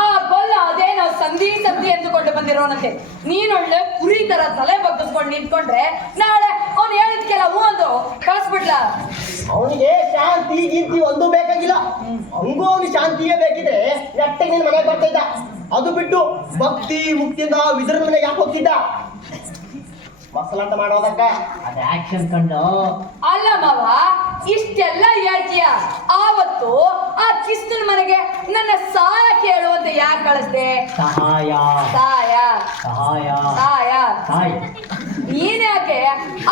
ಆ ಗೊಲ್ಲ ಅದೇನೋ ಸಂಧಿ ಎಂದುಕೊಂಡು ಬಂದಿರೋನಂತೆ. ನೀನೊಳ್ಳೆ ಕುರಿ ತರ ತಲೆ ಬಗ್ಗಿಸ್ಕೊಂಡು ನಿಂತ್ಕೊಂಡ್ರೆ ನಾಳೆ ಅವ್ನು ಹೇಳಿದ್ಕೆಲ್ಲ ಒಂದು ಕಳಿಸ್ಬಿಡ್ಲ. ಅವನಿಗೆ ಶಾಂತಿ ಗೀರ್ತಿ ಒಂದು ಬೇಕಾಗಿಲ್ಲ. ಹಂಗೂ ಅವನಿಗೆ ಶಾಂತಿಯೇ ಬೇಕಿದ್ರೆ ನೆಟ್ಟಗೆ ನಿನ್ನ ಮನೆಗೆ ಬರ್ತಾ ಇದ್ದ. ಅದು ಬಿಟ್ಟು ಭಕ್ತಿ ಮುಕ್ತಿಯಿಂದ ವಿದ್ರ ಮನೆಗೆ ಯಾಕೆ ಹೋಗ್ತಿದ್ದ? ಮಕ್ಕಳಂತ ಮಾಡೋದಕ್ಕ ಅದ ಆಕ್ಷನ್ ಕಂಡು. ಅಲ್ಲ ಮಾವ, ಇಷ್ಟೆಲ್ಲ ಹೇಳ್ತೀಯ. ಆವತ್ತು ಆ ಕೃಷ್ಣನ ಮನೆಗೆ ನನ್ನ ಸಹಾಯ ಕೇಳುವಂತೆ ಯಾಕೆ ಕಳಿಸ್ದೆ? ಸಹಾಯ. ನೀನ್ಯಾಕೆ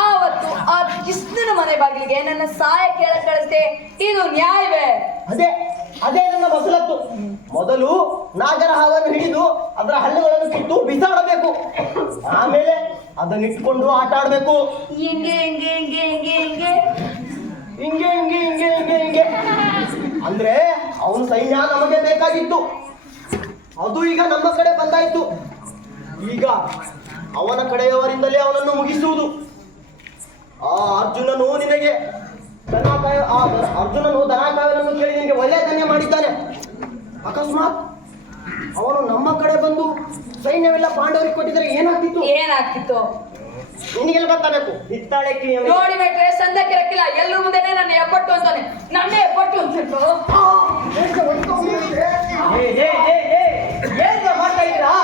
ಆವತ್ತು ಆ ಕೃಷ್ಣನ ಮನೆ ಬಾಗಿಲಿಗೆ ನನ್ನ ಸಹಾಯ ಕೇಳಕ್ ಕಳಿಸ್ದೆ? ಇದು ನ್ಯಾಯವೇ? ಅದೇ ಅದೇ ನನ್ನ ಮಸಲತ್ತು. ಮೊದಲು ನಾಗರ ಹಾವನ್ನು ಹಿಡಿದು ಅದರ ಹಲ್ಲುಗಳನ್ನು ಕಿತ್ತು ಬಿಸಾಡಬೇಕು. ಆಮೇಲೆ ಅದನ್ನಿಟ್ಕೊಂಡು ಆಟ ಆಡ್ಬೇಕು. ಹಿಂಗೆ ಹಿಂಗೆ ಹಿಂಗೆ ಹಿಂಗೆ ಹಿಂಗೆ ಹಿಂಗೆ ಹಿಂಗೆ ಹಿಂಗೆ ಹಿಂಗೆ ಹಿಂಗೆ ಅಂದ್ರೆ ಅವನ ಸೈನ್ಯ ನಮಗೆ ಬೇಕಾಗಿತ್ತು. ಅದು ಈಗ ನಮ್ಮ ಕಡೆ ಬಂದಾಯ್ತು. ಈಗ ಅವನ ಕಡೆಯವರಿಂದಲೇ ಅವನನ್ನು ಮುಗಿಸುವುದು. ಆ ಅರ್ಜುನನು ನಿನಗೆ ಅರ್ಜುನನು ದನಾಕಾಯನನ್ನು ಕೇಳಿ ನಿನಗೆ ಒಳ್ಳೆಯದನ್ನೇ ಮಾಡಿದ್ದಾನೆ. ಅಕಸ್ಮಾತ್ ಅವನು ನಮ್ಮ ಕಡೆ ಬಂದು ಸೈನ್ಯವೆಲ್ಲ ಪಾಂಡವರಿಗೆ ಕೊಟ್ಟಿದ್ರೆ ಏನಾಗ್ತಿತ್ತು? ಏನಾಗ್ತಿತ್ತು ನಿನಗೆಲ್ಲ ಗೊತ್ತಾಗಬೇಕು. ಹಿತ್ತಾಳೆ ನೋಡಿ ಬಿಟ್ರೆ ಸಂದಕ್ಕೆ ರಕ್ಕಿಲ್ಲ, ಎಲ್ಲರ ಮುಂದೆನೆ ನನ್ನ ಎಬ್ಬಟ್ಟು ಅಂತಾನೆ. ನನ್ನೇ ಎಬ್ಬಟ್ಟು ಅಂತಿತ್ತು. ಏನ್ ಮಾಡ್ತಾ ಇದ್ದೀರಾ?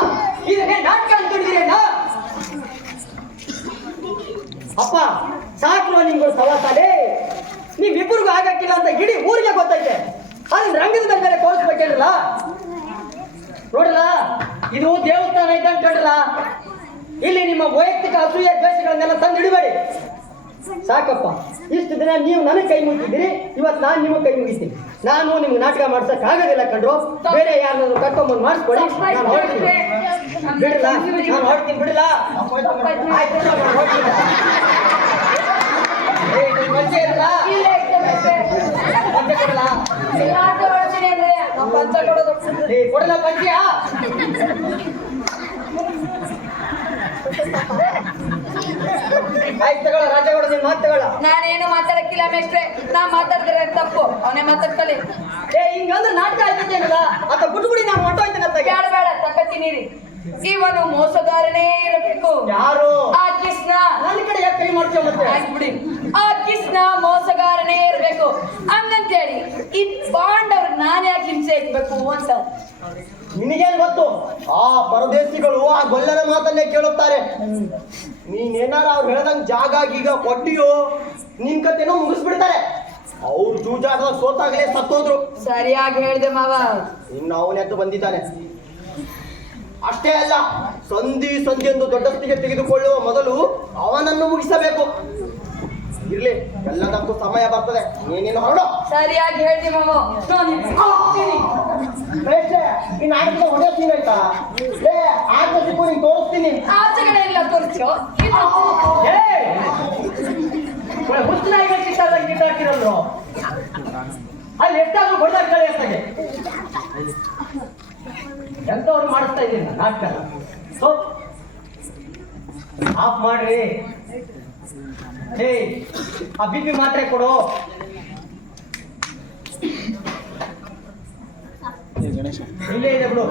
ಇದನ್ನೇ ನಾಟಕ ಅಂದ್ಕೊಂಡಿದ್ದೀರೇನ? ಅಪ್ಪ ಸಾಕು ನಿಮ್ಗಳು ಸವಾಸಾಲೆ. ನೀವಿಬ್ಬರಿಗೂ ಆಗಕ್ಕಿಲ್ಲ ಅಂತ ಇಡೀ ಊರಿಗೆ ಗೊತ್ತೈತೆ. ಅದನ್ನ ರಂಗದ ಮೇಲೆ ತೋರಿಸ್ಬೇಕೇನಲ್ಲ. ನೋಡಲ್ಲ, ಇದು ದೇವಸ್ಥಾನ ಐತೆ ಅನ್ಕೊಂಡ್ರಲ್ಲ. ಇಲ್ಲಿ ನಿಮ್ಮ ವೈಯಕ್ತಿಕ ಅಸೂಯೆ ದ್ವೇಷಗಳನ್ನೆಲ್ಲ ತಂದು ಇಡಬೇಡಿ. ಸಾಕಪ್ಪ, ಇಷ್ಟು ದಿನ ನೀವು ನನಗೆ ಕೈ ಮುಗಿದ್ದೀರಿ, ಇವತ್ತು ನಾನು ನಿಮಗೆ ಕೈ ಮುಗಿತೀನಿ. ನಾನು ನಿಮ್ಗೆ ನಾಟಕ ಮಾಡ್ಸಕ್ ಆಗೋದಿಲ್ಲ ಕಂಡ್ರು. ಬೇರೆ ಯಾರನ್ನಾದ್ರು ಕರ್ಕೊಂಬಂದು ಮಾಡಿಸ್ಕೊಡಿ, ನಾನು ಹೊರಡ್ತೀನಿ. ಬಿಡಲ್ಲ, ನಾನು ಹೊರಡ್ತೀನಿ. ಬಿಡಲ್ಲ. ಪಂಚೆ ಇರಲ್ಲ, ಪಂಚೆ ಕೊಡಲ್ಲ. ಕೊಡಲ್ಲ ಪಂಚೆಯ. ಆಯ್ತು ತಗೊಳ ರಾಜಗೌಡ, ನಿನ್ ಮಾತು ತಗೊಳ. ನಾನೇನು ಮಾತಾಡಕ್ಕಿಲ್ಲ ಮೇಷ್ಟ್ರೆ, ನಾ ಮಾತಾಡಿದ್ರೆ ತಪ್ಪು, ಅವನೇ ಮಾತಾಡ್ಕೊಳ್ಳಿ. ಹಿಂಗಂದ್ರೆ ನಾಟಕ ಆಯ್ತೇನಲ್ಲ, ಅತ್ತ ಬಿಟ್ಬಿಡಿ, ನಾನು ಹೊಂಟೋಯ್ತೇನೆ. ಬೇಡ ಬೇಡ, ತಕ್ಕತ್ತೀನಿ. ಇವನು ಮೋಸಗಾರನೇ ಇರಬೇಕು. ಯಾರು? ಆ ಕೃಷ್ಣ. ನನ್ನ ಕಡೆ ಯಾಕೆ ಕೈ ಮಾಡ್ತೀವ ಮತ್ತೆ? ಬಿಡಿ, ಆ ಕೃಷ್ಣ ಮೋಸಗಾರನೇ ಇರಬೇಕು. ಹಂಗಂತೇಳಿ ಈ ಪಾಂಡವ್ರ ನಾನು ಯಾಕೆ ಹಿಂಸೆ ಇಕ್ಬೇಕು ಅಂತ ನಿನಗೇನ್ ಗೊತ್ತು? ಆ ಪರದೇಶಿಗಳು ಆ ಗೊಲ್ಲನ ಮಾತನ್ನೇ ಕೇಳುತ್ತಾರೆ. ನೀನೇನಾರ ಅವ್ರು ಹೇಳ್ದಂಗ್ ಜಾಗ ಗೀಗ ಕೊಟ್ಟಿಯೋ ನಿನ್ ಕತೆನೋ ಮುಗಿಸ್ಬಿಡ್ತಾರೆ. ಅವ್ರು ಜೂಜಾಟದ ಸೋತಾಗಲೇ ಸತ್ತೋದ್ರು. ಸರಿಯಾಗಿ ಹೇಳ್ದೆ ಮಾವ. ಇನ್ನು ಅವನೆದ್ದು ಬಂದಿದ್ದಾನೆ. ಅಷ್ಟೇ ಅಲ್ಲ, ಸಂಧಿ ಎಂದು ದೊಡ್ಡಸ್ತಿಗೆ ತೆಗೆದುಕೊಳ್ಳುವ ಮೊದಲು ಅವನನ್ನು ಮುಗಿಸಬೇಕು. ಇರ್ಲಿ, ಎಲ್ಲದಕ್ಕೂ ಸಮಯ ಬರ್ತದೆ. ನೀನೇನು ಹೊರಡು. ಸರಿಯಾಗಿ ಹೇಳ್ದೆ ಮಾವ. ಈ ನಾಟಕದ ಹೊಡೆ ಸೀನ್ ಆಯ್ತಾ? ಆಟ ಸಿಕ್ಕು ನೀನು ತೋರಿಸ್ತೀನಿ. ಆಚೆಗಡೆ ಇಲ್ಲ ತೋರಿಸೋ. ಹುಚ್ಚನಾಗಿ ಕಿತ್ತಾಕಿರೋದು ಅಲ್ಲಿ ಎಷ್ಟಾದ್ರೂ ಗೊಳ್ಳಾಗ್ತಾರೆ ಅಷ್ಟಗೆ. ಎಂತವ್ರು ಮಾಡಿಸ್ತಾ ಇದ್ದೀನಿ ನಾಟಕ. ಸೊ ಆಫ್ ಮಾಡ್ರಿ. ಆ ಬಿ ಮಾತ್ರೆ ಕೊಡು. ಇಲ್ಲೇ ಇದೆ ಬಿಡು.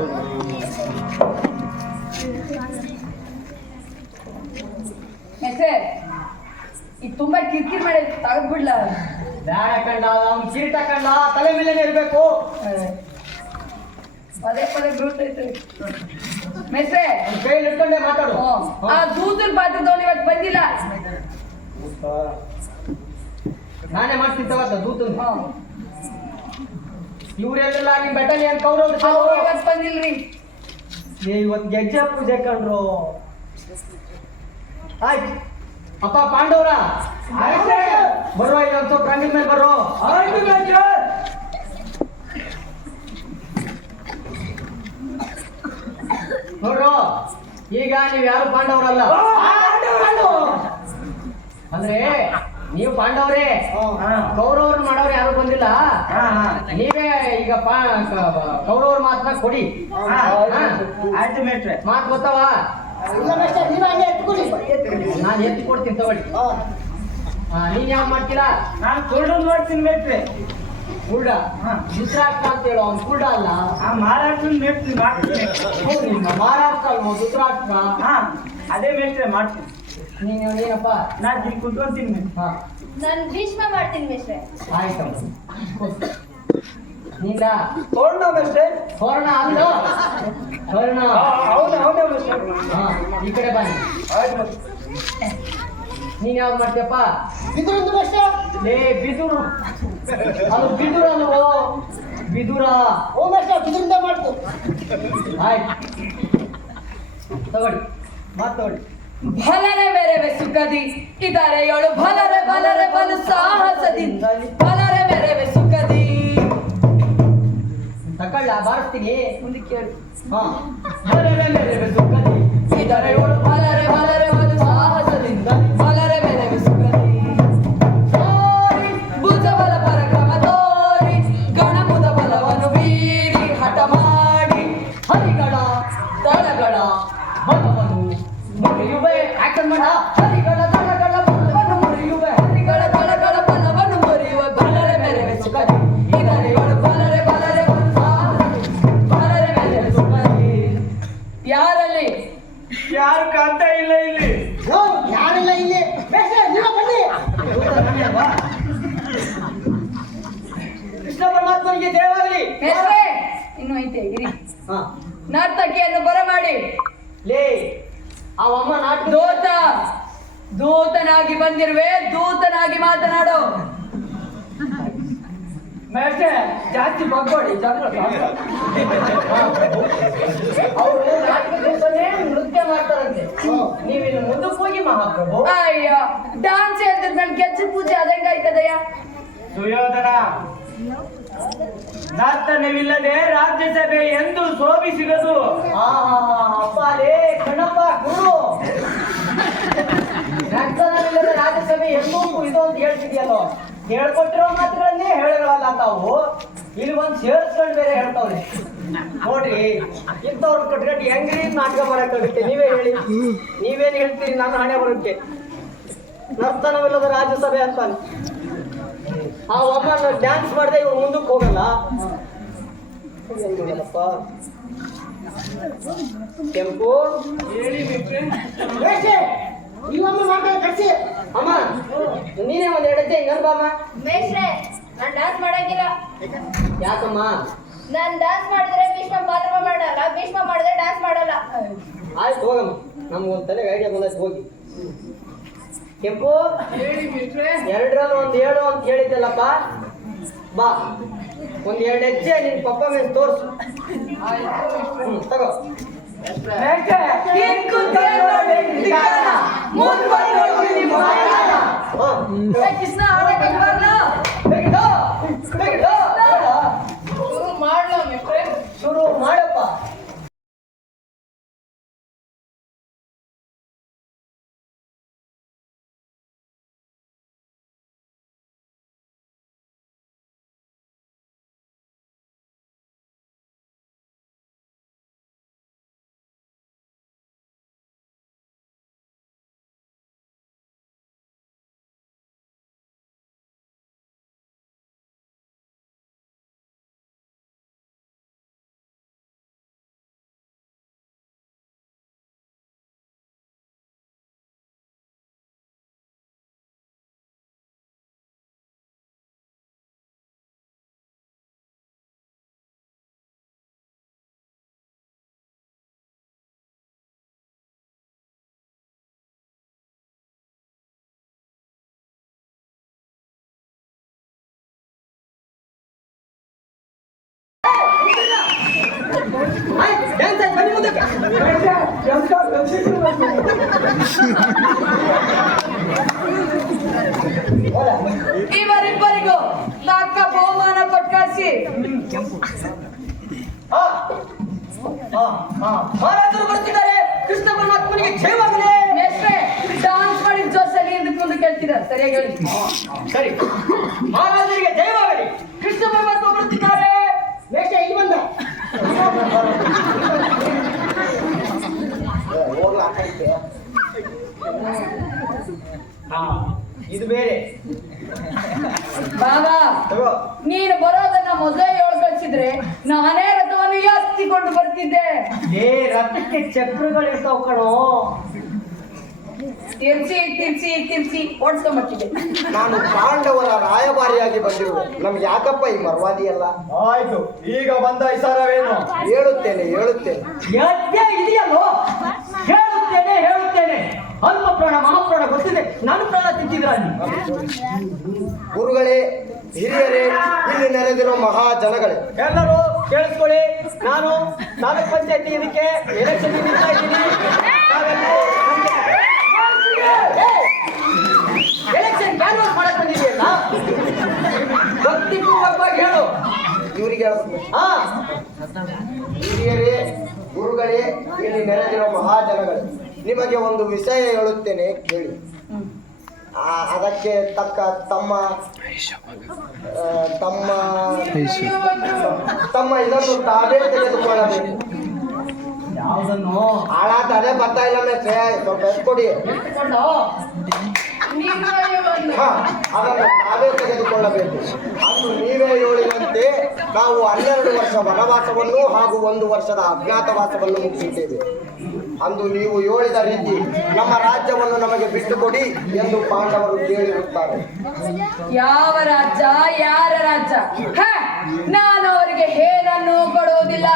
ಈಗ ತುಂಬಾ ಕಿರ್ಕಿರ್ ಮಾಡಿ ತಗದ್ಬಿಡ್ಲ. ಬ್ಯಾಡ ಕಂಡ, ಅವ್ನು ಕಿರೀಟ ಕಂಡ ತಲೆ ಮೇಲೇನೆ ಇರ್ಬೇಕು. ಪದೇ ಪದೇ ಬೀಳ್ತೈತೆ. ಮೆಸ್ರೆ ಕೈಯಲ್ಲಿ ಇಟ್ಕೊಂಡೆ ಮಾತಾಡು. ಆ ದೂತನ್ ಪಾತ್ರದವನು ಇವತ್ತು ಬಂದಿಲ್ಲ. ನಾನೇ ಮಾಡ್ತೀನಿ ತಗತ್ತ ದೂತ. ಇವ್ರೆಲ್ಲ ನಿಮ್ ಬೆಟಲಿಯನ್ ಕೌರವ್ರು ಇವತ್ತು ಬಂದಿಲ್ರಿ. ಇವತ್ತು ಗೆಜ್ಜೆ ಪೂಜೆ ಕಂಡ್ರು. ಆಯ್ತು ಅಪ್ಪ ಪಾಂಡವ್ರ ಬರೋ, ಇನ್ನೊಂದು ಸ್ವಲ್ಪ ರಂಗದ ಮೇಲೆ ಬರೋ. ನೋಡ್ರು, ಈಗ ನೀವ್ ಯಾರು ಪಾಂಡವರಲ್ಲ. ಅಂದ್ರೆ ನೀವು ಪಾಂಡವ್ರೇ, ಕೌರವ್ರು ಮಾಡೋರು ಯಾರು ಬಂದಿಲ್ಲ. ನೀವೇ ಈಗ ಕೌರವ್ರ ಮಾತನ್ನ ಕೊಡಿ. ಆಯ್ತು ಮೇಟ್ರೆ. ಮಾತು ಗೊತ್ತವ? ನಾನು ಎತ್ತಿ ಕೊಡ್ತೀನಿ ತಗೊಳ್ಳಿ. ನೀನ್ ಯಾವ ಮಾಡ್ತೀರಾ? ನಾನು ಕುರುಡು ಮಾಡ್ತೀನಿ ಮೇಟ್ರೆ. ಕುರುಡ? ಧೃತರಾಷ್ಟ್ರ ಅಂತ ಹೇಳು, ಅವ್ನು ಕುರುಡ ಅಲ್ಲ. ಮಹಾರಾಷ್ಟ್ರ ಮೇಟ್ರಿ ಮಾಡ್ತೀನಿ. ನಿಮ್ಮ ಮಹಾರಾಷ್ಟ್ರ ಅಲ್ವ ಧೃತರಾಷ್ಟ್ರ? ಅದೇ ಮೇಟ್ರೆ ಮಾಡ್ತೀನಿ. ನೀನಪ್ಪ? ನಾನು ಇಲ್ಲಿ ಕುತ್ಕೊಂತೀನಿ. ನಾನು ಭೀಷ್ಮ ಮಾಡ್ತೀನಿ ಮಿಸ್ಟ್ರೆ. ಆಯ್ತಮ್ಮ. ನೀಲ ತೋರಣ ಮೇಟ್ರೆ. ತೋರಣ ಅಲ್ಲ, ತೋರಣ. ಹೌದಾ ಮೇಟ್ರೆ. ಈ ಕಡೆ ಬನ್ನಿ. ನೀನ್ ಯಾವ್ದು ಮಾಡ್ತೀಯಪ್ಪ? ಲೇ ಬಿದುರು. ಅದು ಬಿದುರ ಅಲ್ವೋ? ಬಿದುರ. ಮಾಡ್ತು. ಆಯ್ತು ತಗೊಳ್ಳಿ, ಮಾತು ತಗೊಳ್ಳಿ. ಭಲರೆ ಮೇರೆ ಸುಖದಿ ಇದಾರೆ ಏಳು ಭಲರೆ ಬಲು ಸಾಹಸದಿ. ಭಲರೆ ಮೇರೆ ಸುಖದಿ ಹಾಡ್ತೀನಿ. ಮುಂದೆ ಕೇಳಿ. ಹಾ ಬಲರೆ ಮೆರೆವೆ ಸುಖದಿ ಇದರೆಗಳು ಬಲರೆ ಬಲರೆ ಒಂದು ಸಾಹಸದಿಂದ ಬಲರೆ ಮೆರೆವೆ ಸುಖದಿ ತೋರಿ ಭುಜಬಲ ಪರಾಕ್ರಮ ತೋರಿ ಗಣಮುದ ಬಲವನ್ನು ಬೀರಿ ಹಠ ಮಾಡಿ ಹರಿಗಳ ದಳಗಳ ಬಲವನ್ನು ಮುರಿಯುವೆ. ಆಕ್ಷನ್ ಮಾಡ. ಹರಿಗಳ ದಳಗಳ ಬಲವನ್ನು ಮುರಿಯುವೆ. ಹರಿಗಳ ದಳಗಳ ಬಲವನ್ನು ಮುರಿಯುವೆ. ಬಲರೆ ಮೆರೆವೆ ಸುಖದಿ ಇದರೆಗಳು ಬಲರೆ ಬಲರೆ ಒಂದು ಸಾಹಸದಿಂದ ಬಲರೆ ಮೆರೆವೆ ಸುಖದಿ. ಯಾರಲ್ಲಿ ಯಾರು ಕಾಣ್ತಾ ಇಲ್ಲ ಇಲ್ಲಿ. ಯಾರೆಲ್ಲ ಇಲ್ಲಿ ಬೇಷೆ, ನೀವೇ ಬನ್ನಿ. ಕೃಷ್ಣ ಪರಮಾತ್ಮನಿಗೆ ಜಯವಾಗಲಿ. ಹೆಸರೇ ಇನ್ನು ಐತೆ ಇರಿ. ಹಾ ನರ್ತಕಿಯನ್ನು ಬರಮಾಡಿ ಲೇ ಅವಮ್ಮ ನಾಟಕ ದೂತನಾಗಿ ಬಂದಿರುವೆ, ದೂತನಾಗಿ ಮಾತನಾಡು. ಮೇಷ್ಟೆ ಜಾಸ್ತಿ ಬಗ್ಗೋಡಿ ಅವರು ನಾಟಕ ದಿವಸನೇ ನೃತ್ಯ ಮಾಡ್ತಾರಂತೆ. ನೀವಿನ್ನು ಮುಂದಕ್ಕೆ ಹೋಗಿ ಮಹಾಪ್ರಭು. ಅಯ್ಯೋ ಡಾನ್ಸ್ ಹೇಳ್ತಿದ್ ನನ್ ಕೆಚ್ಚು ಪೂಜೆ ಅದಂಗಾಯ್ತದಯ್ಯ. ಸುಯೋಧನ, ನರ್ತನವಿಲ್ಲದೆ ರಾಜ್ಯಸಭೆ ಎಂದು ಶೋಭಿಸಿಗದು. ಅಪ್ಪಾಲೇ ಕಣಪ್ಪ ಗುರು ನರ್ತನವಿಲ್ಲದ ರಾಜ್ಯಸಭೆ ಎಂದೂ ಇದು ಅಂತ ಹೇಳ್ತಿದ್ಯಲ್ಲೋ. ಹೇಳ್ಕೊಟ್ಟಿರೋ ಮಾತುಗಳನ್ನೇ ಹೇಳಗಳಲ್ಲ ತಾವು. ಇಲ್ಲಿ ಒಂದ್ ಸೇರ್ಸ್ಕೊಂಡು ಬೇರೆ ಹೇಳ್ತಾವ್ರೆ ನೋಡ್ರಿ. ಇಂಥವ್ರು ಕಟ್ಕಟ್ಟಿ ಹೆಂಗ್ರಿ ನಾಟಕ ಮಾಡಕ್ಕಾಗುತ್ತೆ? ನೀವೇ ಹೇಳಿ. ನೀವೇನ್ ಹೇಳ್ತೀರಿ? ನಾನು ಹಣೆ ಬರುತ್ತೆ. ನರ್ತನವಿಲ್ಲದ ರಾಜ್ಯಸಭೆ ಅಂತಾನೆ. ಆ ಒಮ್ಮ ಡ್ಯಾನ್ಸ್ ಮಾಡದೆ ಇವ್ರು ಮುಂದಕ್ಕೆ ಹೋಗಲ್ಲ. ಹೆಂಗಿಲ್ಲಪ್ಪ ಕೆಂಪು. ಬೇಷೆ, ನೀವೊಮ್ಮೆ ಮಾತಾಡ ಕಟ್ಸಿ. ಅಮ್ಮ ನೀನೇ ಒಂದ್ ಎರಡತ್ತೆ ಹಿಂಗನ್ ಬಾಮ್ಮ. ಮೇಷ್ಟ್ರೆ ನಾನ್ ಡಾನ್ಸ್ ಮಾಡಂಗಿಲ್ಲ. ಯಾಕಮ್ಮ? ನಾನ್ ಡಾನ್ಸ್ ಮಾಡಿದ್ರೆ ಭೀಷ್ಮ ಮಾತ್ರ ಮಾಡಲ್ಲ, ಭೀಷ್ಮ ಮಾಡಿದ್ರೆ ಡಾನ್ಸ್ ಮಾಡಲ್ಲ. ಆಯ್ತು ಹೋಗಮ್ಮ. ನಮ್ಗೊಂದ್ ತಲೆಗೆ ಐಡಿಯಾ ಬಂದೈತೆ, ಹೋಗಿ. ಕೆಂಪು ಹೇಳಿ ಮಿಸ್ಟ್ರೆ. ಎರಡರಲ್ಲಿ ಒಂದ್ ಹೇಳು ಅಂತ ಹೇಳಿದ್ದಲ್ಲಪ್ಪ. ಬಾ ಒಂದ್ ಎರಡು ಹೆಜ್ಜೆ ನಿನ್ ಪಪ್ಪ ಮೇಲೆ ತೋರ್ಸು. ತಗೋ. ಕೃಷ್ಣ ಆಡಕ್ಕೆ ಬರಲ್ಲ. ಶುರು ಮಾಡ್ಲಾ ಮಿಸ್ಟ್ರೆ? ಶುರು ಮಾಡಪ್ಪ. ಇವರಿಬ್ಬರಿಗೂ ತಕ್ಕ ಬಹುಮಾನ ಕೊಟ್ಟಾಸಿ. ಮಹಾರಾಜರು ಬರ್ತಿದ್ದಾರೆ. ಕೃಷ್ಣ ಪರಮಾತ್ಮನಿಗೆ ಜಯವಾಗಲಿ. ಮೇಷ್ಟ್ರೆ ಡಾನ್ಸ್ ಮಾಡಿದ ಜೋಸಲ್ಲಿ ಇದಕ್ಕೆ ಮುಂದೆ ಕೇಳ್ತಿದ್ದಾರೆ. ಸರಿಯಾಗಿ ಹೇಳಿ. ಸರಿ, ಮಹಾರಾಜರಿಗೆ ಜಯವಾಗಲಿ. ಕೃಷ್ಣ ಪರಮಾತ್ಮ ಬರುತ್ತಿದ್ದಾರೆ. ಬೇಷೆ, ಇಲ್ಲಿ ಬಂದ. ಹೋಗ್ಲಾ ಆ ಕಡೆಗೆ. ಇದು ಬೇರೆ. ಬಾಬಾ ತಗೋ. ನೀನು ಬರೋದನ್ನ ಮೊದಲೇ ಹೇಳಿ ಕಳಿಸಿದ್ರೆ ನಾನೇ ರಥವನ್ನು ಯಾಸ್ತಿಕೊಂಡು ಬರ್ತಿದ್ದೆ. ಏ ರಥಕ್ಕೆ ಚಕ್ರಗಳಿರ್ತಾವ ಕಣೋ. ತಿರ್ಸಿ ತಿರ್ಸಿ ತಿರ್ಸಿ ಓಡಿಸ್ಕೊಂಡ್ಬರ್ತಿದ್ದೆ. ನಾನು ಪಾಂಡವರ ರಾಯಭಾರಿಯಾಗಿ ಬಂದಿರುವೆ. ನಮ್ಗೆ ಯಾಕಪ್ಪ ಈ ಮರ್ವಾದಿ ಎಲ್ಲ? ಆಯ್ತು, ಈಗ ಬಂದ ಇಸಾರವೇನು? ಹೇಳುತ್ತೇನೆ ಹೇಳುತ್ತೇನೆ. ಯಜ್ಞ ಇದೆಯಲ್ಲೋ, ಹೇಳುತ್ತೇನೆ. ಅಲ್ಪ ಪ್ರಾಣ ಮಹಾಪ್ರಾಣ ಗೊತ್ತಿದೆ. ನಾನು ಪ್ರಾಣ ತಿಂತಿದ್ರ ಗುರುಗಳೇ, ಹಿರಿಯರೇ, ಇಲ್ಲಿ ನೆರೆದಿರೋ ಮಹಾ ಜನಗಳೇ, ಎಲ್ಲರೂ ಕೇಳಿಸ್ಕೊಳ್ಳಿ. ನಾನು ತಾಲೂಕ್ ಪಂಚಾಯತಿ ಇದಕ್ಕೆ ಎಲೆಕ್ಷನ್ ನಿಲ್ತಾ ಇದ್ದೀನಿ. ಎಲೆಕ್ಷನ್ ಕ್ಯಾನ್ವಾಸ್ ಮಾಡಕ್ ಬಂದಿದೆಯಲ್ಲ, ಭಕ್ತಿಪೂರ್ವಕವಾಗಿ ಹೇಳು. ಇವರಿಗೆ ಕೇಳಬೇಕು. ಹಿರಿಯರೇ, ಗುರುಗಳೇ, ಇಲ್ಲಿ ನೆರೆದಿರೋ ಮಹಾಜನಗಳೇ, ನಿಮಗೆ ಒಂದು ವಿಷಯ ಹೇಳುತ್ತೇನೆ, ಕೇಳಿ. ಅದಕ್ಕೆ ತಕ್ಕ ತಮ್ಮ ಇದನ್ನು ತಾವೇ ತೆಗೆದುಕೊಳ್ಳಬೇಕು. ಯಾವುದನ್ನು ಹಾಳಾದ ಅದೇ ಬರ್ತಾ ಇಲ್ಲ ಮೇಷ್ಟ್ರೆ, ಸ್ವಲ್ಪ ಎತ್ಕೊಡಿ. ಅದನ್ನು ತಾವೇ ತೆಗೆದುಕೊಳ್ಳಬೇಕು. ಅದು ನೀವೇ ಹೇಳಿದಂತೆ ನಾವು 12 ವರ್ಷ ವನವಾಸವನ್ನು ಹಾಗೂ 1 ವರ್ಷದ ಅಜ್ಞಾತವಾಸವನ್ನು ಮುಗಿಸಿದ್ದೇವೆ. ಅಂದು ನೀವು ಹೇಳಿದ ರೀತಿ ನಮ್ಮ ರಾಜ್ಯವನ್ನು ನಮಗೆ ಬಿಟ್ಟುಕೊಡಿ ಎಂದು ಪಾಂಡವರು ಕೇಳಿರುತ್ತಾರೆ. ಯಾವ ರಾಜ್ಯ, ಯಾರ ರಾಜ್ಯ? ನಾನು ಅವರಿಗೆ ಏನನ್ನೂ ಕೊಡುವುದಿಲ್ಲ.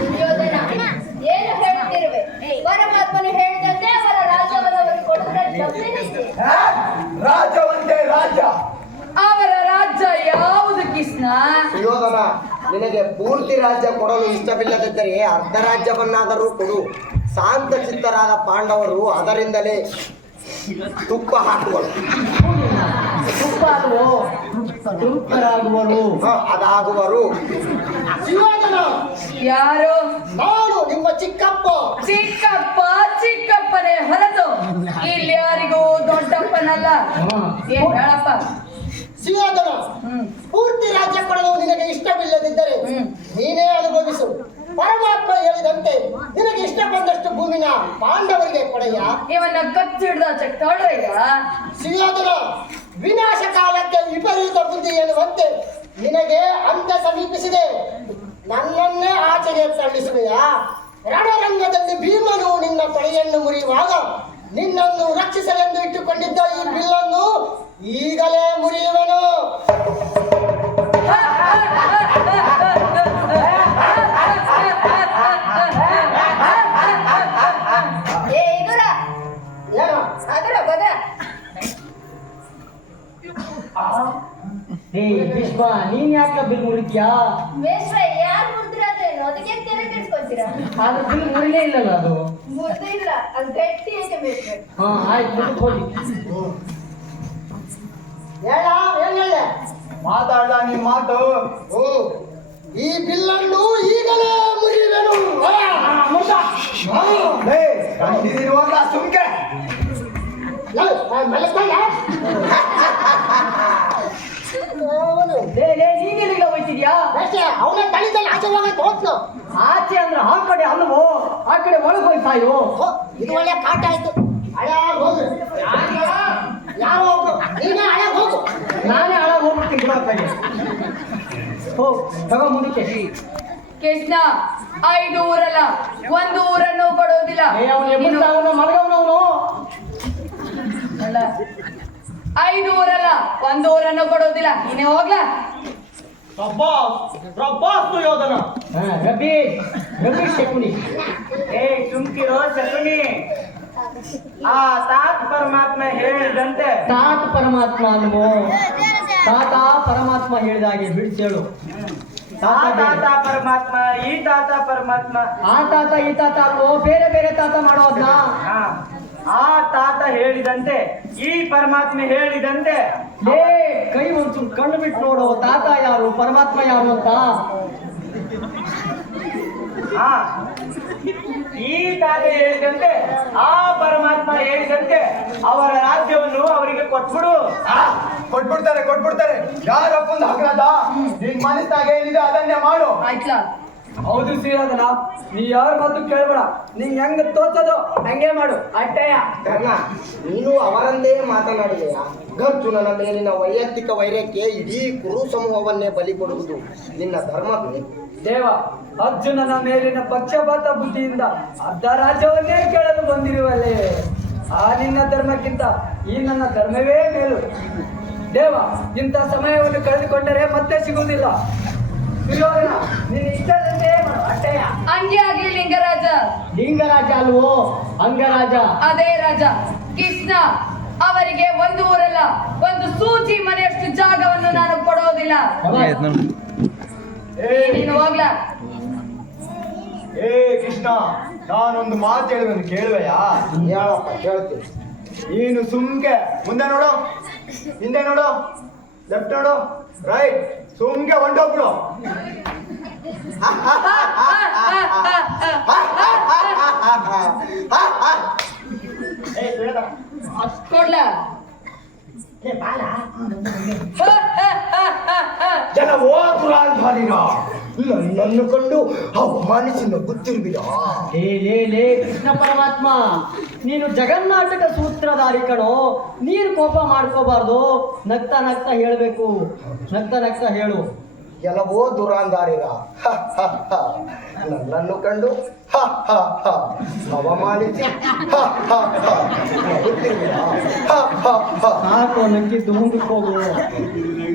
ದುರ್ಯೋಧನ, ಏನು ಹೇಳುತ್ತಿರುವೆ? ಪರಮಾತ್ಮನು ಹೇಳಿದಂತೆ ಅವರ ರಾಜ್ಯವನ್ನು ಅವರಿಗೆ ಕೊಡುವುದರಲ್ಲಿ ತಪ್ಪೇನಿದೆ? ರಾಜ್ಯವಂತೆ ರಾಜ್ಯ, ಅವರ ರಾಜ್ಯ ಯಾವುದು ಕೃಷ್ಣ? ದುರ್ಯೋಧನ, ನಿನಗೆ ಪೂರ್ತಿ ರಾಜ್ಯ ಕೊಡಲು ಇಷ್ಟವಿಲ್ಲದಿದ್ದರೆ ಅರ್ಧ ರಾಜ್ಯವನ್ನಾದರೂ ಕೊಡು. ಶಾಂತ ಚಿತ್ತರಾದ ಪಾಂಡವರು ಅದರಿಂದಲೇ ತುಪ್ಪ ಹಾಕುವರು. ತೃಪ್ತರಾಗುವರು. ಅದಾಗುವರು. ಯಾರು? ನಾನು ನಿಮ್ಮ ಚಿಕ್ಕಪ್ಪ. ಚಿಕ್ಕಪ್ಪನೇ ಹೊರತು ಇಲ್ಲಿ ಯಾರಿಗೂ ದೊಡ್ಡಪ್ಪನಲ್ಲ. ಏನ್ ಹೇಳಪ್ಪ? ಶಿವೋಧನ, ಪೂರ್ತಿ ರಾಜ್ಯ ಕೊಡಲು ನಿನಗೆ ಇಷ್ಟವಿಲ್ಲದಿದ್ದರೆ ನೀನೇ ಅನುಭವಿಸು. ಪರಮಾತ್ಮ ಹೇಳಿದಂತೆ ನಿನಗೆ ಇಷ್ಟ ಬಂದಷ್ಟು ಭೂಮಿನ ಪಾಂಡವರಿಗೆ ಕೊಡೆಯ. ಇವನ್ನ ಕಚ್ಚಿಡ್ದ ಚೆಕ್ತಾಳ್ರ ಈಗ. ಶಿವೋಧನ, ವಿನಾಶ ಕಾಲಕ್ಕೆ ವಿಪರೀತ ಬುದ್ಧಿ ಎನ್ನುವಂತೆ ನಿನಗೆ ಅಂತ್ಯ ಸಮೀಪಿಸಿದೆ. ನನ್ನನ್ನೇ ಆಚೆಗೆ ತಳ್ಳಿಸುವೆಯಾ? ರಣರಂಗದಲ್ಲಿ ಭೀಮನು ನಿನ್ನ ಪಡೆಯನ್ನು ಮುರಿಯುವಾಗ ನಿನ್ನನ್ನು ರಕ್ಷಿಸಲೆಂದು ಇಟ್ಟುಕೊಂಡಿದ್ದ ಈ ಬಿಲ್ಲನ್ನು ಈಗಲೇ ಮುರಿಯುವೆನು. ಭೀಷ್ಮ, ನೀನ್ ಯಾಕೆ ಬಿಲ್ ಮುರಿತೀಯಾ? ಮೇಷ್ಟ್ರೆ, ಯಾರು ಮುರಿದ್ರಾದ್ರೇನು? ಅದಕ್ಕೆ ತೆರೆ ಕೆಡಿಸ್ಕೊತೀರಾ? ಅದು ಬಿಲ್ ಮುರಿಲೇ ಇಲ್ಲಲ್ಲ. ಅದು ಮುರಿದೇ ಇಲ್ಲ, ಅದು ಗಟ್ಟಿ ಐತೆ ಮೇಷ್ಟ್ರೆ. ಆಯ್ತು, ಹೋಗಿ ಹೇಳ ಮಾತಾಡ ನಿನ್ ಮಾತು. ಈ ಬಿಲ್ಲನ್ನು ಈಗಲೇ ಮುರಿಯುವೆನು. ಕಂಡಿರುವಾಗ ಸುಮ್ಕೆ ನೀನೆಲ್ಲಿಗೆ ಹೋಗ್ತಿದ್ಯಾ? ಅವನ ತಳಿದಲ್ಲಿ ಆಚೆ ಹೋಗಕ್ಕೆ ಹೋಗ್ತು. ಆಚೆ ಅಂದ್ರೆ ಆ ಕಡೆ ಅಲ್ವೋ, ಆ ಕಡೆ ಒಳಗೆ ಹೋಯ್ತಾಯೋ. ಇದು ಒಳ್ಳೆ ಕಾಟ ಆಯ್ತು. ಹಳ್ಯಾಗ ಹೋಗ್ರಿ. ಯಾರು ಹೋಗ್ರು? ನೀನೇ ಹಳ್ಯಾಗ ಹೋಗು. ನಾನೇ ಹಾಳಾಗ ಹೋಗ್ಬಿಡ್ತೀನಿ ಬಿಡೋತ್ತಾಗೆ. ಹೋಗ್ ತಗೋ ಮುಂದಕ್ಕೆ. ಕೃಷ್ಣ, 5 ಊರಲ್ಲ 1 ಊರನ್ನು ಕೊಡೋದಿಲ್ಲ. ಅವನು ಮಲಗವನವನು. ಅಲ್ಲ, 5 ಊರಲ್ಲ 1 ಊರನ್ನು ಕೊಡೋದಿಲ್ಲ. ನೀನೇ ಹೋಗ್ಲಾ? ದುರ್ಯೋಧನ. ರಬಿ ಶಕುನಿ. ಸುಮ್ಕಿರೋ ಶಕುನಿ. ಆ ತಾತ ಪರಮಾತ್ಮ ಹೇಳಿದಂತೆ. ತಾತ ಪರಮಾತ್ಮ ಅಲ್ವೋ? ತಾತ ಪರಮಾತ್ಮ ಹೇಳಿದಾಗೆ ಬಿಡಿಸೇಳು. ತಾತ ಪರಮಾತ್ಮ, ಈ ತಾತ ಪರಮಾತ್ಮ. ಆ ತಾತ ಈ ತಾತ ಅಲ್ವೋ? ಬೇರೆ ಬೇರೆ ತಾತ ಮಾಡೋದ್ನ. ಆ ತಾತ ಹೇಳಿದಂತೆ, ಈ ಪರಮಾತ್ಮ ಹೇಳಿದಂತೆ. ಕೈ ಒಂಚೂರು ಕಣ್ಣು ಬಿಟ್ಟು ನೋಡು, ತಾತ ಯಾರು ಪರಮಾತ್ಮ ಯಾರು ಅಂತ. ಈ ತಾತ ಹೇಳಿದಂತೆ, ಆ ಪರಮಾತ್ಮ ಹೇಳಿದಂತೆ ಅವರ ರಾಜ್ಯವನ್ನು ಅವರಿಗೆ ಕೊಟ್ಬಿಡು. ಕೊಟ್ಬಿಡ್ತಾರೆ. ಯಾರೊಪ್ಪಂದು ಹಗ್ರದ ನಿನ್ ಮನಸ್ಸಾಗ ಏನಿದೆ ಅದನ್ನೇ ಮಾಡು. ಆಯ್ತಲ್ಲ? ಹೌದು ಶ್ರೀರಾಧನ, ನೀ ಯಾರ ಮಾತು ಕೇಳಬೇಡ. ನಿಂಗೆ ಹೆಂಗ ತೋಚದೋ ಹಂಗೆ ಮಾಡು, ಅಟ್ಟೆಯ. ನೀನು ಅವರನ್ನೇ ಮಾತನಾಡಿದೆಯಾ? ಅರ್ಜುನನ ಮೇಲಿನ ವೈಯಕ್ತಿಕ ವೈರಕ್ಕೆ ಇಡೀ ಕುರು ಸಮೂಹವನ್ನೇ ಬಲಿ ಕೊಡುವುದು ನಿನ್ನ ಧರ್ಮವೇ? ದೇವ, ಅರ್ಜುನನ ಮೇಲಿನ ಪಕ್ಷಪಾತ ಬುದ್ಧಿಯಿಂದ ಅರ್ಧ ರಾಜ್ಯವನ್ನೇ ಕೇಳಲು ಬಂದಿರುವಲ್ಲೇ. ಆ ನಿನ್ನ ಧರ್ಮಕ್ಕಿಂತ ಈ ನನ್ನ ಧರ್ಮವೇ ಮೇಲು. ದೇವ, ಇಂಥ ಸಮಯವನ್ನು ಕಳೆದುಕೊಂಡರೆ ಮತ್ತೆ ಸಿಗುವುದಿಲ್ಲ. ನಿನ್ನ ಇಷ್ಟದಂತೆ ಅಟ್ಟೆಯ. ಹಂಗೆ ಆಗ್ಲಿ ಲಿಂಗರಾಜ. ಲಿಂಗರಾಜ ಅಲ್ವೋ? ಅಂಗರಾಜ. ಅದೇ ರಾಜ ಕೃಷ್ಣ. ಅವರಿಗೆ 1 ಊರಲ್ಲ 1 ಸೂಜಿ ಮನೆಯಷ್ಟು ಜಾಗವನ್ನು ನಾನು ಕೊಡೋದಿಲ್ಲ. ನೀನು ಹೋಗ್ಲಾ? ಕೃಷ್ಣ, ನಾನೊಂದು ಮಾತು ಹೇಳುವೆನು, ಕೇಳುವೆಯಾ? ಹೇಳಪ್ಪ, ಕೇಳ್ತೀನಿ. ನೀನು ಸುಮ್ಕೆ ಮುಂದೆ ನೋಡು, ಹಿಂದೆ ನೋಡು. ಲೆಫ್ಟ್ ನೋಡು ರೈಟ್ ಸುಮ್ಗೆ ಹೊಂಟೋಗ್ಬಿಡು ಕೊಡ್ಲ ಜನ ಓದುರಾಂಧಾರಿನ ನನ್ನನ್ನು ಕಂಡು ಅವಮಾನಿಸಿ ನಗುತ್ತಿರುವಿರ. ಲೇ ಕೃಷ್ಣ ಪರಮಾತ್ಮ, ನೀನು ಜಗನ್ನಾಟಕ ಸೂತ್ರಧಾರಿ ಕಣೋ. ನೀನು ಕೋಪ ಮಾಡ್ಕೋಬಾರ್ದು. ನಗ್ತಾ ನಗ್ತಾ ಹೇಳ್ಬೇಕು. ನಗ್ತಾ ಹೇಳು. ಕೆಲವೋ ದುರಾಂಧಾರಿನ ನನ್ನನ್ನು ಕಂಡು ಅವಮಾನಿಸಿ ನಗುತ್ತಿರುವಿರ. ಸಾಕು, ನಗ್ಗಿದ್ದು ಮುಂದಕ್ಕೆ ಹೋಗು.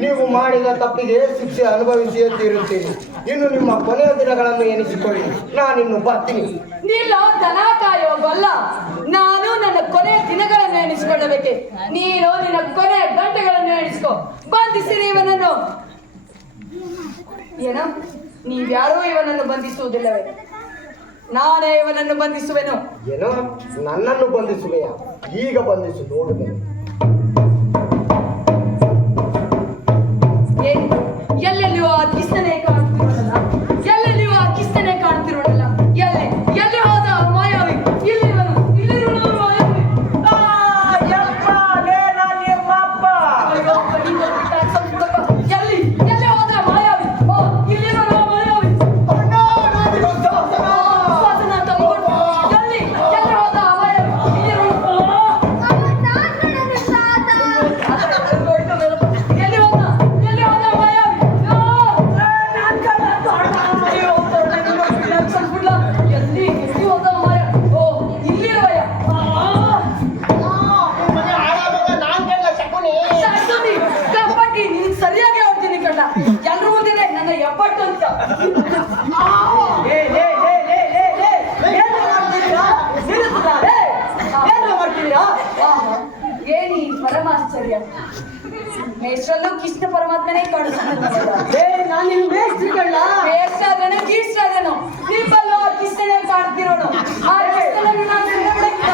ನೀವು ಮಾಡಿದ ತಪ್ಪಿಗೆ ಶಿಕ್ಷೆ ಅನುಭವಿಸಿಯೇ ತೀರುತ್ತೀನಿ. ಇನ್ನು ನಿಮ್ಮ ಕೊನೆಯ ದಿನಗಳನ್ನು ಎನಿಸಿಕೊಳ್ಳಿ. ನಾನಿನ್ನು ಬರ್ತೀನಿ. ನೀನು ದನ ಕಾಯೋ ಗೊಲ್ಲ. ನಾನು ನನ್ನ ಕೊನೆಯ ದಿನಗಳನ್ನು ಎಣಿಸಿಕೊಳ್ಳಬೇಕೆ, ನೀನು ನಿನ್ನ ಕೊನೆಯ ಗಂಟೆಗಳನ್ನು ಎಣಿಸ್ಕೊ. ಬಂಧಿಸಿರಿ ಇವನನ್ನು. ಏನೋ ನೀವ್ಯಾರೂ ಇವನನ್ನು ಬಂಧಿಸುವುದಿಲ್ಲವೇ? ನಾನೇ ಇವನನ್ನು ಬಂಧಿಸುವೆನು. ಏನೋ ನನ್ನನ್ನು ಬಂಧಿಸುವೆಯ? ಈಗ ಬಂಧಿಸು ನೋಡುವೆ. ಏನು ಎಲ್ಲೆಲ್ಲಿಯೂ ಆ ಕಿಸ್ತನೆ ಕಾಣ್ತಿರೋಣಲ್ಲ, ಎಲ್ಲೆಲ್ಲಿಯೂ ಆ ಕಿಸ್ತನೆ ಕಾಣ್ತಿರೋಣಲ್ಲ. ಎಲ್ಲಿ ಹೋದ ಮಾಯಾವಿ? ಇಲ್ಲಿರುವನು ಮಾಯಾವಿ. ಅಯ್ಯೋ, ಬನ್ನಿ ಹೋಗ್ಬಿಟ್ಟ, ಸ್ವಲ್ಪ ಬಿಡಪ್ಪ. ಎಲ್ಲಿ ಹೋದ ಮಾಯಾವಿ? ಓ, ಇಲ್ಲಿರುವನು ಮಾಯಾವಿ. ಶ್ವಾಸನ ತಂದ್ಕೊಡು. ಎಲ್ಲಿ ಹೋದ ಮಾಯಾವಿ? ಇಲ್ಲಿರುವನು. ಎಲ್ಲಿ ಹೋದ ಮಾಯಾವಿ? ಎಲ್ಲಿ ಹೋದ ಮಾಯಾವಿ? ಓ, ಇಲ್ಲಿರುವಯ್ಯ. ಶಾಸ್ತ್ರಿ, ಕಪ್ಪಟ್ಟಿ, ನಿನಗೆ ಸರಿಯಾಗಿ ಹೇಳ್ತೀನಿ ಕಣ್ಣ. ಎಲ್ರ ಮುಂದೆ ನನ್ನ ಎಪ್ಪಟ್ಟು ಅಂತ. ಏನಿ ಪರಮಾಶ್ಚರ್ಯ. ಮೇಷ್ಟ್ರಲ್ಲೂ ಕೃಷ್ಣ ಪರಮಾತ್ಮನೇ ಕಾಣಿಸ್ತಾನೆ. ನಾನು ನಿನ್ ಬೇಸ್ತ್ರಿ ಕಳ್ಳ. ಮೇಷ್ಟ್ರಾದನು ಕೀಷ್ಟ್ರಾದನು ನಿಮ್ಮಲ್ಲೂ ಆ ಕೃಷ್ಣನೇ ಕಾಣ್ತಿರೋನು. ಆ ಕೃಷ್ಣನನ್ನು ನಾನು ಬಿಡಕ್ಕಿಲ್ಲ.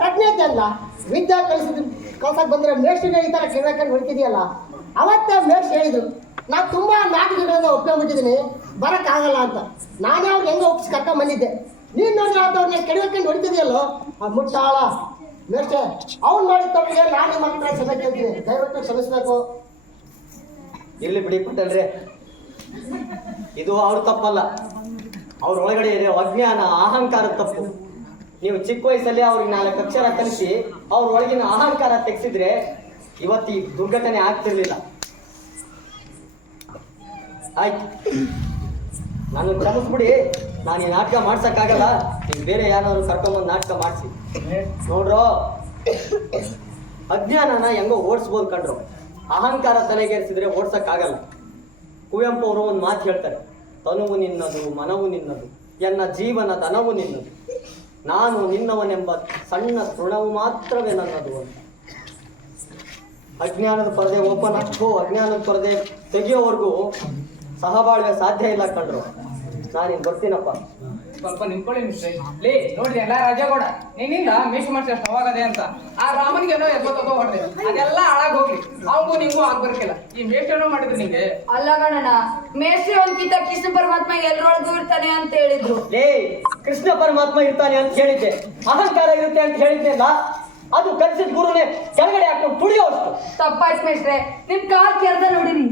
ಪ್ರಜ್ಞೆ ಅಲ್ಲ, ವಿದ್ಯಾ ಕಲ್ಸಕ್ ಬಂದ್ರೆ ಮೇಷ್ಟ್ರಿಗೆ ಈ ತರ ಕೇಳ್ಬೇಕಂತ ಹೊಡ್ತಿದೆಯಲ್ಲ. ಅವತ್ತೇ ಮೇಷ್ಟ್ರು ಹೇಳಿದ್ರು, ನಾನು ತುಂಬಾ ನಾಟಕಗಳಿಂದ ಒಪ್ಕೊಂಡ್ಬಿಟ್ಟಿದ್ದೀನಿ, ಬರಕ್ಕಾಗಲ್ಲ ಅಂತ. ನಾನೇ ಅವ್ರಿಗೆ ಹೆಂಗ ಒಪ್ಪಿಸಿ ಕರ್ಕೊಂಡ್ ಬಂದಿದ್ದೆ. ನೀನ್ ನೋಡಿ ಅವ್ರನ್ನ ಕೆಡಬೇಕಂತ ಹೊಡ್ತಿದೆಯಲ್ಲೋ ಆ ಮುಟ್ಟಾಳ ಮೇಷ್ಟ್ರೆ. ಅವ್ನು ಮಾಡಿದ ತಪ್ಪಿಗೆ ನಾನು ನಿಮ್ಮ ಹತ್ರ ಕ್ಷಮೆ ಕೇಳ್ತೀನಿ. ದಯವಿಟ್ಟು ಕ್ಷಮಿಸ್ಬೇಕು. ಇರ್ಲಿ ಬಿಡಿ ಪಟೇಲ್ರೆ, ಇದು ಅವ್ರ ತಪ್ಪಲ್ಲ. ಅವ್ರ ಒಳಗಡೆ ಇರೋ ಅಜ್ಞಾನ, ಅಹಂಕಾರದ ತಪ್ಪು. ನೀವು ಚಿಕ್ಕ ವಯಸ್ಸಲ್ಲಿ ಅವ್ರಿಗೆ 4 ಅಕ್ಷರ ಕಲಿಸಿ ಅವ್ರ ಒಳಗಿನ ಅಹಂಕಾರ ತೆಗೆಸಿದ್ರೆ ಇವತ್ತು ಈ ದುರ್ಘಟನೆ ಆಗ್ತಿರ್ಲಿಲ್ಲ. ಆಯ್ತು, ನಾನು ಕ್ಷಮಿಸ್ಬಿಡಿ. ನಾನು ಈ ನಾಟಕ ಮಾಡ್ಸಕ್ಕಾಗಲ್ಲ. ನೀವು ಬೇರೆ ಯಾರಾದ್ರು ಕರ್ಕೊಂಬಂದು ನಾಟಕ ಮಾಡಿಸಿ. ನೋಡ್ರೋ, ಅಜ್ಞಾನನ ಹೆಂಗೋ ಓಡಿಸ್ಬೋದು ಕಂಡ್ರು, ಅಹಂಕಾರ ತಲೆಗೇರಿಸಿದ್ರೆ ಓಡ್ಸಕ್ಕಾಗಲ್ಲ. ಕುವೆಂಪು ಅವರು ಒಂದು ಮಾತು ಹೇಳ್ತಾರೆ, ತನುವು ನಿನ್ನದು, ಮನವು ನಿನ್ನದು, ಎನ್ನ ಜೀವನ ಧನವು ನಿನ್ನದು, ನಾನು ನಿನ್ನವನೆಂಬ ಸಣ್ಣ ತೃಣವು ಮಾತ್ರವೇ ನನ್ನದು ಅಂತ. ಅಜ್ಞಾನದ ಪರದೆ ಓಪನ್ ಹಾಕೋ, ಅಜ್ಞಾನದ ಪರದೆ ತೆಗಿಯೋವರೆಗೂ ಸಹಬಾಳ್ವೆ ಸಾಧ್ಯ ಇಲ್ಲ ಕಂಡ್ರು. ನಾನಿನ್ ಬರ್ತೀನಪ್ಪ. ಸ್ವಲ್ಪ ನಿಂತ್ಕೊಳ್ಳಿ ಮಿಸ್ಟ್ರೆ. ಲೇ ನೋಡ್ರಿ ಎಲ್ಲ ರಾಜೇಗೌಡ ನಿನ್ನಿಂದ ಮೇಷ್ ಮಾಡ್ಸಿ ಅಷ್ಟು ಅವಾಗದೆ ಅಂತ ಆ ರಾಮನಿಗೆ ಏನೋ ಎಪ್ಪತ್ತೋ ಹೊಡೆದೆ, ಅದೆಲ್ಲ ಹಾಳಾಗ್ ಹೋಗ್ಲಿ. ಅವಂಗೂ ನಿಂಗೂ ಆಗ್ಬರ್ಕಿಲ್ಲ. ಈ ಮೇಷ್ ಏನೋ ಮಾಡಿದ್ರು ನಿಂಗೆ. ಅಲ್ಲ ಗಣನ, ಮೇಷ್ಟ್ರಿ ಒಂದ್ಕಿಂತ ಕೃಷ್ಣ ಪರಮಾತ್ಮ ಎಲ್ಲರೊಳಗೂ ಇರ್ತಾನೆ ಅಂತ ಹೇಳಿದ್ರು. ಲೇ, ಕೃಷ್ಣ ಪರಮಾತ್ಮ ಇರ್ತಾನೆ ಅಂತ ಹೇಳಿದ್ದೆ, ಅಹಂಕಾರ ಇರುತ್ತೆ ಅಂತ ಹೇಳಿದ್ದೆ ಅಲ್ಲ. ಅದು ಕಲಿಸಿದ ಗುರುನೇ ಕೆಳಗಡೆ ಹಾಕೊಂಡು ತುಳಿಯೋ ಅಷ್ಟು. ತಪ್ಪಾಯ್ತು ಮೇಷ್ಟ್ರೆ, ನಿಮ್ ಕಾಲ್ ಕೆರ್ದ ನೋಡಿನಿ.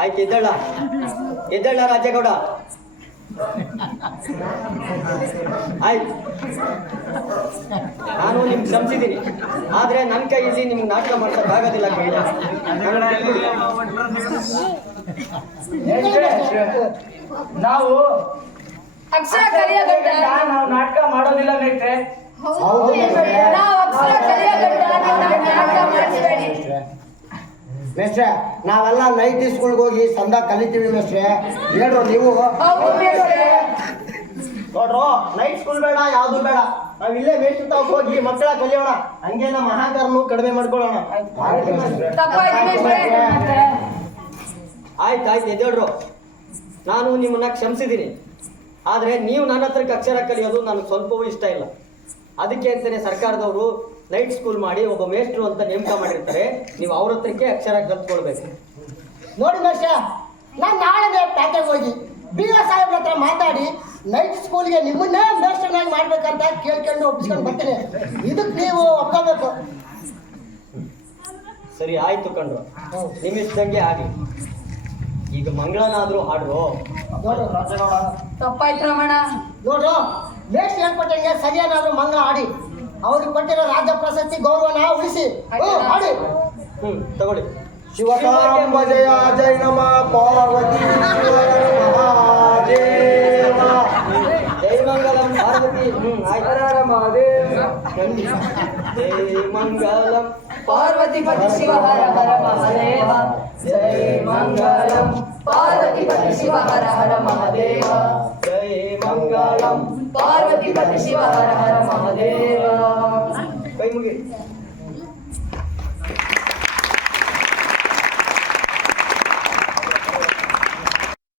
ಆಯ್ತು, ಎದ್ದಳ ರಾಜೇಗೌಡ. ಆಯ್ತು, ನಾನು ನಿಮ್ಗೆ ಕ್ಷಮಿಸಿದ್ದೀನಿ. ಆದ್ರೆ ನನ್ನ ಕೈಯಲ್ಲಿ ನಿಮ್ಗೆ ನಾಟಕ ಮಾಡ್ಸಕ್ ಆಗೋದಿಲ್ಲ. ನಾವು ಅಕ್ಷರ ಕಲಿಯೋ ಗಂಟ ನಾವು ನಾಟಕ ಮಾಡೋದಿಲ್ಲ ಮೇಷ್ಟ್ರೆ. ನಾವು ಅಕ್ಷರ ಕಲಿಯೋ ಗಂಟ ನಾಟಕ ಮಾಡಿಸ್ಬೇಡಿ. ಮೇಷ್ಟ್ರೆ, ನಾವೆಲ್ಲ ನೈಟ್ ಸ್ಕೂಲ್ಗೆ ಹೋಗಿ ಸಂದ ಕಲಿತೀವಿ ಮೇಷ್ಟ್ರೆ. ಹೇಳ್ರು ನೀವು. ಹೌದು ಮೇಷ್ಟ್ರೆ. ನೋಡ್ರು, ನೈಟ್ ಸ್ಕೂಲ್ ಬೇಡ, ಯಾವ್ದು ಬೇಡ. ನಾವ್ ಇಲ್ಲೇ ಮೇಷ್ಟ್ರ ತಾವ್ ಹೋಗಿ ಮಕ್ಕಳ ಕಲಿಯೋಣ. ಹಂಗೆ ನಮ್ಮ ಅಹಂಕಾರನು ಕಡಿಮೆ ಮಾಡ್ಕೊಳ್ಳೋಣ. ತಪ್ಪಾಯ್ತು ಮೇಷ್ಟ್ರೆ. ಆಯ್ತು ಎದ್ದೇಳ್ರು. ನಾನು ನಿಮ್ಮನ್ನ ಕ್ಷಮಿಸಿದ್ದೀನಿ. ಆದರೆ ನೀವು ನನ್ನ ಹತ್ರಕ್ಕೆ ಅಕ್ಷರ ಕಲಿಯೋದು ನನಗೆ ಸ್ವಲ್ಪವೂ ಇಷ್ಟ ಇಲ್ಲ. ಅದಕ್ಕೆ ಅಂತಲೇ ಸರ್ಕಾರದವರು ನೈಟ್ ಸ್ಕೂಲ್ ಮಾಡಿ ಒಬ್ಬ ಮೇಷ್ಟ್ರು ಅಂತ ನೇಮಕ ಮಾಡಿರ್ತಾರೆ. ನೀವು ಅವ್ರ ಹತ್ರಕ್ಕೆ ಅಕ್ಷರ ಕಲ್ತ್ಕೊಳ್ಬೇಕು. ನೋಡಿ ಮನುಷ್ಯ, ನಾನು ನಾಳೆ ಪ್ಯಾಟೆಗೆ ಹೋಗಿ ಬೀಗ ಸಾಹೇಬ್ರ ಹತ್ರ ಮಾತಾಡಿ ನೈಟ್ ಸ್ಕೂಲ್ಗೆ ನಿಮ್ಮನ್ನೇ ಮೇಸ್ಟರ್ನಾಗಿ ಮಾಡ್ಬೇಕಂತ ಕೇಳ್ಕೊಂಡು ಒಪ್ಪಿಸ್ಕೊಂಡು ಬರ್ತೀನಿ. ಇದಕ್ಕೆ ನೀವು ಒಪ್ಕೋಬೇಕು. ಸರಿ ಆಯ್ತು ಕಣ್ರು, ನಿಮ್ಮಿಷ್ಟಂಗೆ ಆಗಲಿ. ಈಗ ಮಂಗಳನಾದ್ರೂ ಹಾಡ್ರು. ನೋಡು ರಾಜಗೌಡ, ತಪ್ಪಾಯ್ತು ರಮಣ. ನೋಡು ಮೇಷ್ಟ್ರು ಹೇಳ್ಕೊಟ್ಟಂಗೆ ಸರಿಯಾದಾದ್ರೂ ಮಂಗಳ ಆಡಿ ಅವ್ರಿಗೆ ಕೊಟ್ಟಿರೋ ರಾಜ್ಯ ಪ್ರಶಸ್ತಿ ಗೌರವನ ಉಳಿಸಿ ಆಡಿ. ತಗೊಳ್ಳಿ. ಶಿವಕಾಂಬ ಜಯ ಜೈ ನಮ ಪಾರ್ವತಿ ಮಹಾದೇವ. ಜೈ ಮಂಗಲಂ ಪಾರ್ವತಿ. ಜೈ ಮಂಗಲಂ ಪಾರ್ವತಿ ಪತಿ ಶಿವ ಹರ ಹರ ಮಹಾದೇವ. ಜೈ ಮಂಗಳಂ ಪಾರ್ವತಿ ಪತಿ ಶಿವ ಹರ ಹರ ಮಹಾದೇವ. ಜೈ ಮಂಗಲಂ ಪಾರ್ವತಿ ಪತಿ ಶಿವ ಹರ ಹರ ಮಹಾದೇವ. ಕೈ ಮುಗಿ.